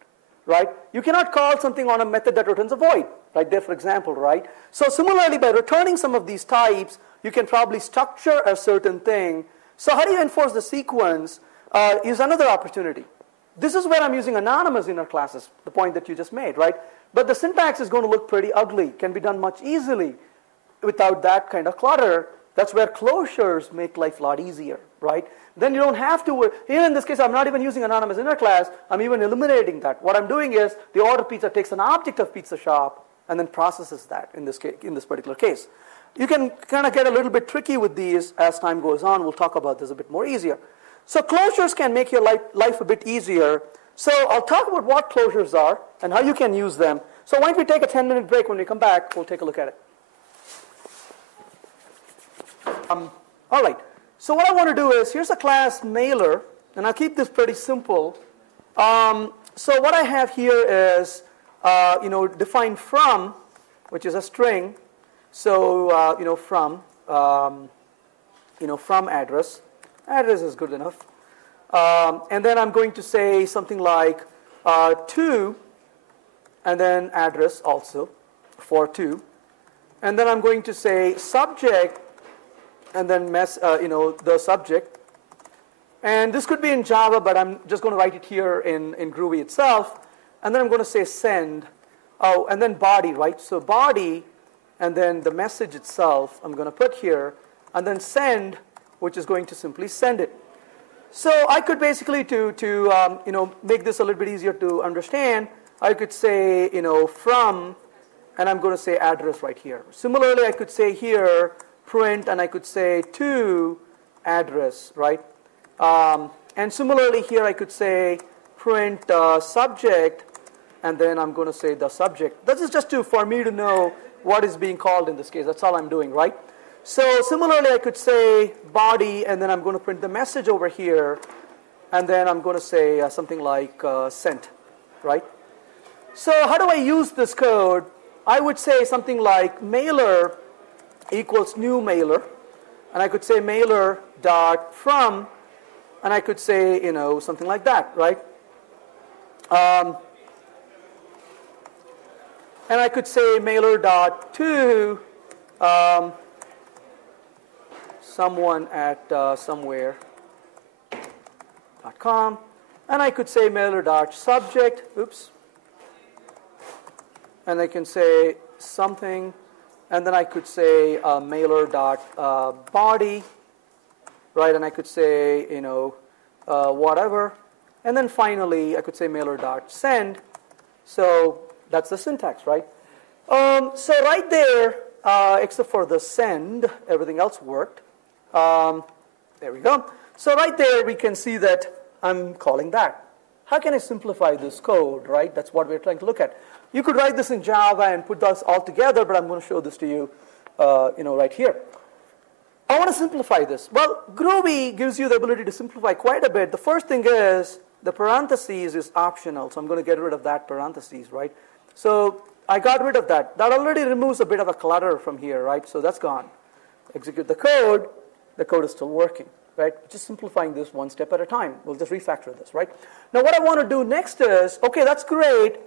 right? You cannot call something on a method that returns a void, right there, for example, right? So similarly, by returning some of these types, you can probably structure a certain thing. So how do you enforce the sequence is another opportunity. This is where I'm using anonymous in our classes, the point that you just made, right? But the syntax is going to look pretty ugly, can be done much easily without that kind of clutter. That's where closures make life a lot easier, right? Then you don't have to, here in this case, I'm not even using anonymous inner class, I'm even eliminating that. What I'm doing is, the order pizza takes an object of pizza shop and then processes that in this case, in this particular case. You can kind of get a little bit tricky with these as time goes on. We'll talk about this a bit more easier. So closures can make your life a bit easier. So I'll talk about what closures are and how you can use them. So why don't we take a 10-minute break? When we come back, we'll take a look at it. All right. So what I want to do is, here's a class mailer, and I'll keep this pretty simple. So what I have here is, define from, which is a string. So from address. Address is good enough. And then I'm going to say something like to, and then address also for to. And then I'm going to say subject, and then the subject. And this could be in Java, but I'm just going to write it here in Groovy itself. And then I'm going to say send. Oh, and then body, right? So body, and then the message itself I'm going to put here, and then send, which is going to simply send it. So I could basically, to make this a little bit easier to understand, I could say, from, and I'm going to say address right here. Similarly, I could say here, print, and I could say to address, right? And similarly here, I could say print subject, and then I'm going to say the subject. This is just for me to know what is being called in this case. That's all I'm doing, right? So similarly, I could say body, and then I'm going to print the message over here, and then I'm going to say something like sent, right? So how do I use this code? I would say something like mailer equals new mailer, and I could say mailer dot from, and I could say, you know, something like that, right? And I could say mailer dot to someone at somewhere.com, and I could say mailer dot subject, oops, and I can say something, and then I could say mailer dot body, right? And I could say, you know, whatever, and then finally I could say mailer dot send. So that's the syntax, right? So right there, except for the send, everything else worked. There we go. So right there, we can see that I'm calling that. How can I simplify this code, right? That's what we're trying to look at. You could write this in Java and put this all together, but I'm going to show this to you, you know, right here. I want to simplify this. Well, Groovy gives you the ability to simplify quite a bit. The first thing is the parentheses is optional, so I'm going to get rid of that parentheses, right? So I got rid of that. That already removes a bit of a clutter from here, right? So that's gone. Execute the code is still working, right? Just simplifying this one step at a time. We'll just refactor this, right? Now what I want to do next is, okay, that's great,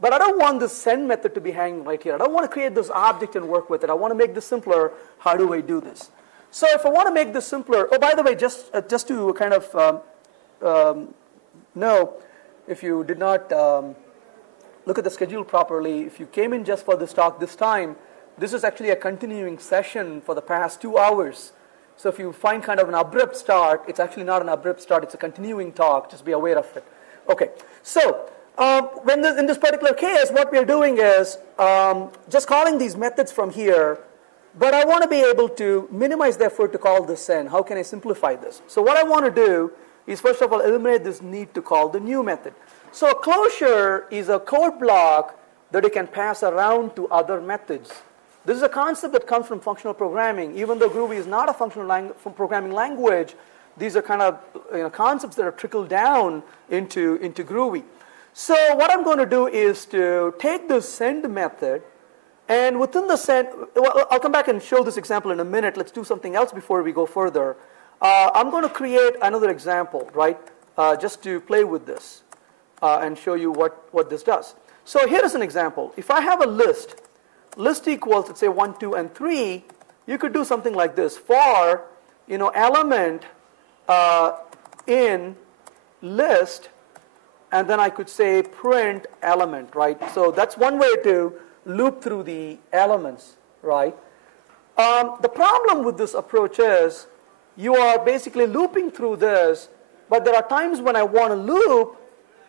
but I don't want this send method to be hanging right here. I don't want to create this object and work with it. I want to make this simpler. How do I do this? So if I want to make this simpler, oh, by the way, just to kind of know, if you did not look at the schedule properly, if you came in just for this talk this time, this is actually a continuing session for the past 2 hours. So if you find kind of an abrupt start, it's actually not an abrupt start, it's a continuing talk, just be aware of it. Okay, so in this particular case, what we're doing is just calling these methods from here, but I want to be able to minimize the effort to call this send. How can I simplify this? So what I want to do is, first of all, eliminate this need to call the new method. So a closure is a code block that you can pass around to other methods. This is a concept that comes from functional programming. Even though Groovy is not a functional programming language, these are kind of concepts that are trickled down into Groovy. So what I'm going to do is to take this send method, and within the send, well, I'll come back and show this example in a minute. Let's do something else before we go further. I'm going to create another example, right, just to play with this and show you what this does. So here is an example. If I have a list equals, let's say, 1, 2, and 3, you could do something like this. For, element in list, and then I could say print element, right? So that's one way to loop through the elements, right? The problem with this approach is you are basically looping through this, but there are times when I want to loop,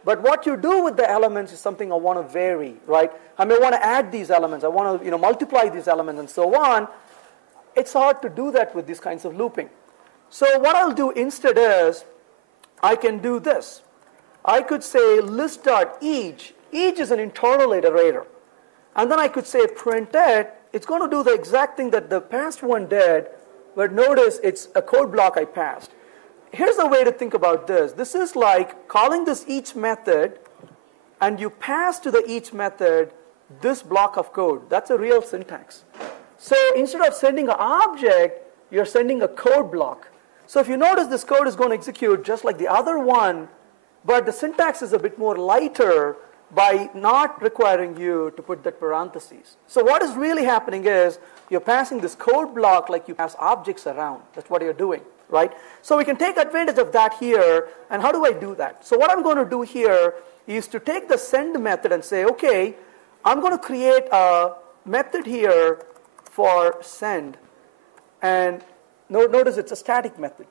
but what you do with the elements is something I want to vary, right? I may want to add these elements. I want to multiply these elements and so on. It's hard to do that with these kinds of looping. So what I'll do instead is I can do this. I could say list.each. Each is an internal iterator. And then I could say print it. It's going to do the exact thing that the past one did, but notice it's a code block I passed. Here's the way to think about this. This is like calling this each method, and you pass to the each method this block of code. That's a real syntax. So instead of sending an object, you're sending a code block. So if you notice, this code is going to execute just like the other one, but the syntax is a bit more lighter by not requiring you to put that parentheses. So what is really happening is you're passing this code block like you pass objects around. That's what you're doing, right? So we can take advantage of that here. And how do I do that? So what I'm going to do here is to take the send method and say, okay, I'm going to create a method here for send. And notice it's a static method,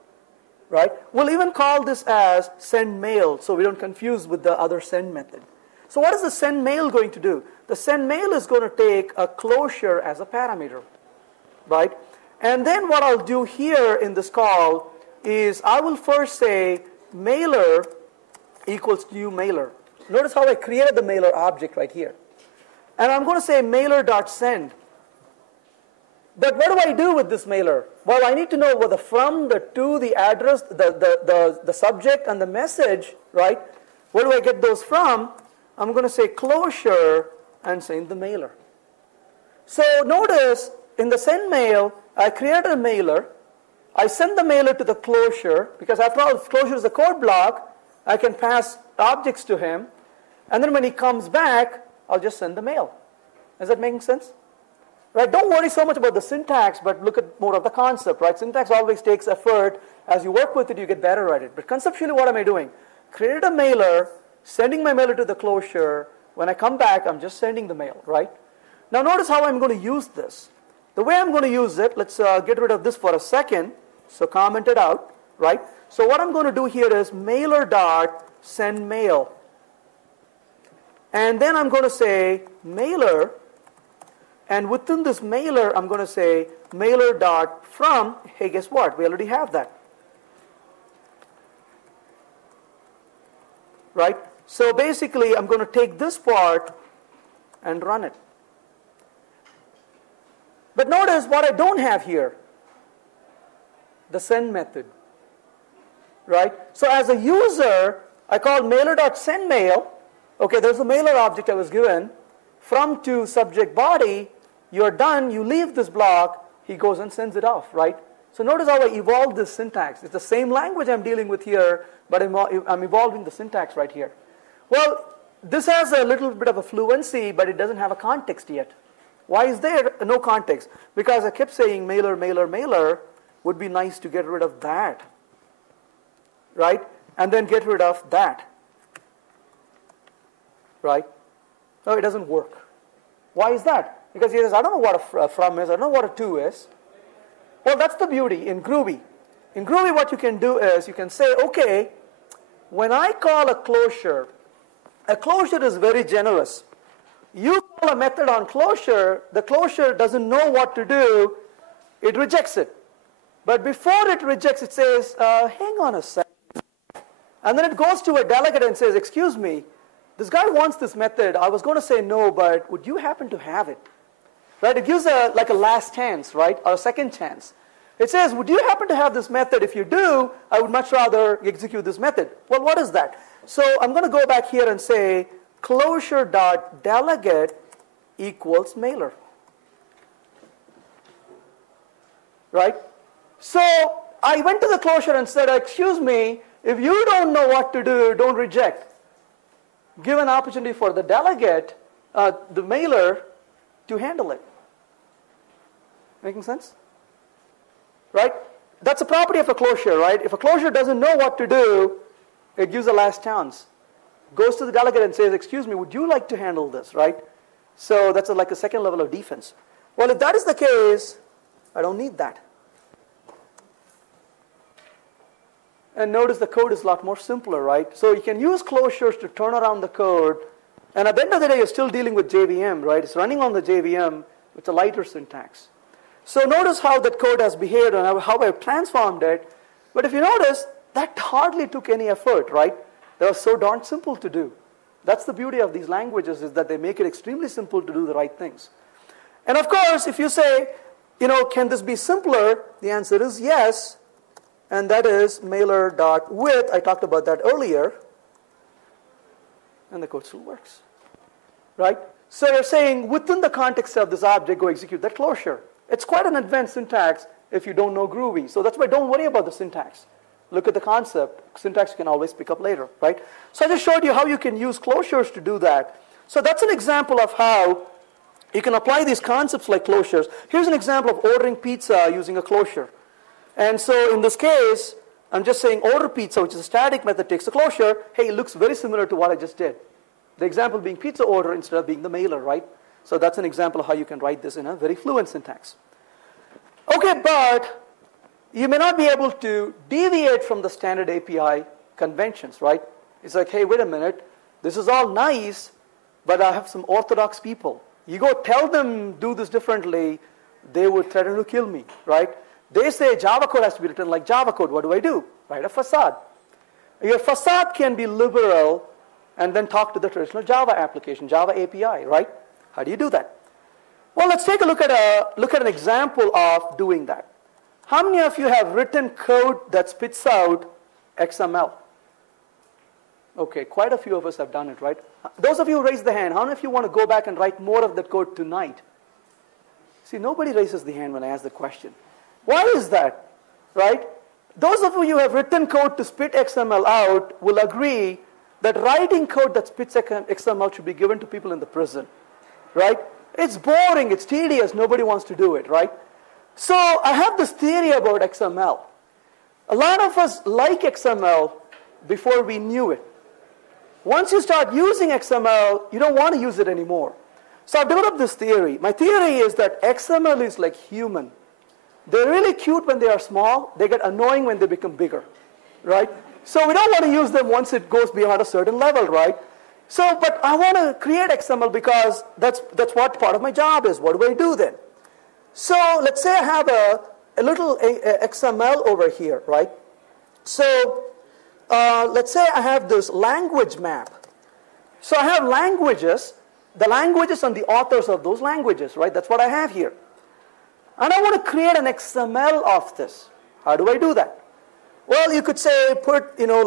right? We'll even call this as send mail so we don't confuse with the other send method. So what is the send mail going to do? The send mail is going to take a closure as a parameter, right? And then what I'll do here in this call is I will first say mailer equals new mailer. Notice how I created the mailer object right here. And I'm going to say mailer.send. But what do I do with this mailer? Well, I need to know what the from, the to, the address, the subject, and the message, right? Where do I get those from? I'm going to say closure and send the mailer. So notice in the send mail, I created a mailer. I send the mailer to the closure, because after all, if closure is a code block, I can pass objects to him. And then when he comes back, I'll just send the mail. Is that making sense? Right? Don't worry so much about the syntax, but look at more of the concept, right? Syntax always takes effort. As you work with it, you get better at it. But conceptually, what am I doing? Created a mailer, sending my mailer to the closure. When I come back, I'm just sending the mail, right? Now notice how I'm going to use this. The way I'm going to use it, let's get rid of this for a second. So comment it out, right? So what I'm going to do here is mailer dot send mail. And then I'm going to say mailer. And within this mailer, I'm going to say mailer dot from. Hey, guess what? We already have that. Right? So basically, I'm going to take this part and run it. But notice what I don't have here. The send method. Right? So as a user, I call mailer.sendMail. Okay, there's a mailer object I was given. From to subject body, you're done, you leave this block, he goes and sends it off, right? So notice how I evolved this syntax. It's the same language I'm dealing with here, but I'm evolving the syntax right here. Well, this has a little bit of a fluency, but it doesn't have a context yet. Why is there no context? Because I kept saying mailer, mailer, mailer. Would be nice to get rid of that, right? And then get rid of that, right? No, it doesn't work. Why is that? Because he says, I don't know what a from is, I don't know what a to is. Well, that's the beauty in Groovy. In Groovy, what you can do is you can say, okay, when I call a closure is very generous. You call a method on closure, the closure doesn't know what to do, it rejects it. But before it rejects, it says, hang on a second. And then it goes to a delegate and says, excuse me, this guy wants this method. I was going to say no, but would you happen to have it? Right? It gives like a last chance, right? Or a second chance. It says, would you happen to have this method? If you do, I would much rather execute this method. Well, what is that? So I'm going to go back here and say, closure.delegate equals mailer. Right? So I went to the closure and said, excuse me, if you don't know what to do, don't reject. Give an opportunity for the delegate, the mailer, to handle it. Making sense? Right? That's a property of a closure, right? If a closure doesn't know what to do, it gives a last chance. Goes to the delegate and says, excuse me, would you like to handle this, right? So that's like a second level of defense. Well, if that is the case, I don't need that. And notice the code is a lot more simpler, right? So you can use closures to turn around the code. And at the end of the day, you're still dealing with JVM, right? It's running on the JVM with a lighter syntax. So notice how that code has behaved and how I've transformed it. But if you notice, that hardly took any effort, right? They were so darn simple to do. That's the beauty of these languages, is that they make it extremely simple to do the right things. And of course, if you say, can this be simpler? The answer is yes. And that is mailer.with. I talked about that earlier. And the code still works. Right? So you're saying, within the context of this object, go execute that closure. It's quite an advanced syntax if you don't know Groovy. So that's why don't worry about the syntax. Look at the concept. Syntax you can always pick up later, right? So I just showed you how you can use closures to do that. So that's an example of how you can apply these concepts like closures. Here's an example of ordering pizza using a closure. And so in this case, I'm just saying order pizza, which is a static method, takes a closure. Hey, it looks very similar to what I just did. The example being pizza order instead of being the mailer, right? So that's an example of how you can write this in a very fluent syntax. Okay, but you may not be able to deviate from the standard API conventions, right? It's like, hey, wait a minute. This is all nice, but I have some orthodox people. You go tell them do this differently, they would threaten to kill me, right? They say Java code has to be written like Java code. What do? Write a facade. Your facade can be liberal and then talk to the traditional Java application, Java API, right? How do you do that? Well, let's take a look at an example of doing that. How many of you have written code that spits out XML? Okay, quite a few of us have done it, right? Those of you who raised the hand, how many of you want to go back and write more of that code tonight? See, nobody raises the hand when I ask the question. Why is that, right? Those of you who have written code to spit XML out will agree that writing code that spits XML should be given to people in the prison, right? It's boring, it's tedious, nobody wants to do it, right? So I have this theory about XML. A lot of us like XML before we knew it. Once you start using XML, you don't want to use it anymore. So I've developed this theory. My theory is that XML is like human. They're really cute when they are small. They get annoying when they become bigger, right? So we don't want to use them once it goes beyond a certain level, right? So, but I want to create XML because that's what part of my job is. What do I do then? So let's say I have a little XML over here, right? So let's say I have this language map. So I have languages, the languages and the authors of those languages, right? That's what I have here. And I want to create an XML of this. How do I do that? Well, you could say put, no,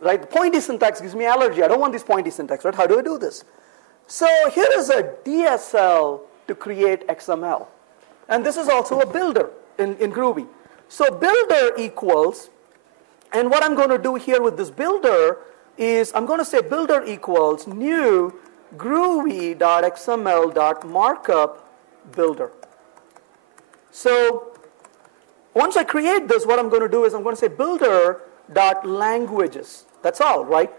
right? The pointy syntax gives me allergy. I don't want this pointy syntax, right? How do I do this? So here is a DSL to create XML. And this is also a builder in Groovy. So builder equals, and what I'm going to do here with this builder is I'm going to say builder equals new groovy.xml.markup builder. So once I create this, what I'm going to do is I'm going to say builder.languages. That's all, right?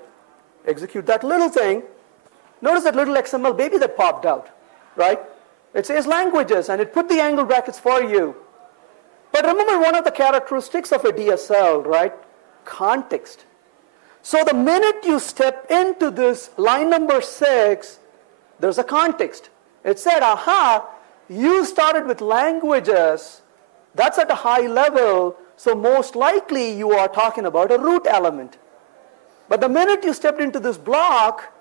Execute that little thing. Notice that little XML baby that popped out, right? It says languages, and it put the angle brackets for you. But remember one of the characteristics of a DSL, right? Context. So the minute you step into this line number 6, there's a context. It said, aha, you started with languages. That's at a high level, so most likely you are talking about a root element. But the minute you stepped into this block,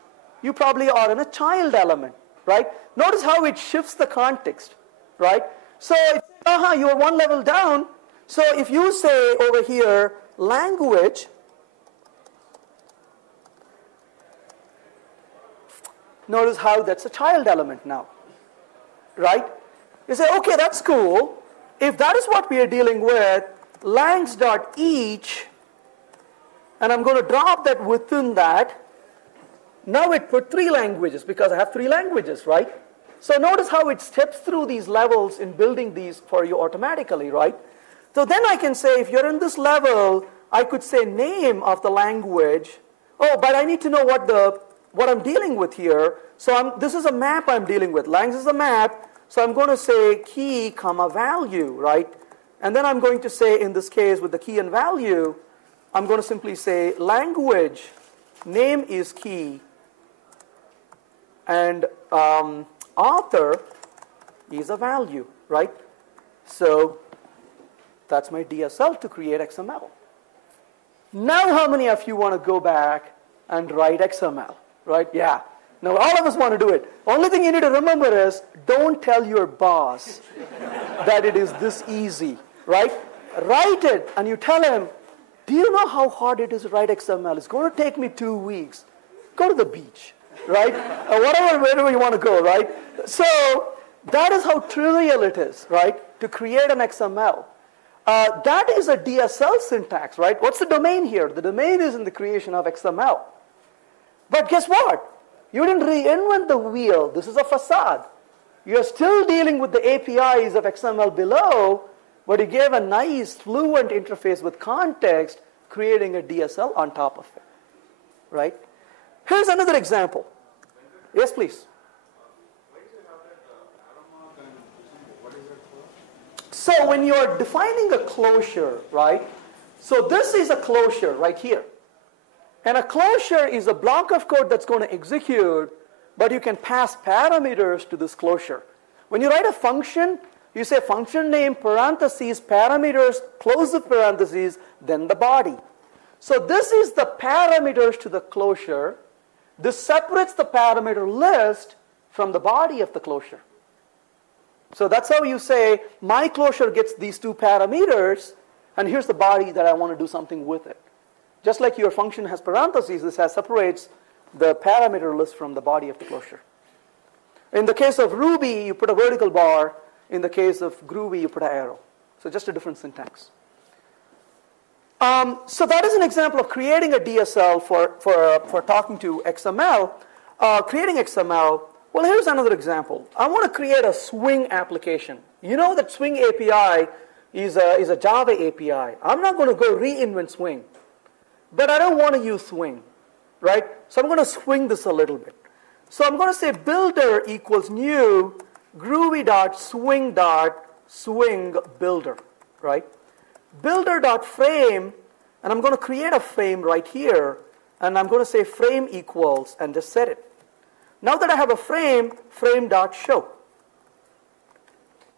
you probably are in a child element, right? Notice how it shifts the context, right? So, you are one level down. So if you say over here, language, notice how that's a child element now, right? You say, okay, that's cool. If that is what we are dealing with, langs.each, and I'm going to drop that within that, now it put 3 languages because I have 3 languages, right? So notice how it steps through these levels in building these for you automatically, right? So then I can say, if you're in this level, I could say name of the language. Oh, but I need to know what I'm dealing with here. So this is a map I'm dealing with. Langs is a map. So I'm going to say key, comma, value, right? And then I'm going to say, in this case, with the key and value, I'm going to simply say language, name is key, and author is a value, right? So that's my DSL to create XML. Now how many of you want to go back and write XML, right? Yeah. Now, all of us want to do it. Only thing you need to remember is, don't tell your boss that it is this easy, right? Write it, and you tell him, do you know how hard it is to write XML? It's going to take me 2 weeks. Go to the beach, right? Wherever you want to go, right? So that is how trivial it is, right, to create an XML. That is a DSL syntax, right? What's the domain here? The domain is in the creation of XML. But guess what? You didn't reinvent the wheel. This is a facade. You're still dealing with the APIs of XML below, but you gave a nice, fluent interface with context, creating a DSL on top of it, right? Here's another example. Yes, please. So when you're defining a closure, right? So this is a closure right here. And a closure is a block of code that's going to execute, but you can pass parameters to this closure. When you write a function, you say function name, parentheses, parameters, close the parentheses, then the body. So this is the parameters to the closure. This separates the parameter list from the body of the closure. So that's how you say, my closure gets these two parameters, and here's the body that I want to do something with it. Just like your function has parentheses, this separates the parameter list from the body of the closure. In the case of Ruby, you put a vertical bar. In the case of Groovy, you put an arrow. So just a different syntax. So that is an example of creating a DSL for talking to XML. Creating XML, well, here's another example. I want to create a Swing application. You know that Swing API is a Java API. I'm not going to go reinvent Swing. But I don't want to use Swing, right? So I'm going to swing this a little bit. So I'm going to say builder equals new groovy.swing builder, right? Builder.frame, and I'm going to create a frame right here, and I'm going to say frame equals, and just set it. Now that I have a frame, frame.show.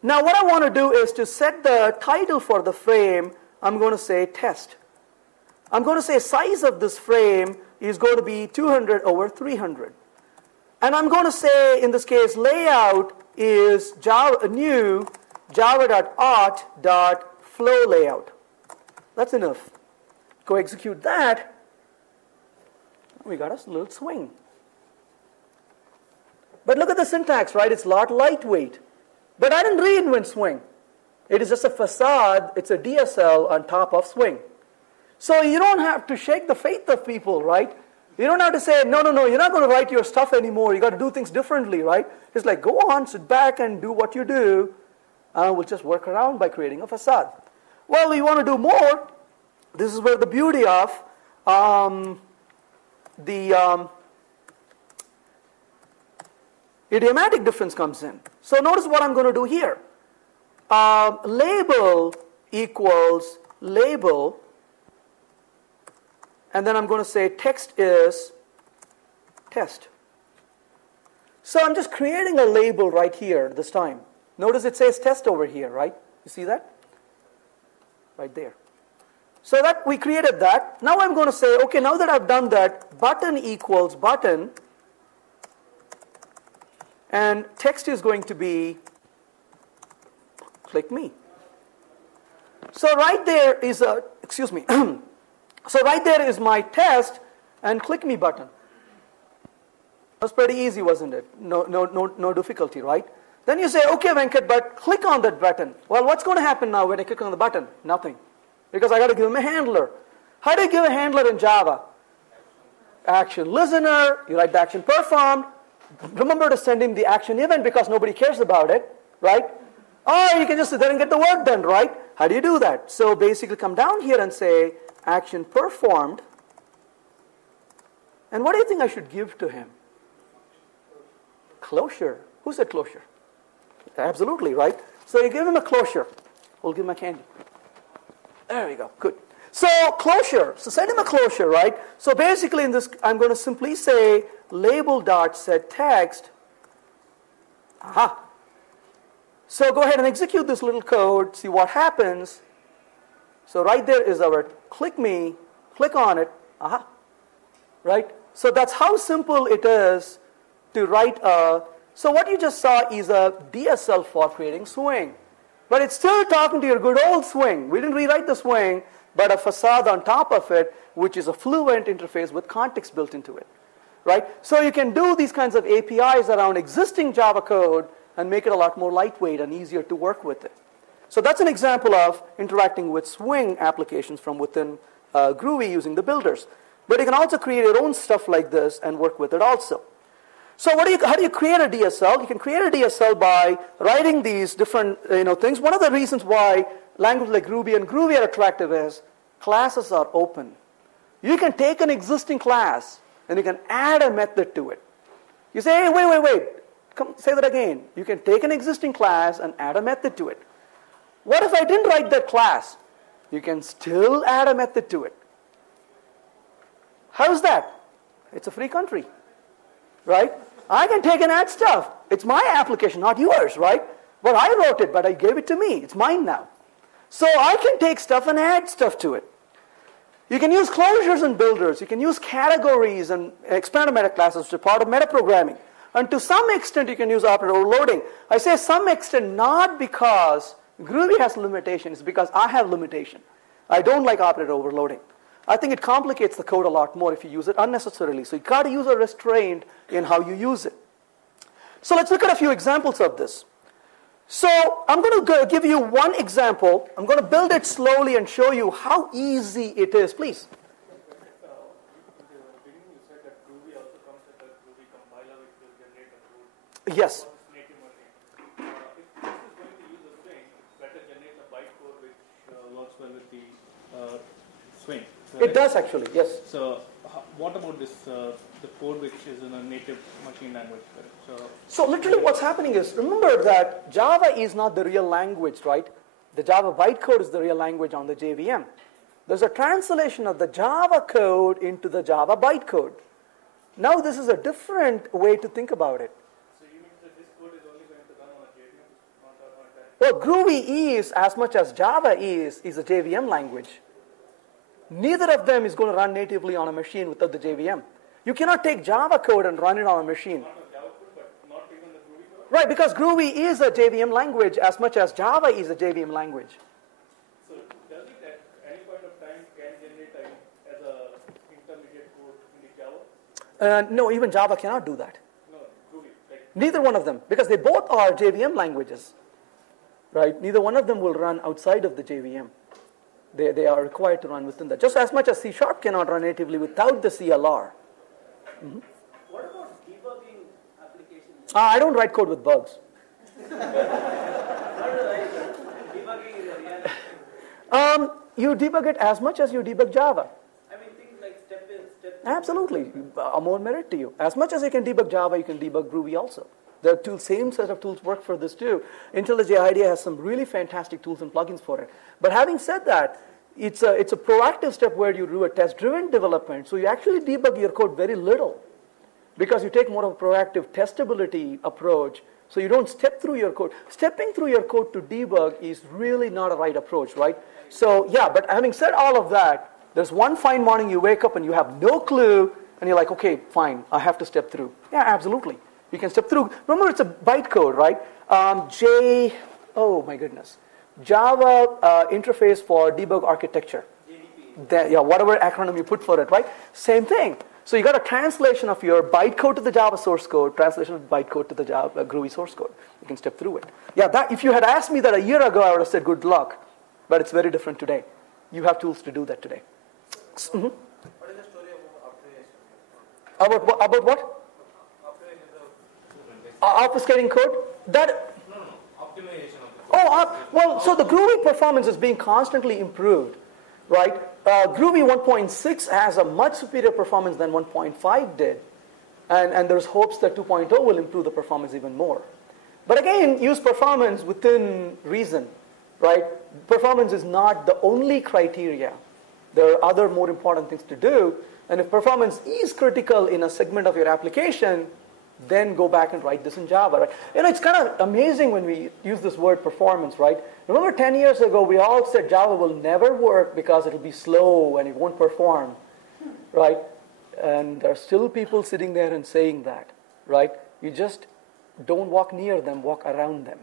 Now what I want to do is to set the title for the frame, I'm going to say test. I'm going to say size of this frame is going to be 200 over 300. And I'm going to say, in this case, layout is new java.art.flow layout. That's enough. Go execute that. We got a little swing. But look at the syntax, right? It's a lot lightweight. But I didn't reinvent Swing. It is just a facade. It's a DSL on top of Swing. So you don't have to shake the faith of people, right? You don't have to say, no, you're not going to write your stuff anymore. You got to do things differently, right? It's like, go on, sit back and do what you do. We'll just work around by creating a facade. Well, you want to do more. This is where the beauty of the idiomatic difference comes in. So notice what I'm going to do here. Label equals label. And then I'm going to say text is test. So I'm just creating a label right here this time. Notice it says test over here, right? You see that? Right there. So that we created that. Now I'm going to say, okay, now that I've done that, button equals button. And text is going to be click me. So right there is a, excuse me. So right there is my test and click me button. That's pretty easy, wasn't it? No difficulty, right? Then you say, okay, Venkat, but click on that button. Well, what's going to happen now when I click on the button? Nothing. Because I got to give him a handler. How do you give a handler in Java? Action listener, you write the action performed. Remember to send him the action event because nobody cares about it, right? Or you can just sit there and get the work done, right? How do you do that? So basically come down here and say action performed. And what do you think I should give to him? Closure. Who said closure? Absolutely, right? So you give him a closure. We'll give him a candy. There we go. Good. So closure. So send him a closure, right? So basically in this, I'm going to simply say label.setText. Aha. So go ahead and execute this little code. See what happens. So right there is our click me. Click on it. Aha. Right? So that's how simple it is to write a... So what you just saw is a DSL for creating Swing. But it's still talking to your good old Swing. We didn't rewrite the Swing, but a facade on top of it, which is a fluent interface with context built into it. Right? So you can do these kinds of APIs around existing Java code and make it a lot more lightweight and easier to work with it. So that's an example of interacting with Swing applications from within Groovy using the builders. But you can also create your own stuff like this and work with it also. So how do you create a DSL? You can create a DSL by writing these different things. One of the reasons why languages like Ruby and Groovy are attractive is classes are open. You can take an existing class and you can add a method to it. You say, hey, wait. Come, say that again. You can take an existing class and add a method to it. What if I didn't write that class? You can still add a method to it. How's that? It's a free country, right? I can take and add stuff. It's my application, not yours, right? Well, I wrote it, but I gave it to me. It's mine now. So I can take stuff and add stuff to it. You can use closures and builders. You can use categories and expand meta classes, which are part of metaprogramming. And to some extent, you can use operator overloading. I say some extent not because Groovy has limitations, because I have limitation. I don't like operator overloading. I think it complicates the code a lot more if you use it unnecessarily. So you got to use a restraint in how you use it. So let's look at a few examples of this. So I'm going to give you one example. I'm going to build it slowly and show you how easy it is. Please. Yes. Swing. It does actually, yes. So what about this, the code which is in a native machine language? So literally what's happening is, remember that Java is not the real language, right? The Java bytecode is the real language on the JVM. There's a translation of the Java code into the Java bytecode. Now this is a different way to think about it. So you mean that this code is only going to run on a JVM? Well, Groovy is, as much as Java is a JVM language. Neither of them is going to run natively on a machine without the JVM. You cannot take Java code and run it on a machine. Right, because Groovy is a JVM language as much as Java is a JVM language. So does it at any point of time can generate as a intermediate code in the Java? No, even Java cannot do that. No, Groovy. Neither one of them, because they both are JVM languages. Right? Neither one of them will run outside of the JVM. They are required to run within that. Just as much as C# cannot run natively without the CLR. Mm-hmm. What about debugging applications? I don't write code with bugs. Debugging is a reality. You debug it as much as you debug Java. I mean, things like step in, step out. Absolutely. More merit to you. As much as you can debug Java, you can debug Groovy also. The same set of tools work for this too. IntelliJ IDEA has some really fantastic tools and plugins for it. But having said that, it's a proactive step where you do a test-driven development. So you actually debug your code very little because you take more of a proactive testability approach. So you don't step through your code. Stepping through your code to debug is really not a right approach, right? So yeah, but having said all of that, there's one fine morning you wake up and you have no clue and you're like, okay, fine, I have to step through. Yeah, absolutely. You can step through. Remember, it's a bytecode, right? Oh my goodness. Java interface for debug architecture. Yeah, whatever acronym you put for it, right? Same thing. So you got a translation of your bytecode to the Java source code, translation of bytecode to the Java Groovy source code. You can step through it. Yeah, that if you had asked me that a year ago, I would have said good luck. But it's very different today. You have tools to do that today. Mm-hmm. What is the story about optimization? About what? Obfuscating code? That. No. Optimization of the code. Well, so the Groovy performance is being constantly improved, right? Groovy 1.6 has a much superior performance than 1.5 did. And there's hopes that 2.0 will improve the performance even more. But again, use performance within reason, right? Performance is not the only criteria. There are other more important things to do. And if performance is critical in a segment of your application, then go back and write this in Java, right? You know, it's kind of amazing when we use this word performance, right? Remember 10 years ago, we all said Java will never work because it'll be slow and it won't perform, right? And there are still people sitting there and saying that, right? You just don't walk near them, walk around them,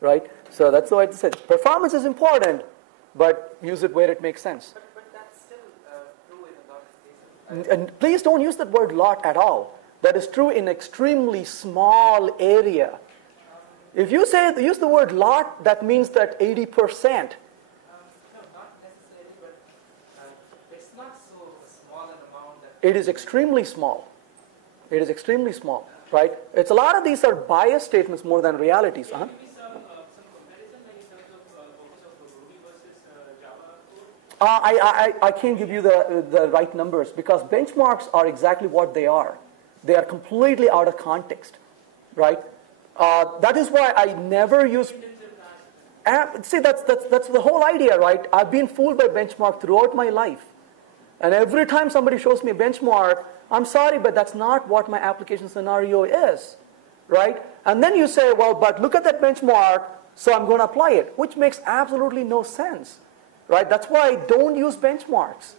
right? So that's why I said performance is important, but use it where it makes sense. But that's still true in a lot of cases. And please don't use that word lot at all. That is true in extremely small area. If you use the word lot, that means that 80%. No, not necessarily, but it's not so small an amount that... It is extremely small. It is extremely small, right? It's a lot of these are bias statements more than realities. Can you give me some comparison like in terms of focus of Groovy versus Java code? I can't give you the right numbers because benchmarks are exactly what they are. They are completely out of context, right? That is why I never use. See, that's the whole idea, right? I've been fooled by benchmark throughout my life, and every time somebody shows me a benchmark, I'm sorry, but that's not what my application scenario is, right? And then you say, well, but look at that benchmark, so I'm going to apply it, which makes absolutely no sense, right? That's why I don't use benchmarks.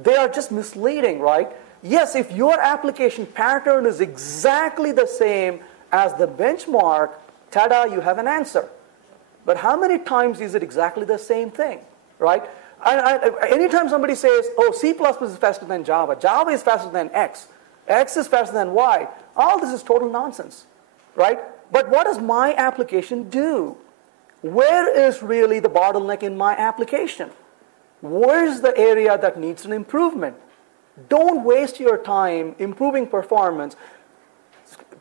They are just misleading, right? Yes, if your application pattern is exactly the same as the benchmark, ta-da, you have an answer. But how many times is it exactly the same thing, right? Anytime somebody says, oh, C++ is faster than Java, Java is faster than X, X is faster than Y, all this is total nonsense, right? But what does my application do? Where is really the bottleneck in my application? Where is the area that needs an improvement? Don't waste your time improving performance.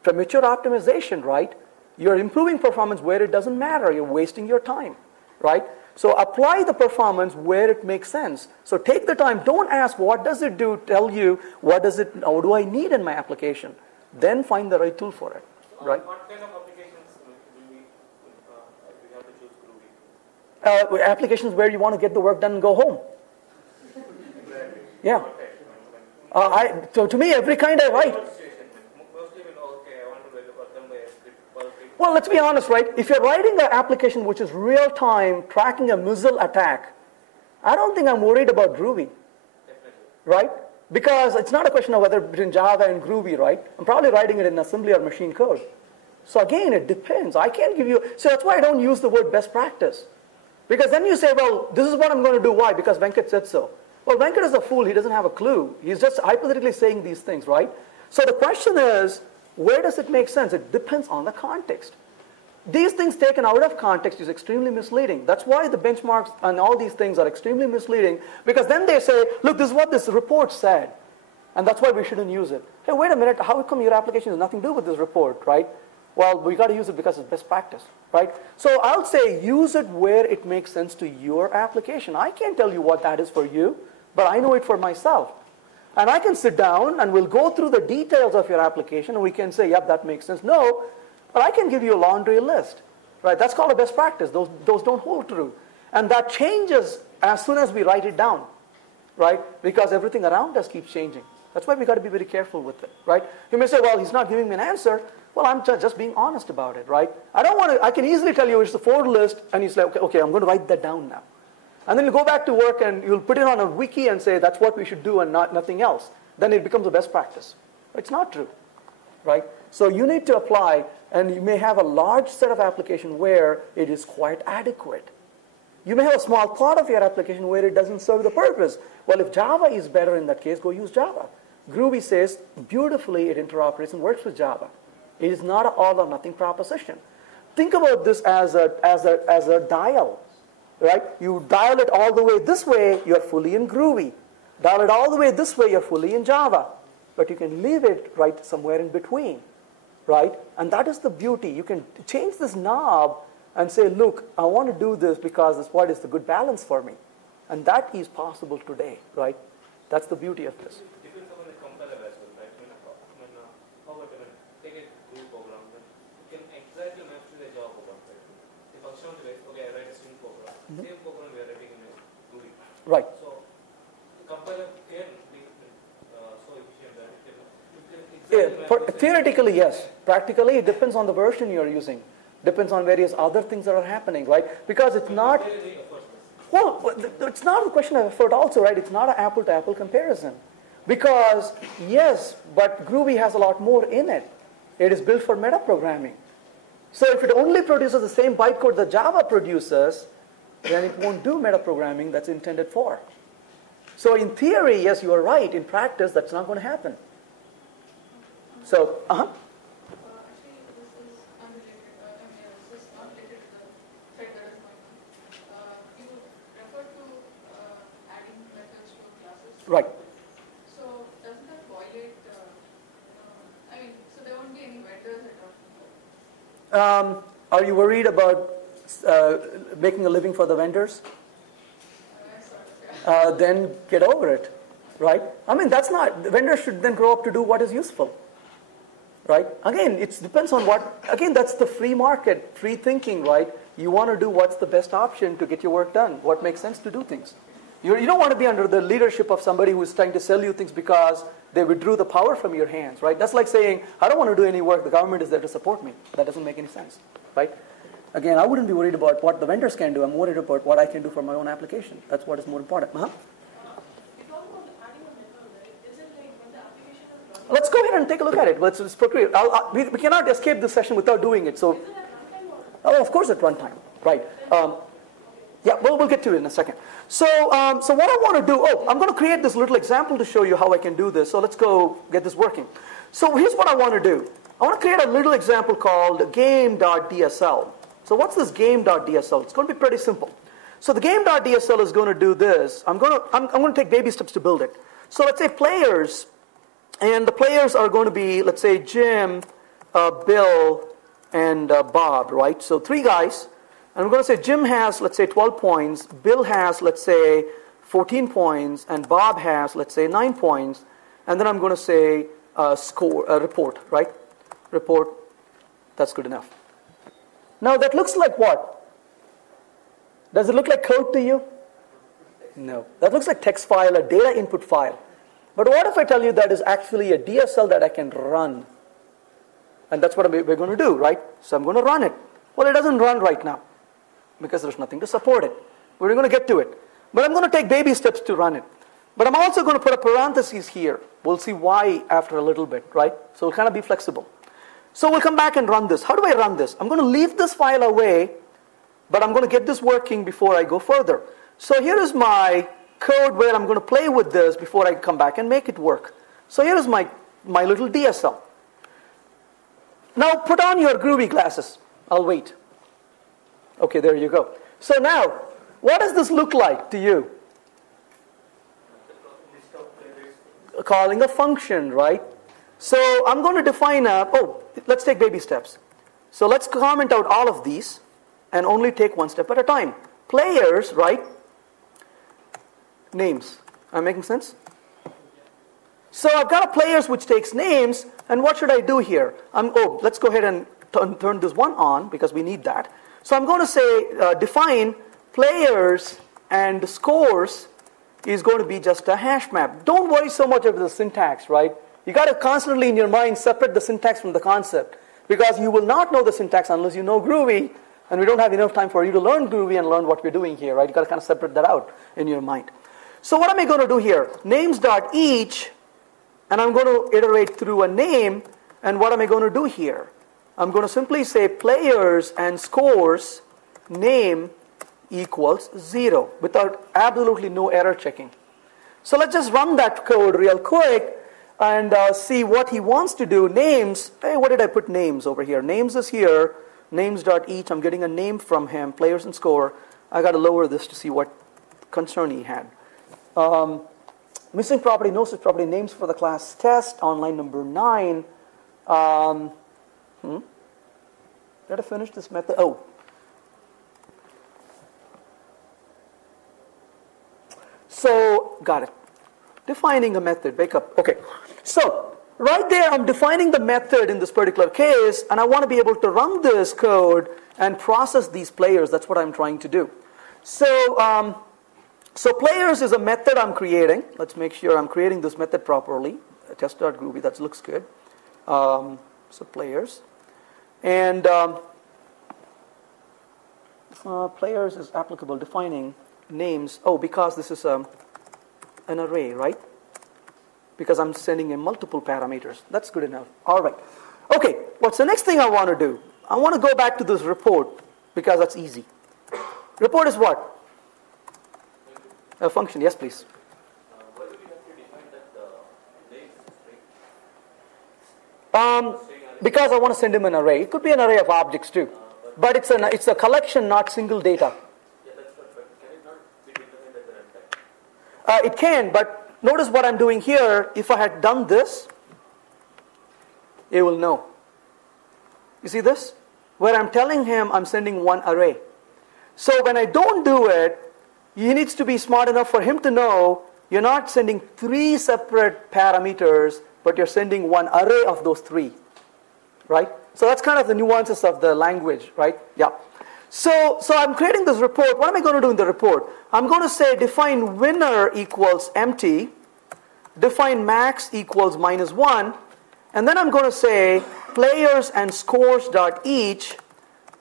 Premature optimization, right? You're improving performance where it doesn't matter. You're wasting your time, right? So apply the performance where it makes sense. So take the time. Don't ask, what does it do? Tell you, what do I need in my application? Then find the right tool for it, right? What kind of applications will we have to choose Groovy? Applications where you want to get the work done and go home. Yeah. So to me, every kind I write. Well, let's be honest, right? If you're writing an application which is real-time tracking a missile attack, I don't think I'm worried about Groovy, right? Because it's not a question of whether between Java and Groovy, right? I'm probably writing it in assembly or machine code. So again, it depends. I can't give you, so that's why I don't use the word best practice. Because then you say, well, this is what I'm going to do. Why? Because Venkat said so. Well, Venkat is a fool. He doesn't have a clue. He's just hypothetically saying these things, right? So the question is, where does it make sense? It depends on the context. These things taken out of context is extremely misleading. That's why the benchmarks and all these things are extremely misleading, because then they say, look, this is what this report said, and that's why we shouldn't use it. Hey, wait a minute, how come your application has nothing to do with this report, right? Well, we got to use it because it's best practice, right? So I'll say use it where it makes sense to your application. I can't tell you what that is for you, but I know it for myself. And I can sit down and we'll go through the details of your application and we can say, yep, that makes sense. No, but I can give you a laundry list, right? That's called a best practice. Those don't hold true. And that changes as soon as we write it down, right? Because everything around us keeps changing. That's why we got to be very careful with it, right? You may say, well, he's not giving me an answer. Well, I'm just being honest about it, right? I can easily tell you it's the for list, and you say, okay, I'm going to write that down now. And then you go back to work and you'll put it on a wiki and say that's what we should do and nothing else. Then it becomes a best practice. It's not true, right? So you need to apply, and you may have a large set of application where it is quite adequate. You may have a small part of your application where it doesn't serve the purpose. Well, if Java is better in that case, go use Java. Groovy says beautifully it interoperates and works with Java. It is not an all or nothing proposition. Think about this as a dial. Right? You dial it all the way this way, you're fully in Groovy. Dial it all the way this way, you're fully in Java. But you can leave it right somewhere in between, right? And that is the beauty. You can change this knob and say, look, I want to do this because this what is the good balance for me. And that is possible today, right? That's the beauty of this. Depends on the compiler as well, right? How about take a Groovy program, you can exactly match to the Java program, right? The function is, okay, I write a string program. Same program we are writing in Groovy. Right. So the compiler can be so efficient that it can exactly theoretically, yes. Practically, it depends on the version you're using. Depends on various other things that are happening, right? Because it's not. Well, it's not a question of effort also, right? It's not an apple-to-apple comparison. Because, yes, but Groovy has a lot more in it. It is built for metaprogramming. So if it only produces the same bytecode that Java produces, then it won't do metaprogramming that's intended for. So in theory, yes, you are right. In practice, that's not going to happen. So, Actually, this is unrelated. This is not related to the thread that is going on. You referred to adding methods to classes. Right. So doesn't that violate? So there won't be any vendors at all. Are you worried about making a living for the vendors? Then get over it, right? I mean, that's not, the vendors should then grow up to do what is useful, right? Again, it depends on that's the free market, free thinking, right? You want to do what's the best option to get your work done, what makes sense to do things. You don't want to be under the leadership of somebody who's trying to sell you things because they withdrew the power from your hands, right? That's like saying, I don't want to do any work, the government is there to support me. That doesn't make any sense, right? Again, I wouldn't be worried about what the vendors can do. I'm worried about what I can do for my own application. That's what is more important. You talk about adding a method, right? Is it like when the application Let's go ahead and take a look at it. Let's procreate. We cannot escape this session without doing it. So, oh, of course at runtime, right? Yeah, we'll get to it in a second. So, so what I want to do, I'm going to create this little example to show you how I can do this. So let's go get this working. So here's what I want to do. I want to create a little example called game.dsl. So what's this game.dsl? It's going to be pretty simple. So the game.dsl is going to do this. I'm going to take baby steps to build it. So let's say players, and the players are going to be, let's say Jim, Bill, and Bob, right? So 3 guys. And I'm going to say Jim has, let's say, 12 points. Bill has, let's say, 14 points. And Bob has, let's say, 9 points. And then I'm going to say report, right? Report. That's good enough. Now that looks like what? Does it look like code to you? No. That looks like text file, a data input file. But what if I tell you that is actually a DSL that I can run? And that's what we're going to do, right? So I'm going to run it. Well, it doesn't run right now because there's nothing to support it. We're going to get to it. But I'm going to take baby steps to run it. But I'm also going to put a parenthesis here. We'll see why after a little bit, right? So we'll kind of be flexible. So we'll come back and run this. How do I run this? I'm going to leave this file away, but I'm going to get this working before I go further. So here is my code where I'm going to play with this before I come back and make it work. So here is my little DSL. Now put on your groovy glasses. I'll wait. Okay, there you go. So now, what does this look like to you? Calling a function, right? So I'm going to define let's take baby steps. So let's comment out all of these and only take one step at a time. Players, right? Names. Am I making sense? So I've got a players which takes names, and what should I do here? Let's go ahead and turn this one on because we need that. So I'm going to say define players and scores is going to be just a hash map. Don't worry so much about the syntax, right? You got to constantly in your mind separate the syntax from the concept because you will not know the syntax unless you know Groovy, and we don't have enough time for you to learn Groovy and learn what we're doing here, right? You got to kind of separate that out in your mind. So what am I going to do here? Names.each, and I'm going to iterate through a name, and what am I going to do here? I'm going to simply say players and scores name equals 0 without absolutely no error checking. So let's just run that code real quick and see what he wants to do. Names, hey, what did I put names over here? Names is here, names.each, I'm getting a name from him, players and score. I got to lower this to see what concern he had. Missing property, no such property, names for the class test on line number 9. Did I finish this method? Oh. So, got it. Defining a method, wake up. Okay. So, right there I'm defining the method in this particular case, and I want to be able to run this code and process these players. That's what I'm trying to do. So, so players is a method I'm creating. Let's make sure I'm creating this method properly. Test.groovy, that looks good. So players. And players is applicable, defining names. Oh, because this is an array, right? Because I'm sending in multiple parameters. That's good enough. All right. Okay, what's the next thing I want to do? I want to go back to this report because that's easy. Report is what? A function. Yes, please. Why do we have to define that name? Because I want to send him an array. It could be an array of objects too. But it's a collection, not single data. Yeah, that's what, but can it not be determined at the runtime? It can, but notice what I'm doing here. If I had done this, it will know. You see this? Where I'm telling him I'm sending one array. So when I don't do it, he needs to be smart enough for him to know you're not sending 3 separate parameters, but you're sending one array of those 3. Right? So that's kind of the nuances of the language, right? Yeah. So I'm creating this report. What am I going to do in the report? I'm going to say define winner equals empty, define max equals -1, and then I'm going to say players and scores dot each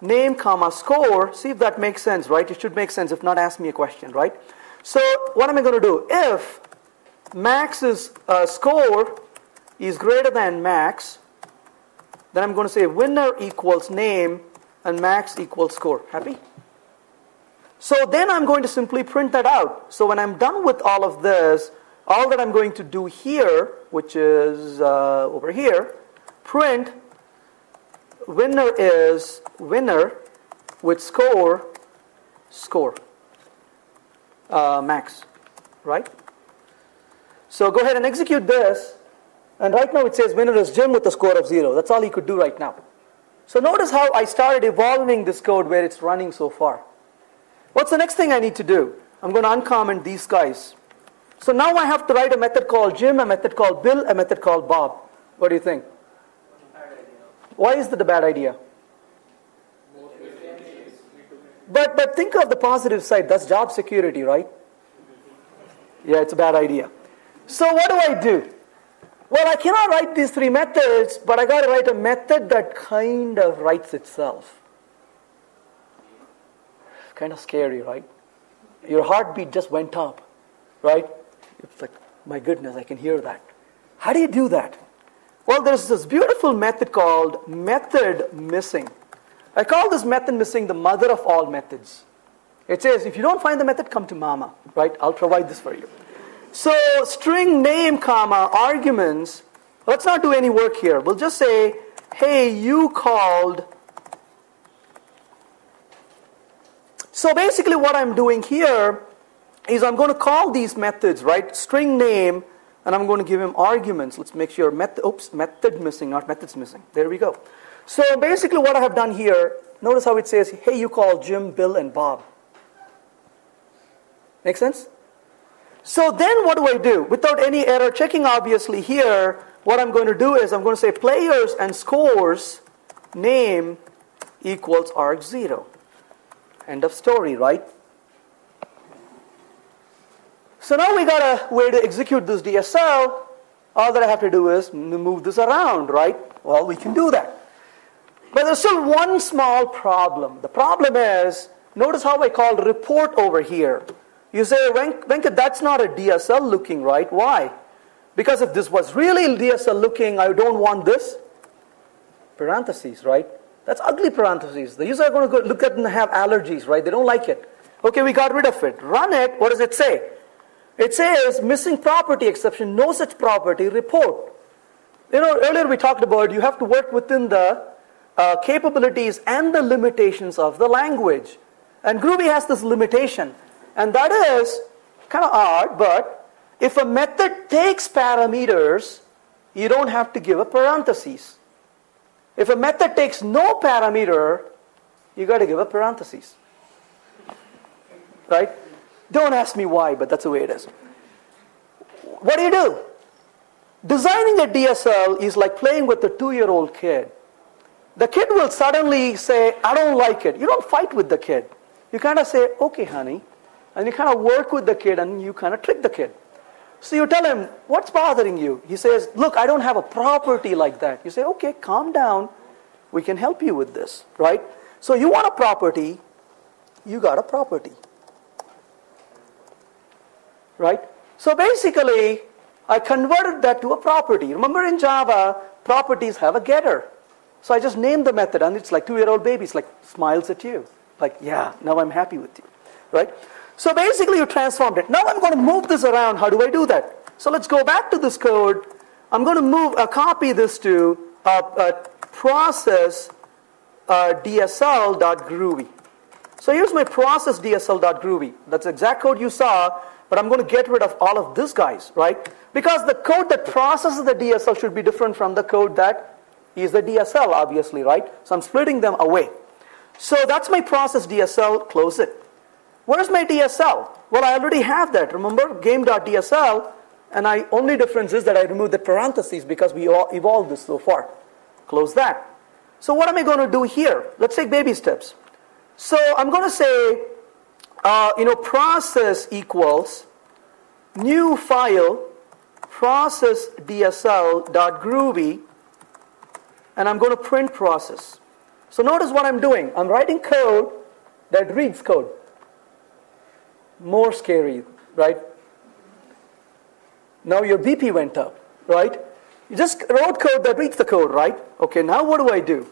name comma score. See if that makes sense, right? It should make sense. If not, ask me a question, right? So what am I going to do? If max's score is greater than max, then I'm going to say winner equals name and max equals score. Happy? So then I'm going to simply print that out. So when I'm done with all of this, all that I'm going to do here, which is over here, print winner is winner with score max, right? So go ahead and execute this. And right now it says winner is Jim with a score of 0. That's all you could do right now. So notice how I started evolving this code where it's running so far. What's the next thing I need to do? I'm going to uncomment these guys. So now I have to write a method called Jim, a method called Bill, a method called Bob. What do you think? Why is that a bad idea? But think of the positive side. That's job security, right? Yeah, it's a bad idea. So what do I do? Well, I cannot write these 3 methods, but I got to write a method that kind of writes itself. Kind of scary, right? Your heartbeat just went up, right? It's like, my goodness, I can hear that. How do you do that? Well, there's this beautiful method called method missing. I call this method missing the mother of all methods. It says, if you don't find the method, come to mama, right? I'll provide this for you. So string name, comma, arguments. Let's not do any work here. We'll just say, hey, you called. So basically what I'm doing here is I'm going to call these methods, right? String name, and I'm going to give him arguments. Let's make sure method missing, not methods missing. There we go. So basically what I have done here, notice how it says, hey, you call Jim, Bill, and Bob. Make sense? So then what do I do? Without any error checking, obviously here, what I'm going to do is I'm going to say players and scores name equals arg0. End of story, right? So now we got a way to execute this DSL. All that I have to do is move this around, right? Well, we can do that. But there's still one small problem. The problem is, notice how I called report over here. You say, Venkat, that's not a DSL looking, right? Why? Because if this was really DSL looking, I don't want this. Parentheses, right? That's ugly parentheses. The user are going to go look at it and have allergies, right? They don't like it. Okay, we got rid of it. Run it. What does it say? It says missing property exception, no such property, report. You know, earlier we talked about you have to work within the capabilities and the limitations of the language. And Groovy has this limitation. And that is kind of odd, but if a method takes parameters, you don't have to give a parentheses. If a method takes no parameter, you got to give a parentheses. Right? Don't ask me why, but that's the way it is. What do? Designing a DSL is like playing with a 2-year-old kid. The kid will suddenly say, I don't like it. You don't fight with the kid. You kind of say, okay, honey. And you kind of work with the kid and you kind of trick the kid. So you tell him, what's bothering you? He says, look, I don't have a property like that. You say, okay, calm down. We can help you with this, right? So you want a property, you got a property. Right? So basically, I converted that to a property. Remember in Java, properties have a getter. So I just named the method and it's like 2-year-old baby. It's like smiles at you. Like, yeah, now I'm happy with you. Right? So basically you transformed it. Now I'm going to move this around. How do I do that? So let's go back to this code. I'm going to copy this to process DSL.groovy. So here's my process DSL.groovy. That's the exact code you saw, but I'm going to get rid of all of these guys, right? Because the code that processes the DSL should be different from the code that is the DSL, obviously, right? So I'm splitting them away. So that's my process DSL. Close it. Where's my DSL? Well, I already have that. Remember, game.dsl, and only difference is that I removed the parentheses because we all evolved this so far. Close that. So what am I going to do here? Let's take baby steps. So I'm going to say, process equals new file, process DSL.groovy, and I'm going to print process. So notice what I'm doing. I'm writing code that reads code. More scary, right? Now your BP went up, right? You just wrote code that reads the code, right? Okay, now what do I do?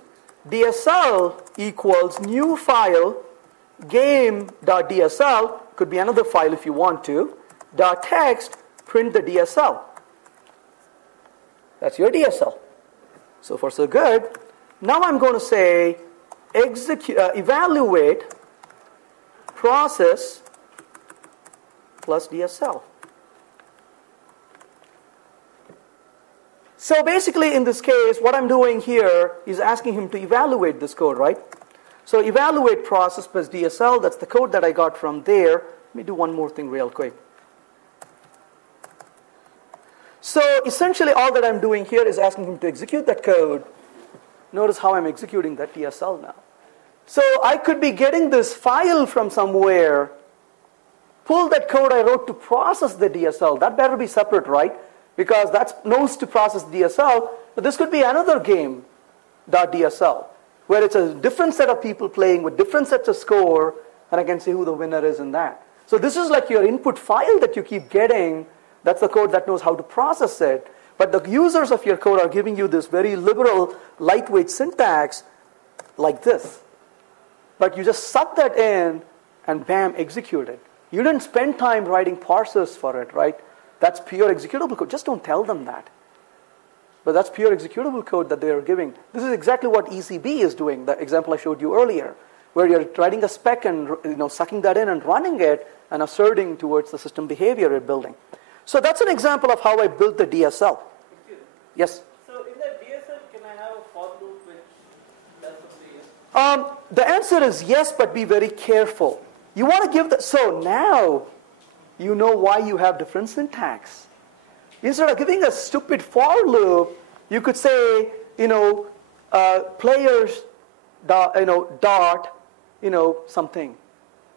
DSL equals new file, game.dsl, could be another file if you want to, .text, print the DSL. That's your DSL. So far so good. Now I'm going to say evaluate process plus DSL. So basically in this case, what I'm doing here is asking him to evaluate this code, right? So evaluate process plus DSL, that's the code that I got from there. Let me do one more thing real quick. So essentially all that I'm doing here is asking him to execute that code. Notice how I'm executing that DSL now. So I could be getting this file from somewhere, pull that code I wrote to process the DSL. That better be separate, right? Because that knows to process DSL, but this could be another game.dsl, where it's a different set of people playing with different sets of score, and I can see who the winner is in that. So this is like your input file that you keep getting. That's the code that knows how to process it. But the users of your code are giving you this very liberal, lightweight syntax like this. But you just suck that in and bam, execute it. You didn't spend time writing parsers for it, right? That's pure executable code. Just don't tell them that. But that's pure executable code that they are giving. This is exactly what ECB is doing, the example I showed you earlier, where you're writing a spec and sucking that in and running it and asserting towards the system behavior you're building. So that's an example of how I built the DSL. Yes? So in the DSL, can I have a for loop which does something? The answer is yes, but be very careful. You want to give the, so now you know why you have different syntax. Instead of giving a stupid for loop, you could say, players dot, something.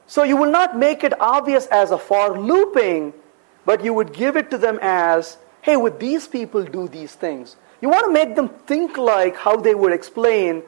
So you will not make it obvious as a for looping, but you would give it to them as, hey, with these people do these things. You want to make them think like how they would explain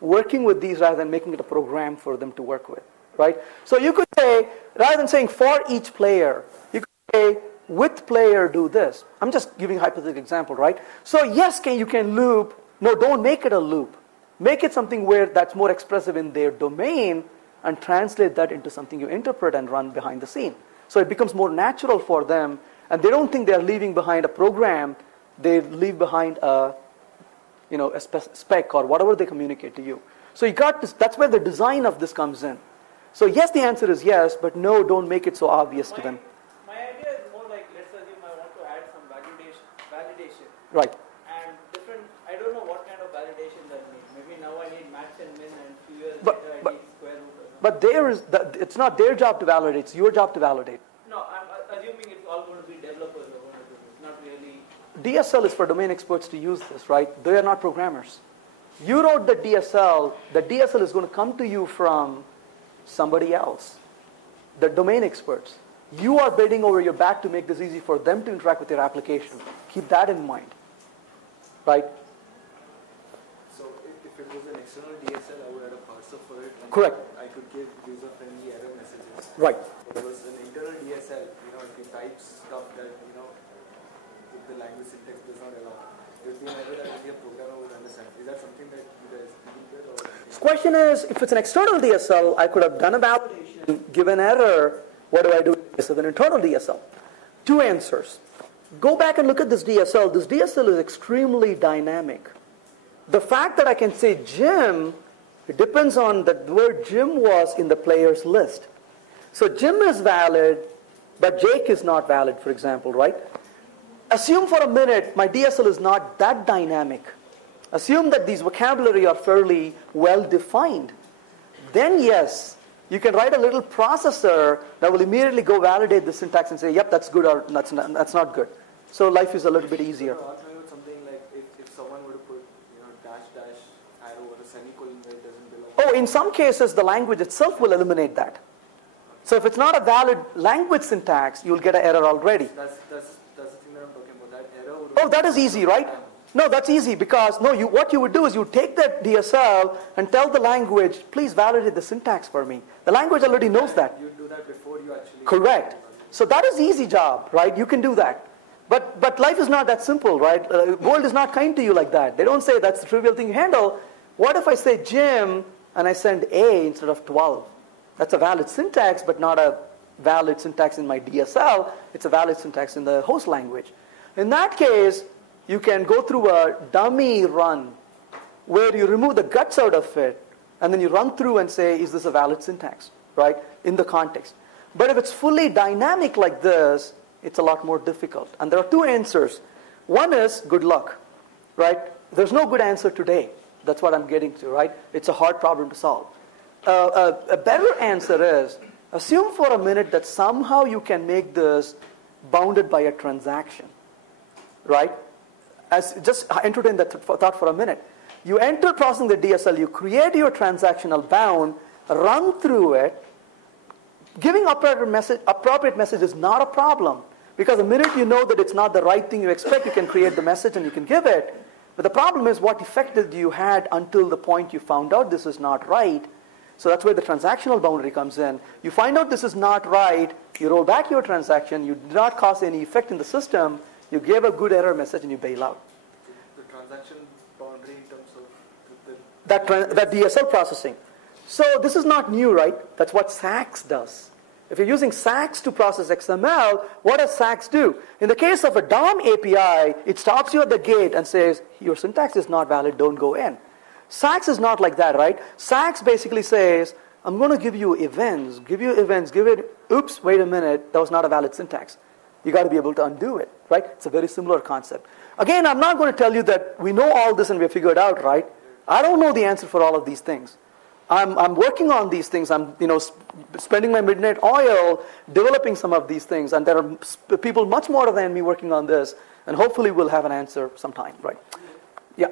working with these rather than making it a program for them to work with, right? So you could say, rather than saying for each player, you could say with player do this. I'm just giving a hypothetical example, right? So yes, you can loop. No, don't make it a loop. Make it something where that's more expressive in their domain and translate that into something you interpret and run behind the scene. So it becomes more natural for them, and they don't think they're leaving behind a program. They leave behind a spec or whatever they communicate to you. So you got this. That's where the design of this comes in. So yes, the answer is yes, but no, don't make it so obvious to them. My idea is more like, let's assume I want to add some validation. Right. And I don't know what kind of validation that needs. Maybe now I need max and min, and few years But later I need square root. But it's not their job to validate, it's your job to validate. No, I'm assuming it's all going to be developers who are going to do this, not really. DSL is for domain experts to use this, right? They are not programmers. You wrote the DSL is going to come to you from somebody else, the domain experts. You are bending over your back to make this easy for them to interact with your application. Keep that in mind, right? So if it was an external DSL, I would add a parser for it. And Correct. I could give user-friendly error messages. Right. If it was an internal DSL, if you type stuff that, if the language syntax does not allow, there would be an error that maybe a programmer would understand. Is that something that you guys deal with? Or? The question is, if it's an external DSL, I could have done a validation, given error. What do I do with an internal DSL? Two answers. Go back and look at this DSL. This DSL is extremely dynamic. The fact that I can say Jim, it depends on the word Jim was in the players list. So Jim is valid, but Jake is not valid, for example, right? Assume for a minute my DSL is not that dynamic. Assume that these vocabulary are fairly well defined. Then yes, you can write a little processor that will immediately go validate the syntax and say, yep, that's good or that's not good. So life is a little bit easier. So I'll tell you something like if someone were to put dash arrow or a semicolon where it doesn't belong. Oh, in some cases the language itself will eliminate that. So if it's not a valid language syntax, you'll get an error already. That's the thing that I'm talking about. That error would. Oh, that is easy, right? No, that's easy because what you would do is you take that DSL and tell the language, please validate the syntax for me. The language already knows that. You do that before you actually. Correct. So that is easy job, right? You can do that. But life is not that simple, right? World is not kind to you like that. They don't say that's the trivial thing you handle. What if I say Jim and I send A instead of 12? That's a valid syntax, but not a valid syntax in my DSL. It's a valid syntax in the host language. In that case, you can go through a dummy run where you remove the guts out of it, and then you run through and say, is this a valid syntax, right, in the context. But if it's fully dynamic like this, it's a lot more difficult. And there are two answers. One is good luck, right? There's no good answer today. That's what I'm getting to, right? It's a hard problem to solve. A better answer is, assume for a minute that somehow you can make this bounded by a transaction, right? Just entertain that thought for a minute. You enter processing the DSL, you create your transactional bound, run through it. Giving appropriate message is not a problem, because the minute you know that it's not the right thing you expect, you can create the message and you can give it. But the problem is, what effect did you had until the point you found out this is not right? So that's where the transactional boundary comes in. You find out this is not right, you roll back your transaction, you did not cause any effect in the system, you gave a good error message and you bail out. The transaction boundary in terms of That DSL processing. So this is not new, right? That's what SAX does. If you're using SAX to process XML, what does SAX do? In the case of a DOM API, it stops you at the gate and says, your syntax is not valid, don't go in. SAX is not like that, right? SAX basically says, I'm going to give you events, oops, wait a minute, that was not a valid syntax. You got to be able to undo it, right? It's a very similar concept. Again, I'm not going to tell you that we know all this and we have figured out, right? I don't know the answer for all of these things. I'm working on these things. I'm spending my midnight oil developing some of these things, and there are people much more than me working on this, and hopefully we'll have an answer sometime, right? Yeah.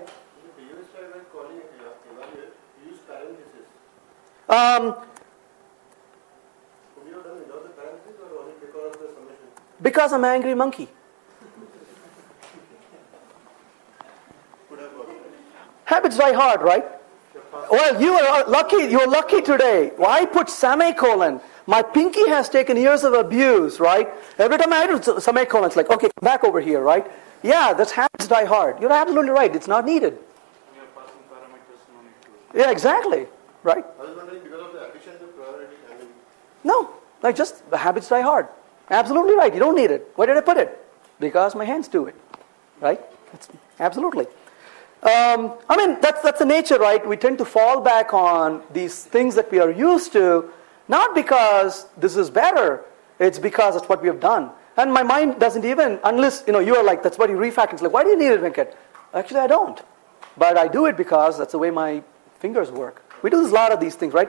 Because I'm an angry monkey. Habits die hard, right? Well, you are lucky. You're lucky today. Why put semicolon? My pinky has taken years of abuse, right? Every time I do semicolon, it's like, okay, come back over here, right? Yeah, that's habits die hard. You're absolutely right. It's not needed. Yeah, exactly. Right? I was wondering, because of the efficiency priority, No, like just the habits die hard. Absolutely right. You don't need it. Where did I put it? Because my hands do it. Right? Absolutely. I mean, that's the nature, right? We tend to fall back on these things that we are used to, not because this is better. It's because that's what we have done. And my mind doesn't even, unless, you are like, that's what you refactor. It's like, why do you need it, Venkat? Actually, I don't. But I do it because that's the way my fingers work. We do a lot of these things, right?